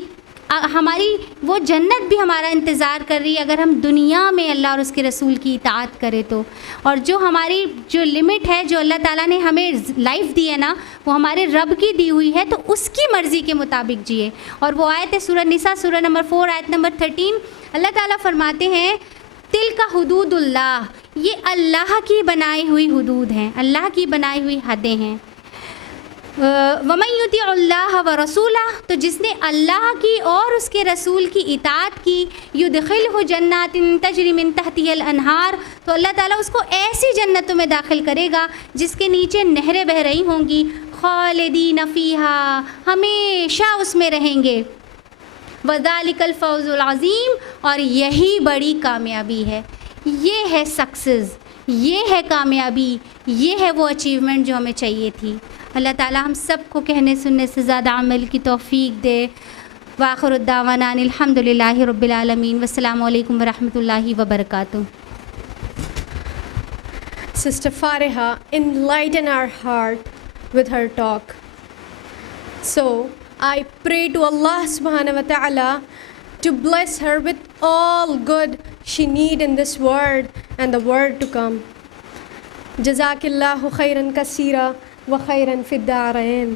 ہماری وہ جنت بھی ہمارا انتظار کر رہی ہے اگر ہم دنیا میں اللہ اور اس کے رسول کی اطاعت کریں تو. اور جو ہماری جو لمٹ ہے, جو اللہ تعالیٰ نے ہمیں لائف دی ہے نا, وہ ہمارے رب کی دی ہوئی ہے, تو اس کی مرضی کے مطابق جیے. اور وہ آیت ہے سورہ نساء سورہ نمبر 4 آیت نمبر 13. اللہ تعالیٰ فرماتے ہیں تل کا حدود اللہ, یہ اللہ کی بنائی ہوئی حدود ہیں, اللہ کی بنائی ہوئی حدیں ہیں. وَمَن يُطِعِ اللَّهَ وَرَسُولَهُ, تو جس نے اللہ کی اور اس کے رسول کی اطاعت کی, يُدْخِلْهُ جَنَّاتٍ تَجْرِي مِن تَحْتِهَا الْأَنْهَارُ, تو اللہ تعالیٰ اس کو ایسی جنتوں میں داخل کرے گا جس کے نیچے نہریں بہہ رہی ہوں گی. خالدین فیہا, ہمیشہ اس میں رہیں گے. وَذَلِكَ الْفَوْزُ الْعَظِيمُ, اور یہی بڑی کامیابی ہے. یہ ہے سکسیز, یہ ہے کامیابی, یہ ہے وہ اچیومنٹ جو ہمیں چاہیے تھی. اللہ تعالیٰ ہم سب کو کہنے سننے سے زیادہ عمل کی توفیق دے. وآخر الدعوانا الحمد للہ رب العالمین. والسلام علیکم ورحمۃ اللہ وبرکاتہ. Sister Fariha enlightened our heart with her talk. So I pray to Allah subhanahu wa ta'ala to bless her with all good she need in this world and the world to come. Jazakillahu khairan kaseera wa khairan fid darain.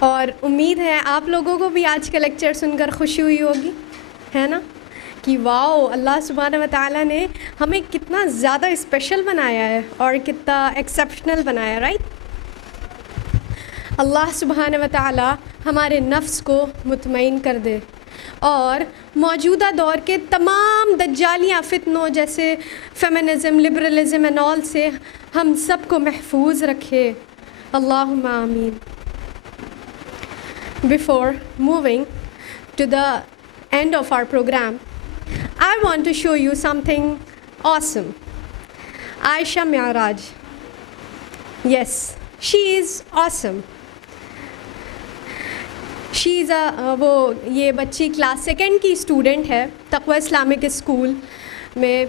اور امید ہے آپ لوگوں کو بھی آج کا لیکچر سن کر خوشی ہوئی ہوگی, ہے نا, کہ واو اللہ سبحانہ و تعالیٰ نے ہمیں کتنا زیادہ اسپیشل بنایا ہے اور کتنا ایکسیپشنل بنایا ہے, رائٹ. اللہ سبحانہ و تعالیٰ ہمارے نفس کو مطمئن کر دے اور موجودہ دور کے تمام دجالیاں فتنوں جیسے فیمنزم, لبرلزم اینڈ آل سے ہم سب کو محفوظ رکھے. اللہم آمین. Before moving to the end of our program, I want to show you something awesome. Aisha Mi'raj. Yes, she is awesome. She is وہ یہ بچی کلاس 2 کی اسٹوڈنٹ ہے تقوی اسلامک اسکول میں,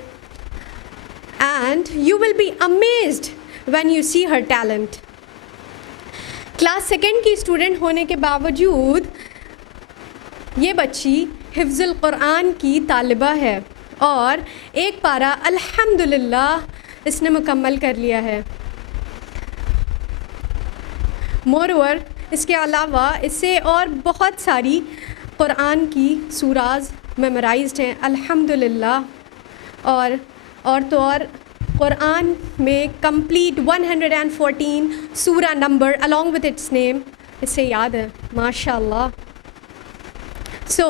and you will be amazed when you see her talent. Class second کی اسٹوڈنٹ ہونے کے باوجود یہ بچی حفظ القرآن کی طالبہ ہے اور ایک پارہ الحمدللہ اس نے مکمل کر لیا ہے. مور اوور اس کے علاوہ اس سے اور بہت ساری قرآن کی سوراز میمورائزڈ ہیں الحمدللہ. اور تو اور قرآن میں کمپلیٹ 114 سورہ number along with its name اس سے یاد ہے ماشاء اللہ. So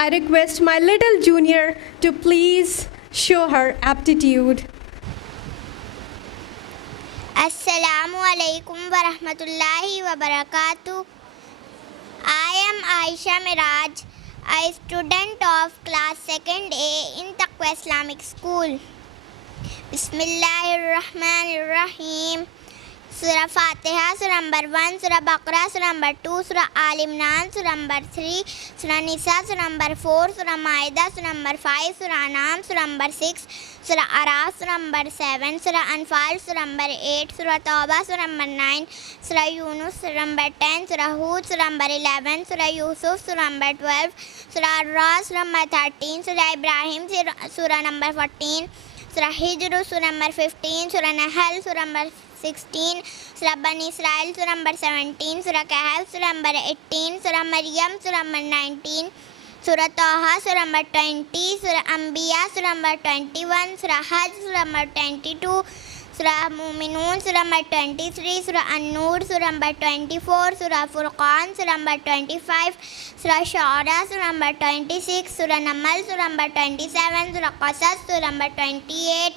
I request my little junior to please show her aptitude. Assalamu alaikum wa rahmatullahi wa barakatuh. I am Aisha Miraj, a student of class 2nd A in Taqwa Islamic School. Bismillahirrahmanirrahim. Surah Fatiha, Surah number 1, Surah Baqarah, Surah number 2, Surah Al Imran, Surah number 3, Surah Nisa, Surah number 4, Surah Ma'idah, Surah number 5, Surah Anam, Surah number 6, Surah Araf, Surah number 7, Surah Anfal, Surah number 8, Surah Tawbah, Surah number 9, Surah Yunus, Surah number 10, Surah Hud, Surah number 11, Surah Yusuf, Surah number 12, Surah Ar-Ra'd, Surah number 13, Surah Ibrahim, Surah number 14, Surah Hijr, Surah number 15, Surah Nahl, Surah number 16, Surah Bani Israel, Surah number 17, Surah Kahf, Surah number 18, Surah Maryam, Surah number 19, Surah Taha, Surah number 20, Surah Anbiya, Surah number 21, Surah Hajj, Surah number 22, Surah Mu'minun, Surah number 23, Surah An-Nur, Surah number 24, Surah Furqan, Surah number 25, Surah Shu'ara, Surah number 26, Surah Namal, Surah number 27, Surah Qasas, Surah number 28,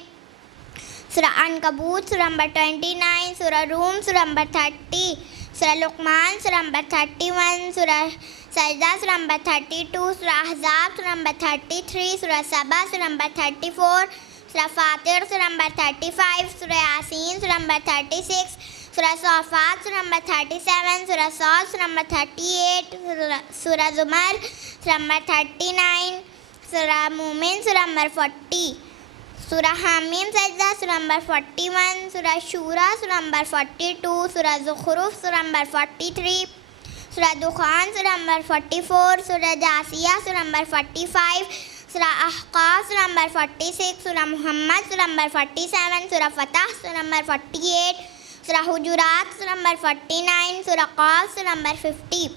Surah Ankabut, Surah number 29, Surah Rum, Surah number 30, Surah Luqman, Surah number 31, Surah Sajda, Surah number 32, Surah Ahzab, Surah number 33, Surah Saba, Surah number 34, Surah Fatir, Surah number 35, Surah Yasin, Surah number 36, Surah Safat, Surah number 37, Surah Sad, Surah number 38, Surah Zumar, Surah number 39, Surah Mu'min, Surah number 40, Surah Hamim Sajda, Surah number 41, Surah Shura, Surah number 42, Surah Zukhruf, Surah number 43, Surah Dukhan, Surah number 44, Surah Jasiyah, Surah number 45, Surah Ahqaf, Surah number 46, Surah Muhammad, Surah number 47, Surah Fatah, Surah number 48, Surah Hujurat, Surah number 49, Surah Qaf, Surah number 50,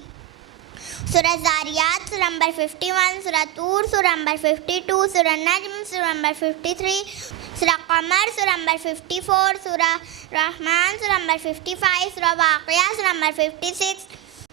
Surah Zariyat, Surah number 51, Surah Tur, Surah number 52, Surah Najm, Surah number 53, Surah Qamar, Surah number 54, Surah Rahman, Surah number 55, Surah Waqia, Surah number 56,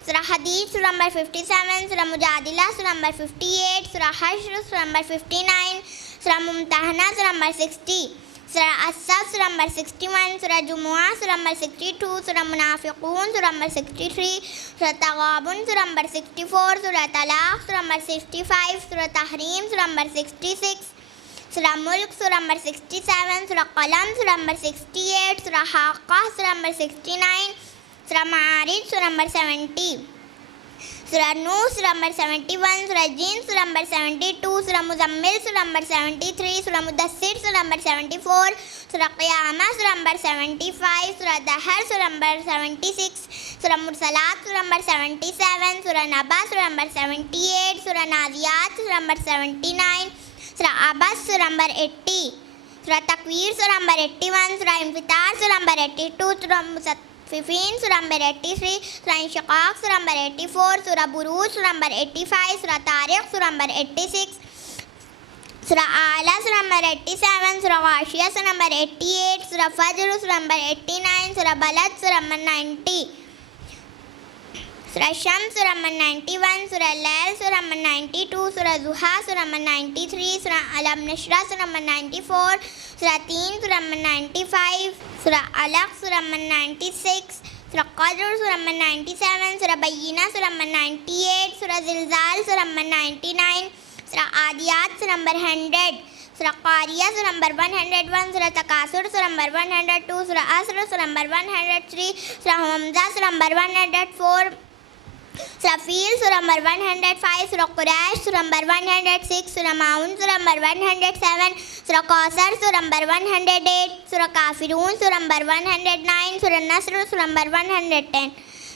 Surah Hadid, Surah number 57, Surah Mujadila, Surah number 58, Surah Hashr, Surah number 59, Surah Mumtahana, Surah number 60, Surah As-Saf, Surah number 61, Surah Jumu'ah, Surah number 62, Surah Munafiqun, Surah number 63, Surah Taghabun, Surah number 64, Surah Talaq, Surah number 65, Surah Tahrim, Surah number 66, Surah Mulk, Surah number 67, Surah Qalam, Surah number 68, Surah Haqqah, Surah number 69, Surah Ma'arij, Surah number 70, Surah Nuh, Surah number 71, Surah Jin, Surah number 72, Surah Muzammil, Surah number 73, Surah Mudassir, Surah number 74, Surah Qiyamah, Surah number 75, Surah Dahar, Surah number 76, Surah Mursalat, Surah number 77, Surah Naba, Surah number 78, Surah Naziyat, Surah number 79, Surah Abbas, Surah number 80, Surah Takwir, Surah number 81, Surah Infitar, Surah number 82, Surah Musafifin, Surah number 83, Surah Inshiqaq, Surah number 84, Surah Buruj, Surah number 85, Surah Tariq, Surah number 86, Surah Ala, Surah number 87, Surah Ghashiyah, Surah number 88, Surah Fajr, Surah number 89, Surah Balad, Surah number 90, Surah Shams, Surah number 91, Surah Lail, Surah number 92, Surah Zuha, Surah number 93, Surah Alam Nashra, Surah number 94, Surah Teen, Surah number 95, Surah Alaq, Surah number 96, Surah Qadr, Surah number 97, Surah Bayyina, Surah number 98, Surah Zilzal, Surah number 99, Surah Adiyat, Surah number 100, Surah Qariyah, Surah number 101, Surah Takasur, Surah number 102, Surah Asr, Surah number 103, Surah Hamza, Surah number 104, Surah Fil, Surah number 105, Surah Quraysh, Surah number 106, Surah Maun, Surah number 107, Surah Qasar, Surah number 108, Surah Kafirun, Surah number 109, Surah Nasr, Surah number 110,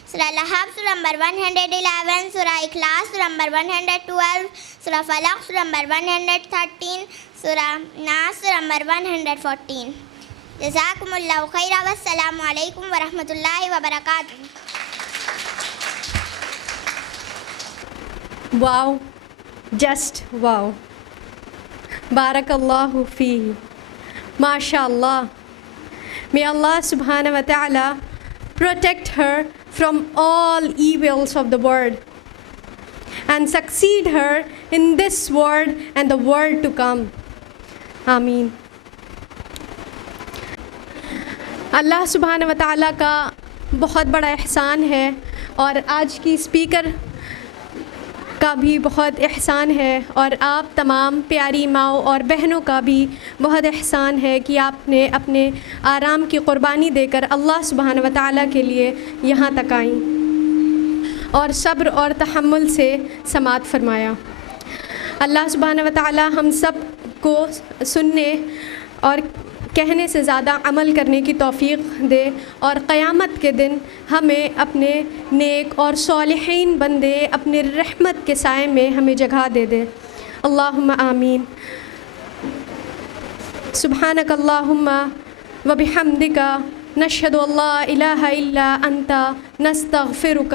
Surah Lahab, Surah number 111, Surah Ikhlas, Surah number 112, Surah Falaq, Surah number 113, Surah Nas, Surah number 114. Jazakumullahu khaira, wassalamu alaikum wa rahmatullahi wa barakatuh. Wow, just wow. Barakallahu fihi. MashaAllah. May Allah subhanahu wa ta'ala protect her from all evils of the world and succeed her in this world and the world to come. Ameen. اللہ سبحانہ و تعالیٰ کا بہت بڑا احسان ہے اور آج کی اسپیکر کا بھی بہت احسان ہے اور آپ تمام پیاری ماؤں اور بہنوں کا بھی بہت احسان ہے کہ آپ نے اپنے آرام کی قربانی دے کر اللہ سبحانہ و تعالیٰ کے لیے یہاں تک آئیں اور صبر اور تحمل سے سماعت فرمایا۔ اللہ سبحانہ و تعالیٰ ہم سب کو سننے اور کہنے سے زیادہ عمل کرنے کی توفیق دے اور قیامت کے دن ہمیں اپنے نیک اور صالحین بندے اپنے رحمت کے سائے میں ہمیں جگہ دے دے۔ اللہم آمین۔ سبحانک اللہم و بحمدک نشہد ان لا الہ الا انت نستغفرک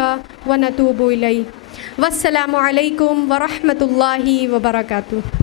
و نتوب الیک۔ والسلام علیکم ورحمۃ اللہ وبرکاتہ۔